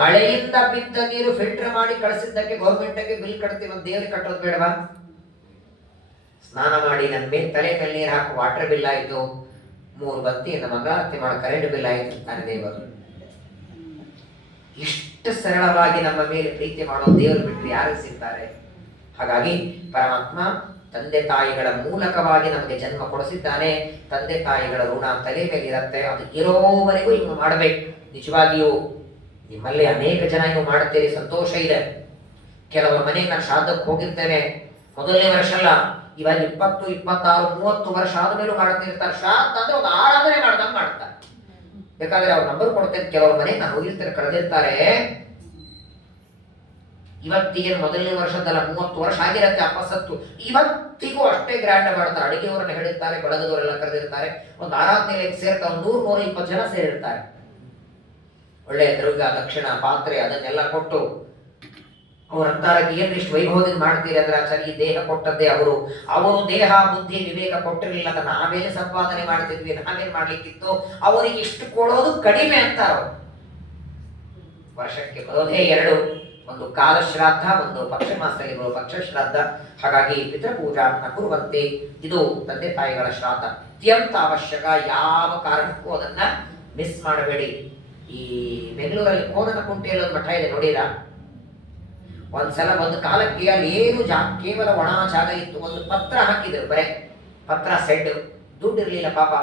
ಮಳೆಯಿಂದ ಬಿದ್ದ ನೀರು ಫಿಲ್ಟರ್ ಮಾಡಿ ಕಳಿಸಿದ್ದಕ್ಕೆ ಗೌರ್ಮೆಂಟ್ಗೆ ಬಿಲ್ ಕಟ್ತೀವಿ, ಒಂದು ದೇವರಿಗೆ ಕಟ್ಟೋದು ಬೇಡವಾ? ಸ್ನಾನ ಮಾಡಿ ನನ್ನ ಮೇಲೆ ತಲೆ ಮೇಲೆ ನೀರು ಹಾಕಿ ವಾಟರ್ ಬಿಲ್ ಆಯಿತು. 3 ಬತ್ತಿಯಿಂದ ಮಂಗಳಾರತಿ ಮಾಡೋ ಕರೆಂಟ್ ಬಿಲ್ ಆಯಿತು ತಾನೆ ದೇವರು. ಇಷ್ಟು ಸರಳವಾಗಿ ನಮ್ಮ ಮೇಲೆ ಪ್ರೀತಿ ಮಾಡೋ ದೇವರು ಬಿಟ್ಟರೆ ಯಾರು ಸಿಗ್ತಾರೆ? ಹಾಗಾಗಿ ಪರಮಾತ್ಮ ತಂದೆ ತಾಯಿಗಳ ಮೂಲಕವಾಗಿ ನಮಗೆ ಜನ್ಮ ಕೊಡಿಸಿದ್ದಾನೆ. ತಂದೆ ತಾಯಿಗಳ ಋಣ ತಲೆ ಮೇಲೆ ಇರುತ್ತೆ, ಅದು ಇರೋವರೆಗೂ ಇವು ಮಾಡಬೇಕು. ನಿಜವಾಗಿಯೂ ನಿಮ್ಮಲ್ಲಿ ಅನೇಕ ಜನ ಇವು ಮಾಡುತ್ತೀರಿ, ಸಂತೋಷ ಇದೆ. ಕೆಲವರ ಮನೆಗೆ ನಾನು ಶ್ರಾದ್ದಕ್ಕೆ ಹೋಗಿರ್ತೇನೆ, ಮೊದಲನೇ ವರ್ಷ ಅಲ್ಲ, ಇವಾಗ 20, 26, 30 ವರ್ಷ ಆದ್ಮೇಲೂ ಮಾಡ್ತಿರ್ತಾರೆ. ಶ್ರಾದ್ದ ಅಂದ್ರೆ ಒಂದು ಆರಾಧನೆ ಮಾಡ್ದಂಗೆ ಮಾಡ್ತಾರೆ. ಬೇಕಾದ್ರೆ ಅವ್ರ ನಂಬರ್ ಕೊಡ್ತೇನೆ. ಕೆಲವ್ರ ಮನೆ ನಾನು ಹೋಗಿರ್ತೇನೆ, ಕಳೆದಿರ್ತಾರೆ. ಇವತ್ತಿಗೆ ಮೊದಲನೇ ವರ್ಷದಲ್ಲ, 30 ವರ್ಷ ಆಗಿರತ್ತೆ ಅಪ್ಪ ಸತ್ತು. ಇವತ್ತಿಗೂ ಅಷ್ಟೇ ಗ್ರ್ಯಾಂಡ್ ಮಾಡ್ತಾರೆ. ಅಡಿಗೆಯವರನ್ನ ಹೇಳಿರ್ತಾರೆ, ಬಳಗದವರೆಲ್ಲ ಕರೆದಿರ್ತಾರೆ. ಒಂದು ಆರಾಧನೆಗೆ ಸೇರ್ತಾರೆ, 100-120 ಜನ ಸೇರಿರ್ತಾರೆ. ಒಳ್ಳೆಯ ದ್ರವ್ಯ, ದಕ್ಷಿಣ, ಪಾತ್ರೆ ಅದನ್ನೆಲ್ಲ ಕೊಟ್ಟು ಅವ್ರ ಅಂತಾರಕ್ಕೆ ಏನು ಇಷ್ಟು ವೈಭವದಿಂದ ಮಾಡ್ತೀರಿ ಅಂದ್ರೆ, ಆಚಾರ್ಯ ಈ ದೇಹ ಕೊಟ್ಟದ್ದೇ ಅವರು ದೇಹ ಬುದ್ಧಿ ವಿವೇಕ ಕೊಟ್ಟಿರಲಿಲ್ಲ, ನಾವೇನು ಸಂಪಾದನೆ ಮಾಡ್ತಿದ್ವಿ, ನಾವೇನು ಮಾಡ್ಲಿಕ್ಕಿತ್ತು, ಅವರಿಗೆ ಇಷ್ಟು ಕೊಡೋದು ಕಡಿಮೆ ಅಂತಾರ. ವರ್ಷಕ್ಕೆ ಬರೋದೇ ಎರಡು, ಒಂದು ಕಾಲ ಶ್ರಾದ್ದ, ಒಂದು ಪಕ್ಷ ಮಾಸದಲ್ಲಿ ಬರುವ ಪಕ್ಷ ಶ್ರಾದ್ದ. ಹಾಗಾಗಿ ಪಿತೃಪೂಜಾ ಕುರುವಂತೆ, ಇದು ತಂದೆ ತಾಯಿಗಳ ಶ್ರಾದ್ದ ಅತ್ಯಂತ ಅವಶ್ಯಕ. ಯಾವ ಕಾರಣಕ್ಕೂ ಅದನ್ನ ಮಿಸ್ ಮಾಡಬೇಡಿ. ಈ ಬೆಂಗಳೂರಲ್ಲಿ ಕೋನನಕುಂಟೆಯಲ್ಲಿ ಒಂದು ಮಠ ಇದೆ, ನೋಡಿರಾ? ಒಂದ್ಸಲ ಒಂದು ಕಾಲಕ್ಕೆ ಅಲ್ಲಿ ಏನು ಕೇವಲ ಒಣ ಜಾಗ ಇತ್ತು, ಒಂದು ಪತ್ರ ಹಾಕಿದ್ರು, ಬರೇ ಪತ್ರ ಸೆಡ್, ದುಡ್ಡು ಇರಲಿಲ್ಲ ಪಾಪ.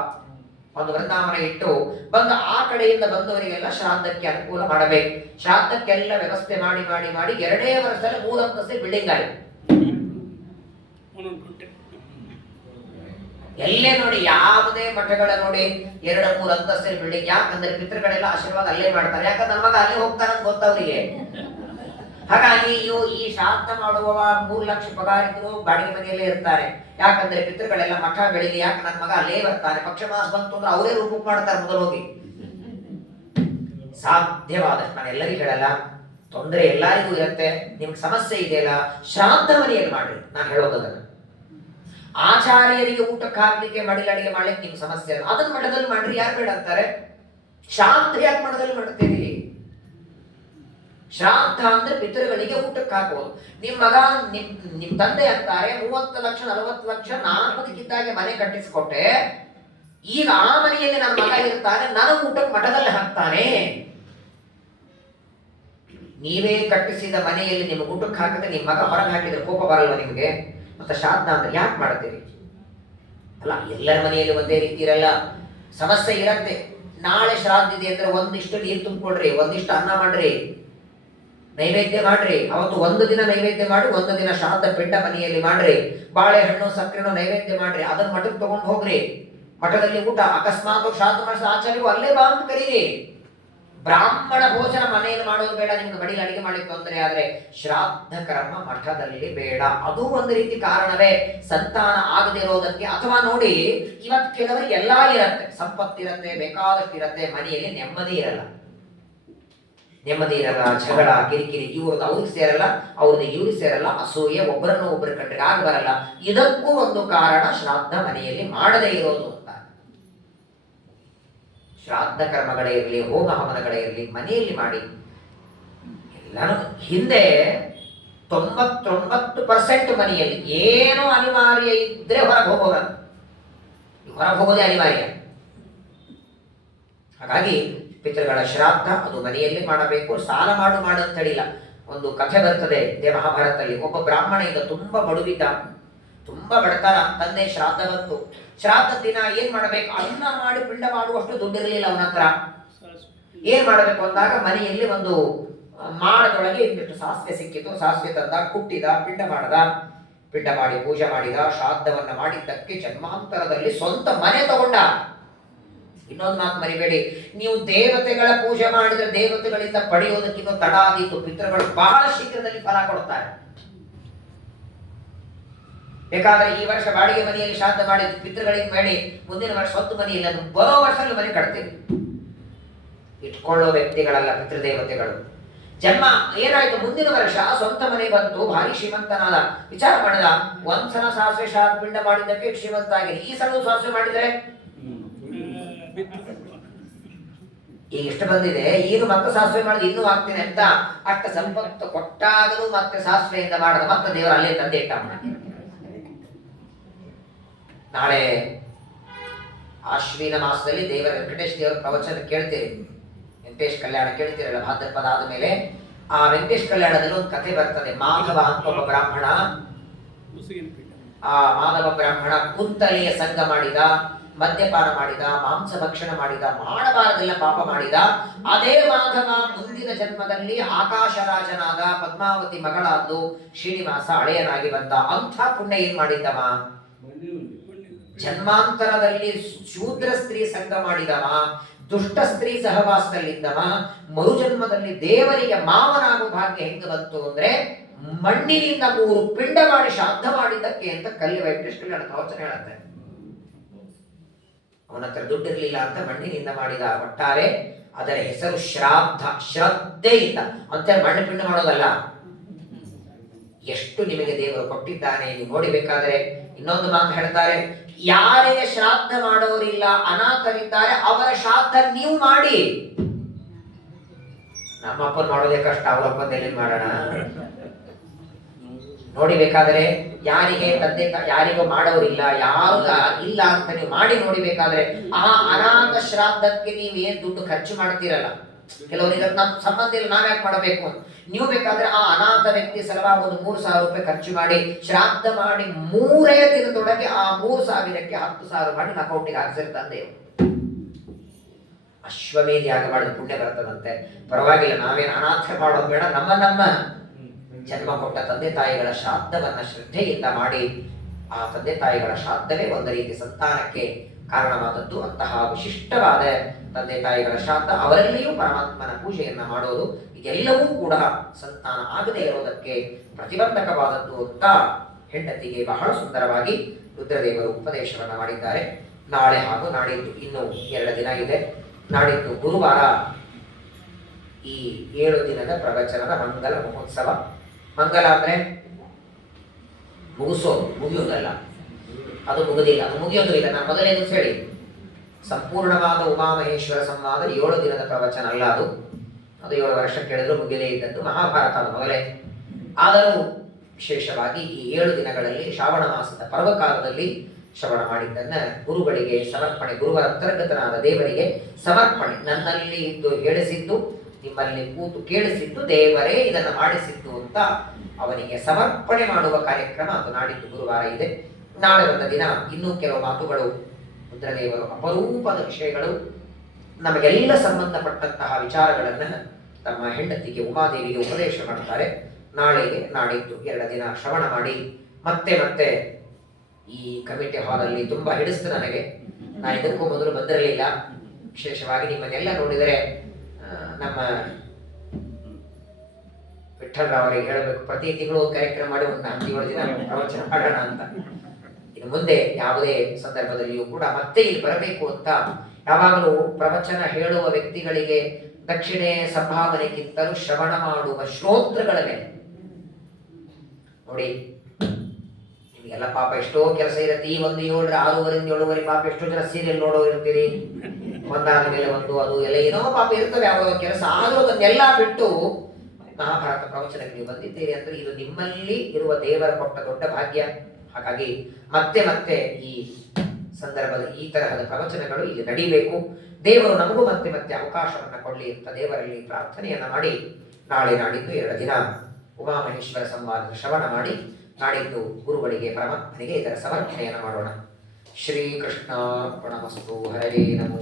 ಒಂದು ವೃಂದಾವನ ಇಟ್ಟು ಬಂದು ಆ ಕಡೆಯಿಂದ ಬಂದವರಿಗೆಲ್ಲ ಶ್ರಾದ್ದಕ್ಕೆ ಅನುಕೂಲ ಮಾಡಬೇಕು. ಶ್ರಾದ್ದಕ್ಕೆಲ್ಲ ವ್ಯವಸ್ಥೆ ಮಾಡಿ ಮಾಡಿ ಮಾಡಿ 2ನೇ ವರ್ಷದಲ್ಲಿ 3 ಅಂತಸ್ತಿನ ಬಿಲ್ಡಿಂಗ್ ಆಗಿದೆ. ಎಲ್ಲೇ ನೋಡಿ, ಯಾವುದೇ ಮಠಗಳ ನೋಡಿ 2-3 ಅಂತಸ್ತಿನ ಬಿಲ್ಡಿಂಗ್. ಯಾಕಂದ್ರೆ ಪಿತೃಗಳೆಲ್ಲ ಆಶೀರ್ವಾದ ಅಲ್ಲೇ ಮಾಡ್ತಾರೆ. ಯಾಕಂದ್ರೆ ನನ್ನ ಮಗ ಅಲ್ಲೇ ಹೋಗ್ತಾರಂತ ಗೊತ್ತವ್ರಿಗೆ. ಹಾಗಾಗಿ ಈ ಶ್ರಾದ್ದ ಮಾಡುವ 3 ಲಕ್ಷ ಪಗಾರ ಇದ್ರು ಬಾಡಿಗೆ ಮನೆಯಲ್ಲೇ ಇರ್ತಾರೆ. ಯಾಕಂದ್ರೆ ಪಿತೃಗಳೆಲ್ಲ ಮಠಗಳಿಗೆ, ಯಾಕೆ ನನ್ನ ಮಗ ಅಲ್ಲೇ ಬರ್ತಾನೆ, ಪಕ್ಷ ಮಾಸ ಬಂತು ಅಂದ್ರೆ ಅವರೇ ರೂಪಕ್ಕೆ ಮಾಡ್ತಾರೆ ಮೊದಲು ಹೋಗಿ. ಸಾಧ್ಯವಾದಷ್ಟು ನಾನು ಎಲ್ಲರಿಗೂ ಹೇಳಲ್ಲ, ತೊಂದರೆ ಎಲ್ಲರಿಗೂ ಇರುತ್ತೆ. ನಿಮ್ಗೆ ಸಮಸ್ಯೆ ಇದೆಯಲ್ಲ, ಶ್ರಾದ್ದ ಮನೆಯಲ್ಲಿ ಮಾಡ್ರಿ. ನಾನು ಹೇಳೋದನ್ನ ಆಚಾರ್ಯರಿಗೆ ಊಟಕ್ಕೆ ಹಾಕ್ಲಿಕ್ಕೆ ಮಡಿಲ ಅಡಿಗೆ ಮಾಡ್ಲಿಕ್ಕೆ ನಿಮ್ಗೆ ಸಮಸ್ಯೆ ಅಲ್ಲ, ಅದನ್ನ ಮಠದಲ್ಲಿ ಮಾಡ್ರಿ. ಯಾರು ಬೇಡ ಅಂತಾರೆ? ಶ್ರಾದ್ದ ಯಾಕೆ ಮಠದಲ್ಲಿ ಮಾಡ್ತೀರಿ? ಶ್ರಾದ್ದ ಅಂದ್ರೆ ಪಿತೃಗಳಿಗೆ ಊಟಕ್ಕೆ ಹಾಕೋದು. ನಿಮ್ ಮಗ ನಿಮ್ ತಂದೆ ಅಂತಾರೆ 30 ಲಕ್ಷ 40 ಲಕ್ಷ ನಾನು ಬದುಕಿದ್ದಾಗೆ ಮನೆ ಕಟ್ಟಿಸಿಕೊಟ್ಟೆ, ಈಗ ಆ ಮನೆಯಲ್ಲಿ ನನ್ನ ಮಗ ಇರ್ತಾನೆ, ನನಗೆ ಊಟಕ್ಕೆ ಮಠದಲ್ಲಿ ಹಾಕ್ತಾನೆ. ನೀವೇ ಕಟ್ಟಿಸಿದ ಮನೆಯಲ್ಲಿ ನಿಮ್ಗೆ ಊಟಕ್ಕೆ ಹಾಕಿದ್ರೆ ನಿಮ್ಮ ಮಗ ಹೊರಗೆ ಹಾಕಿದ್ರೆ ಕೋಪ ಬರಲ್ವ ನಿಮ್ಗೆ? ಮತ್ತೆ ಶ್ರಾದ್ದ ಅಂದ್ರೆ ಯಾಕೆ ಮಾಡ್ತೀರಿ? ಅಲ್ಲ, ಎಲ್ಲರ ಮನೆಯಲ್ಲಿ ಒಂದೇ ರೀತಿ ಇರಲ್ಲ, ಸಮಸ್ಯೆ ಇರತ್ತೆ. ನಾಳೆ ಶ್ರಾದ್ದ ಇದೆ ಅಂದ್ರೆ ಒಂದಿಷ್ಟು ನೀರು ತುಂಬಿಕೊಡ್ರಿ, ಒಂದಿಷ್ಟು ಅನ್ನ ಮಾಡ್ರಿ, ನೈವೇದ್ಯ ಮಾಡ್ರಿ. ಅವತ್ತು 1 ದಿನ ನೈವೇದ್ಯ ಮಾಡಿ 1 ದಿನ ಶ್ರಾದ್ದ ಪಿಂಡ ಮನೆಯಲ್ಲಿ ಮಾಡ್ರಿ. ಬಾಳೆಹಣ್ಣು ಸಕ್ಕರೆನೋ ನೈವೇದ್ಯ ಮಾಡ್ರಿ, ಅದನ್ನ ಮಠಕ್ಕೆ ತಗೊಂಡು ಹೋಗ್ರಿ. ಮಠದಲ್ಲಿ ಊಟ, ಅಕಸ್ಮಾತ್ ಶ್ರಾದ್ದ ಮಾಡಿದ ಆಚಾರ್ಯಗೂ ಅಲ್ಲೇ ಬಾ ಅಂತ ಕರೀರಿ. ಬ್ರಾಹ್ಮಣ ಭೋಜನ ಮನೆಯಲ್ಲಿ ಮಾಡೋದು ಬೇಡ. ನಿಮ್ಗೆ ಮಡಿಲಿ ಅಡಿಗೆ ಮಾಡ್ಲಿಕ್ಕೆ ತೊಂದರೆ ಆದ್ರೆ ಶ್ರಾದ್ದ ಕರ್ಮ ಮಠದಲ್ಲಿ ಬೇಡ. ಅದು ಒಂದು ರೀತಿ ಕಾರಣವೇ ಸಂತಾನ ಆಗದೆ ಇರೋದಕ್ಕೆ. ಅಥವಾ ನೋಡಿ, ಇವತ್ತು ಕೆಲವರಿಗೆ ಎಲ್ಲಾ ಇರತ್ತೆ, ಸಂಪತ್ತಿರತ್ತೆ, ಬೇಕಾದಷ್ಟು ಇರತ್ತೆ, ಮನೆಯಲ್ಲಿ ನೆಮ್ಮದಿ ಇರಲ್ಲ. ಜಗಳ, ಕಿರಿಕಿರಿ, ಇವ್ರದ್ದು ಅವ್ರಿಗೆ ಸೇರಲ್ಲ, ಅವ್ರದ್ದು ಇವ್ರಿಗೆ ಸೇರಲ್ಲ, ಅಸೂಯೆ, ಒಬ್ಬರನ್ನು ಒಬ್ಬರ ಕಂಡ್ರೆ ಆಗ ಬರಲ್ಲ. ಇದಕ್ಕೂ ಒಂದು ಕಾರಣ ಶ್ರಾದ್ದ ಮನೆಯಲ್ಲಿ ಮಾಡದೇ ಇರೋದು ಅಂತ. ಶ್ರಾದ್ದ ಕರ್ಮಗಳೇ ಇರಲಿ, ಹೋಮ ಹವನಗಳೇ ಇರಲಿ, ಮನೆಯಲ್ಲಿ ಮಾಡಿ. ಎಲ್ಲಾನು ಹಿಂದೆ 99% ಮನೆಯಲ್ಲಿ ಏನೋ ಅನಿವಾರ್ಯ ಇದ್ರೆ ಹೊರಗೆ ಹೋಗೋರ, ಹೊರಗೆ ಹೋಗೋದೇ ಅನಿವಾರ್ಯ. ಹಾಗಾಗಿ ಪಿತೃಗಳ ಶ್ರಾದ್ದ ಅದು ಮನೆಯಲ್ಲಿ ಮಾಡಬೇಕು. ಸಾಲ ಮಾಡು ಅಂತ ಹೇಳಿಲ್ಲ. ಒಂದು ಕಥೆ ಬರ್ತದೆ ಮಹಾಭಾರತದಲ್ಲಿ. ಒಬ್ಬ ಬ್ರಾಹ್ಮಣ ಈಗ ತುಂಬಾ ಬಡವಿದ್ದ, ತುಂಬಾ ಬಡತನ. ತಂದೆ ಶ್ರಾದ್ದ ಬಂತು. ಶ್ರಾದ್ದ ದಿನ ಏನ್ ಮಾಡಬೇಕು? ಅನ್ನ ಮಾಡಿ ಪಿಂಡ ಮಾಡುವಷ್ಟು ದುಡ್ಡಿರಲಿಲ್ಲ ಅವನ ಹತ್ರ. ಏನ್ ಮಾಡಬೇಕು ಅಂದಾಗ ಮನೆಯಲ್ಲಿ ಒಂದು ಮಾಡದೊಳಗೆ ಇಂದಿಷ್ಟು ಸಾಸಿವೆ ಸಿಕ್ಕಿತು. ಸಾಸಿವೆ ತಂದ, ಕುಟ್ಟಿದ, ಪಿಂಡ ಮಾಡಿ ಪೂಜೆ ಮಾಡಿದ. ಶ್ರಾದ್ದವನ್ನ ಮಾಡಿದ್ದಕ್ಕೆ ಜನ್ಮಾಂತರದಲ್ಲಿ ಸ್ವಂತ ಮನೆ ತಗೊಂಡ. ಇನ್ನೊಂದು ಮಾತು ಮರಿಬೇಡಿ, ನೀವು ದೇವತೆಗಳ ಪೂಜೆ ಮಾಡಿದ್ರೆ ದೇವತೆಗಳಿಂದ ಪಡೆಯೋದಕ್ಕಿನ್ನೂ ತಡ ಆದೀತು. ಪಿತೃಗಳು ಬಹಳ ಶೀಘ್ರದಲ್ಲಿ ಫಲ ಕೊಡ್ತಾರೆ. ಬೇಕಾದ್ರೆ ಈ ವರ್ಷ ಬಾಡಿಗೆ ಮನೆಯಲ್ಲಿ ಶ್ರಾದ್ದ ಮಾಡಿ ಪಿತೃಗಳಿಗೆ ಮಾಡಿ ಮುಂದಿನ ವರ್ಷ ಸ್ವಂತ ಮನೆಯಲ್ಲಿ, ಅದು ಬರೋ ವರ್ಷದಲ್ಲಿ ಮನೆ ಕಟ್ತೀವಿ. ಇಟ್ಕೊಳ್ಳೋ ವ್ಯಕ್ತಿಗಳಲ್ಲ ಪಿತೃದೇವತೆಗಳು. ಜನ್ಮ ಏನಾಯ್ತು, ಮುಂದಿನ ವರ್ಷ ಸ್ವಂತ ಮನೆ ಬಂತು, ಭಾರಿ ಶ್ರೀಮಂತನಾದ. ವಿಚಾರ ಮಾಡಿದ, ಒಂದ್ಸಲ ಸಾಸಿವೆ ಶ್ರಾದ್ದ ಪಿಂಡ ಮಾಡಿದ್ದಕ್ಕೆ ಶ್ರೀಮಂತ ಆಗಿದೆ. ಈ ಸಲ ಸಾಸಿವೆ ಮಾಡಿದ್ರೆ ಈಗ ಎಷ್ಟು ಬಂದಿದೆ, ಈಗ ಮತ್ತೆ ಸಾಸಿವೆ ಮಾಡಿದ ಇನ್ನೂ ಆಗ್ತೀನಿ ಅಂತ ಅಷ್ಟ ಸಂಪತ್ತು ಕೊಟ್ಟಾಗಲೂ ಮತ್ತೆ ಸಾಸಿವೆಯಿಂದ ಮಾಡದ, ಮತ್ತೆ ದೇವರ ಅಲ್ಲೇ ತಂದೆ ಇಟ್ಟ. ನಾಳೆ ಆಶ್ವಿನ ಮಾಸದಲ್ಲಿ ದೇವರ ವೆಂಕಟೇಶ್ ದೇವರ ಪ್ರವಚನ ಕೇಳ್ತೀರಿ. ವೆಂಕಟೇಶ್ ಕಲ್ಯಾಣ ಕೇಳ್ತೀರಲ್ಲ, ಭಾದ್ರಪದ ಆದ್ಮೇಲೆ ಆ ವೆಂಕಟೇಶ್ ಕಲ್ಯಾಣದಲ್ಲಿ ಒಂದು ಕಥೆ ಬರ್ತದೆ. ಮಾಧವ ಅಂತ ಒಬ್ಬ ಬ್ರಾಹ್ಮಣ, ಆ ಮಾಧವ ಬ್ರಾಹ್ಮಣ ಕುಂತಲೆಯ ಸಂಘ ಮಾಡಿದ, ಮದ್ಯಪಾನ ಮಾಡಿದ, ಮಾಂಸ ಭಕ್ಷಣ ಮಾಡಿದ, ಮಾಡಬಾರದೆಲ್ಲ ಪಾಪ ಮಾಡಿದ. ಅದೇ ಮಾಧವ ಮುಂದಿನ ಜನ್ಮದಲ್ಲಿ ಆಕಾಶರಾಜನಾದ, ಪದ್ಮಾವತಿ ಮಗಳಾದ್ದು, ಶ್ರೀನಿವಾಸ ಹಳೆಯನಾಗಿ ಬಂದ. ಅಂಥ ಪುಣ್ಯ ಏನ್ ಮಾಡಿದ್ದವ? ಜನ್ಮಾಂತರದಲ್ಲಿ ಶೂದ್ರ ಸ್ತ್ರೀ ಸಂಘ ಮಾಡಿದವ, ದುಷ್ಟ ಸ್ತ್ರೀ ಸಹವಾಸದಲ್ಲಿದ್ದವ. ಮರುಜನ್ಮದಲ್ಲಿ ದೇವರಿಗೆ ಮಾವನಾಗುವ ಭಾಗ್ಯ ಹೆಂಗ ಬಂತು ಅಂದ್ರೆ ಮಣ್ಣಿನಿಂದ 3 ಪಿಂಡ ಮಾಡಿ ಶ್ರಾದ್ದ ಮಾಡಿದ್ದಕ್ಕೆ ಅಂತ ಕಲ್ಲಿ ವೆಂಕಟೇಶ್ ಕಲ್ಯಾಣ ಪ್ರವಚನ ಹೇಳುತ್ತೆ. ಅವನ ಹತ್ರ ದುಡ್ಡಿರ್ಲಿಲ್ಲ ಅಂತ ಮಣ್ಣಿನಿಂದ ಮಾಡಿದ. ಒಟ್ಟಾರೆ ಅದರ ಹೆಸರು ಶ್ರಾದ್ದ, ಶ್ರದ್ಧೆಯಿಂದ. ಅಂತ ಮಣ್ಣು ಪಿಂಡ ಮಾಡೋದಲ್ಲ. ಎಷ್ಟು ನಿಮಗೆ ದೇವರು ಕೊಟ್ಟಿದ್ದಾನೆ ನೀವು ನೋಡಿಬೇಕಾದ್ರೆ. ಇನ್ನೊಂದು ಮಾತು ಹೇಳ್ತಾರೆ, ಯಾರೇ ಶ್ರಾದ್ದ ಮಾಡೋರಿಲ್ಲ, ಅನಾಥರಿದ್ದಾರೆ, ಅವರ ಶ್ರಾದ್ದ ನೀವು ಮಾಡಿ. ನಮ್ಮ ಅಪ್ಪನ ಮಾಡೋದೇ ಕಷ್ಟ, ಅವ್ರ ಅಪ್ಪಂದಲ್ಲಿ ಮಾಡೋಣ ನೋಡಿ. ಬೇಕಾದರೆ ಯಾರಿಗೆ ತಂದೆ ಯಾರಿಗೂ ಮಾಡೋರಿಲ್ಲ, ಯಾರು ಇಲ್ಲ ಅಂತ ನೀವು ಮಾಡಿ ನೋಡಿ. ಬೇಕಾದ್ರೆ ಆ ಅನಾಥ ಶ್ರಾದ್ದಕ್ಕೆ ನೀವು ಏನ್ ದುಡ್ಡು ಖರ್ಚು ಮಾಡ್ತೀರಲ್ಲ, ಕೆಲವರಿಗೆ ನಮ್ಮ ಸಂಬಂಧ ಇಲ್ಲ ನಾವ್ಯಾಕೆ ಮಾಡಬೇಕು ಅಂತ, ನೀವು ಬೇಕಾದ್ರೆ ಆ ಅನಾಥ ವ್ಯಕ್ತಿ ಸಲುವಾಗಿ ಒಂದು 3,000 ರೂಪಾಯಿ ಖರ್ಚು ಮಾಡಿ ಶ್ರಾದ್ದ ಮಾಡಿ 3 ದಿನದೊಳಗೆ ಆ 3,000ಕ್ಕೆ 10,000 ಮಾಡಿ ನನ್ನ ಅಕೌಂಟಿಗೆ ಹಾಕ್ಸಿರ್ತಾನೆ. ಅಶ್ವಮೇಧ ಯಾಗ ಮಾಡಿದ ಪುಣ್ಯ ಬರ್ತದಂತೆ. ಪರವಾಗಿಲ್ಲ, ನಾವೇನು ಅನಾಥ ಮಾಡೋದು ಬೇಡ, ನಮ್ಮ ಜನ್ಮ ಕೊಟ್ಟ ತಂದೆ ತಾಯಿಗಳ ಶ್ರಾದ್ದವನ್ನ ಶ್ರದ್ಧೆಯಿಂದ ಮಾಡಿ, ಆ ತಂದೆ ತಾಯಿಗಳ ಶ್ರಾದ್ದವೇ ಒಂದು ರೀತಿ ಸಂತಾನಕ್ಕೆ ಕಾರಣವಾದದ್ದು. ಅಂತಹ ವಿಶಿಷ್ಟವಾದ ತಂದೆ ತಾಯಿಗಳ ಶ್ರಾದ್ದ, ಅವರಲ್ಲಿಯೂ ಪರಮಾತ್ಮನ ಪೂಜೆಯನ್ನ ಮಾಡೋದು, ಇದೆಲ್ಲವೂ ಕೂಡ ಸಂತಾನ ಆಗದೇ ಇರೋದಕ್ಕೆ ಪ್ರತಿಬಂಧಕವಾದದ್ದು ಅಂತ ಹೆಂಡತಿಗೆ ಬಹಳ ಸುಂದರವಾಗಿ ರುದ್ರದೇವರು ಉಪದೇಶವನ್ನ ಮಾಡಿದ್ದಾರೆ. ನಾಳೆ ಹಾಗೂ ನಾಡಿದ್ದು ಇನ್ನು 2 ದಿನ ಇದೆ. ನಾಡಿದ್ದು ಗುರುವಾರ ಈ 7 ದಿನದ ಪ್ರವಚನದ ಮಂಗಲ ಮಹೋತ್ಸವ. ಮಂಗಲ ಅಂದ್ರೆ ಮುಗಿಸೋದು, ಮುಗಿಯೋದಲ್ಲ, ಅದು ಮುಗುದಿಲ್ಲ, ಅದು ಮುಗಿಯೋದು ಇಲ್ಲ. ನಾನು ಮೊದಲೇ ಹೇಳಿ, ಸಂಪೂರ್ಣವಾದ ಉಮಾಮಹೇಶ್ವರ ಸಂವಾದ 7 ದಿನದ ಪ್ರವಚನ ಅಲ್ಲ, ಅದು 7 ವರ್ಷ ಕೇಳಿದ್ರು ಮುಗಿಯದೇ ಇದ್ದದ್ದು. ಮಹಾಭಾರತ ಅದು ಮೊದಲೇ. ಆದರೂ ವಿಶೇಷವಾಗಿ ಈ 7 ದಿನಗಳಲ್ಲಿ ಶ್ರಾವಣ ಮಾಸದ ಪರ್ವಕಾಲದಲ್ಲಿ ಶ್ರವಣ ಮಾಡಿದ್ದನ್ನ ಗುರುಗಳಿಗೆ ಸಮರ್ಪಣೆ, ಗುರುವರ ಅಂತರ್ಗತನಾದ ದೇವರಿಗೆ ಸಮರ್ಪಣೆ. ನನ್ನಲ್ಲಿ ಇದ್ದು ಹೇಳಿಸಿದ್ದು, ನಿಮ್ಮಲ್ಲಿ ಕೂತು ಕೇಳಿಸಿದ್ದು ದೇವರೇ ಇದನ್ನು ಮಾಡಿಸಿದ್ದು ಅಂತ ಅವನಿಗೆ ಸಮರ್ಪಣೆ ಮಾಡುವ ಕಾರ್ಯಕ್ರಮ ಅದು ನಾಡಿದ್ದು ಗುರುವಾರ ಇದೆ. ನಾಳೆ ಒಂದು ದಿನ ಇನ್ನೂ ಕೆಲವು ಮಾತುಗಳು, ರುದ್ರದೇವರು ಅಪರೂಪದ ವಿಷಯಗಳು, ನಮಗೆಲ್ಲ ಸಂಬಂಧಪಟ್ಟಂತಹ ವಿಚಾರಗಳನ್ನ ತಮ್ಮ ಹೆಂಡತಿಗೆ ಉಮಾದೇವಿಗೆ ಉಪದೇಶ ಮಾಡ್ತಾರೆ. ನಾಳೆಗೆ ನಾಡಿದ್ದು 2 ದಿನ ಶ್ರವಣ ಮಾಡಿ ಮತ್ತೆ ಈ ಕಮಿಟಿ ಹಾಲಲ್ಲಿ ತುಂಬಾ ಹಿಡಿಸ್ತು ನನಗೆ. ನಾನು ಇದಕ್ಕೂ ಮೊದಲು ಬಂದಿರಲಿಲ್ಲ. ವಿಶೇಷವಾಗಿ ನಿಮ್ಮನ್ನೆಲ್ಲ ನೋಡಿದರೆ ನಮ್ಮ ವಿಠ್ಠಲರಾವರಿಗೆ ಹೇಳಬೇಕು, ಪ್ರತಿ ತಿಂಗಳು ಕಾರ್ಯಕ್ರಮ ಮಾಡಿ ಒಂದು 7 ದಿನ ಪ್ರವಚನ ಮಾಡೋಣ ಅಂತ. ಇನ್ನು ಮುಂದೆ ಯಾವುದೇ ಸಂದರ್ಭದಲ್ಲಿಯೂ ಕೂಡ ಮತ್ತೆ ಇಲ್ಲಿ ಬರಬೇಕು ಅಂತ. ಯಾವಾಗಲೂ ಪ್ರವಚನ ಹೇಳುವ ವ್ಯಕ್ತಿಗಳಿಗೆ ದಕ್ಷಿಣೆ ಸಂಭಾವನೆಗಿಂತಲೂ ಶ್ರವಣ ಮಾಡುವ ಶ್ರೋತೃಗಳ ಮೇಲೆ ನೋಡಿ. ನಿಮಗೆಲ್ಲ ಪಾಪ ಎಷ್ಟೋ ಕೆಲಸ ಇರುತ್ತೆ. ಈ 1 7 6 7 ಪಾಪ ಎಷ್ಟೋ ಜನ ಸೀರಿಯಲ್ ನೋಡೋ ಇರ್ತೀರಿ, ಒಂದಾದ ಮೇಲೆ ಒಂದು, ಅದು ಎಲ್ಲ ಏನೋ ಪಾಪ ಇರ್ತವೆ ಯಾವುದೋ ಕೆಲಸ. ಆದರೂ ಅದನ್ನೆಲ್ಲ ಬಿಟ್ಟು ಮಹಾಭಾರತ ಪ್ರವಚನಕ್ಕೆ ನೀವು ಬಂದಿದ್ದೀರಿ ಅಂದ್ರೆ ಇದು ನಿಮ್ಮಲ್ಲಿ ಇರುವ ದೇವರ ಕೊಟ್ಟ ದೊಡ್ಡ ಭಾಗ್ಯ. ಹಾಗಾಗಿ ಮತ್ತೆ ಈ ಸಂದರ್ಭದ ಈ ತರಹದ ಪ್ರವಚನಗಳು ಇಲ್ಲಿ ನಡೀಬೇಕು. ದೇವರು ನಮಗೂ ಮತ್ತೆ ಅವಕಾಶವನ್ನ ಕೊಡಲಿ ಅಂತ ದೇವರಲ್ಲಿ ಪ್ರಾರ್ಥನೆಯನ್ನ ಮಾಡಿ, ನಾಳೆ ನಾಡಿದ್ದು 2 ದಿನ ಉಮಾಮಹೇಶ್ವರ ಸಂವಾದದ ಶ್ರವಣ ಮಾಡಿ, ನಾಡಿದ್ದು ಗುರುಗಳಿಗೆ ಪರಮಾತ್ಮನಿಗೆ ಇದರ ಸಮರ್ಪಣೆಯನ್ನು ಮಾಡೋಣ. ಶ್ರೀಕೃಷ್ಣಾರ್ಪಣಮಸ್ತು. ಹರೇ ನಮೋ.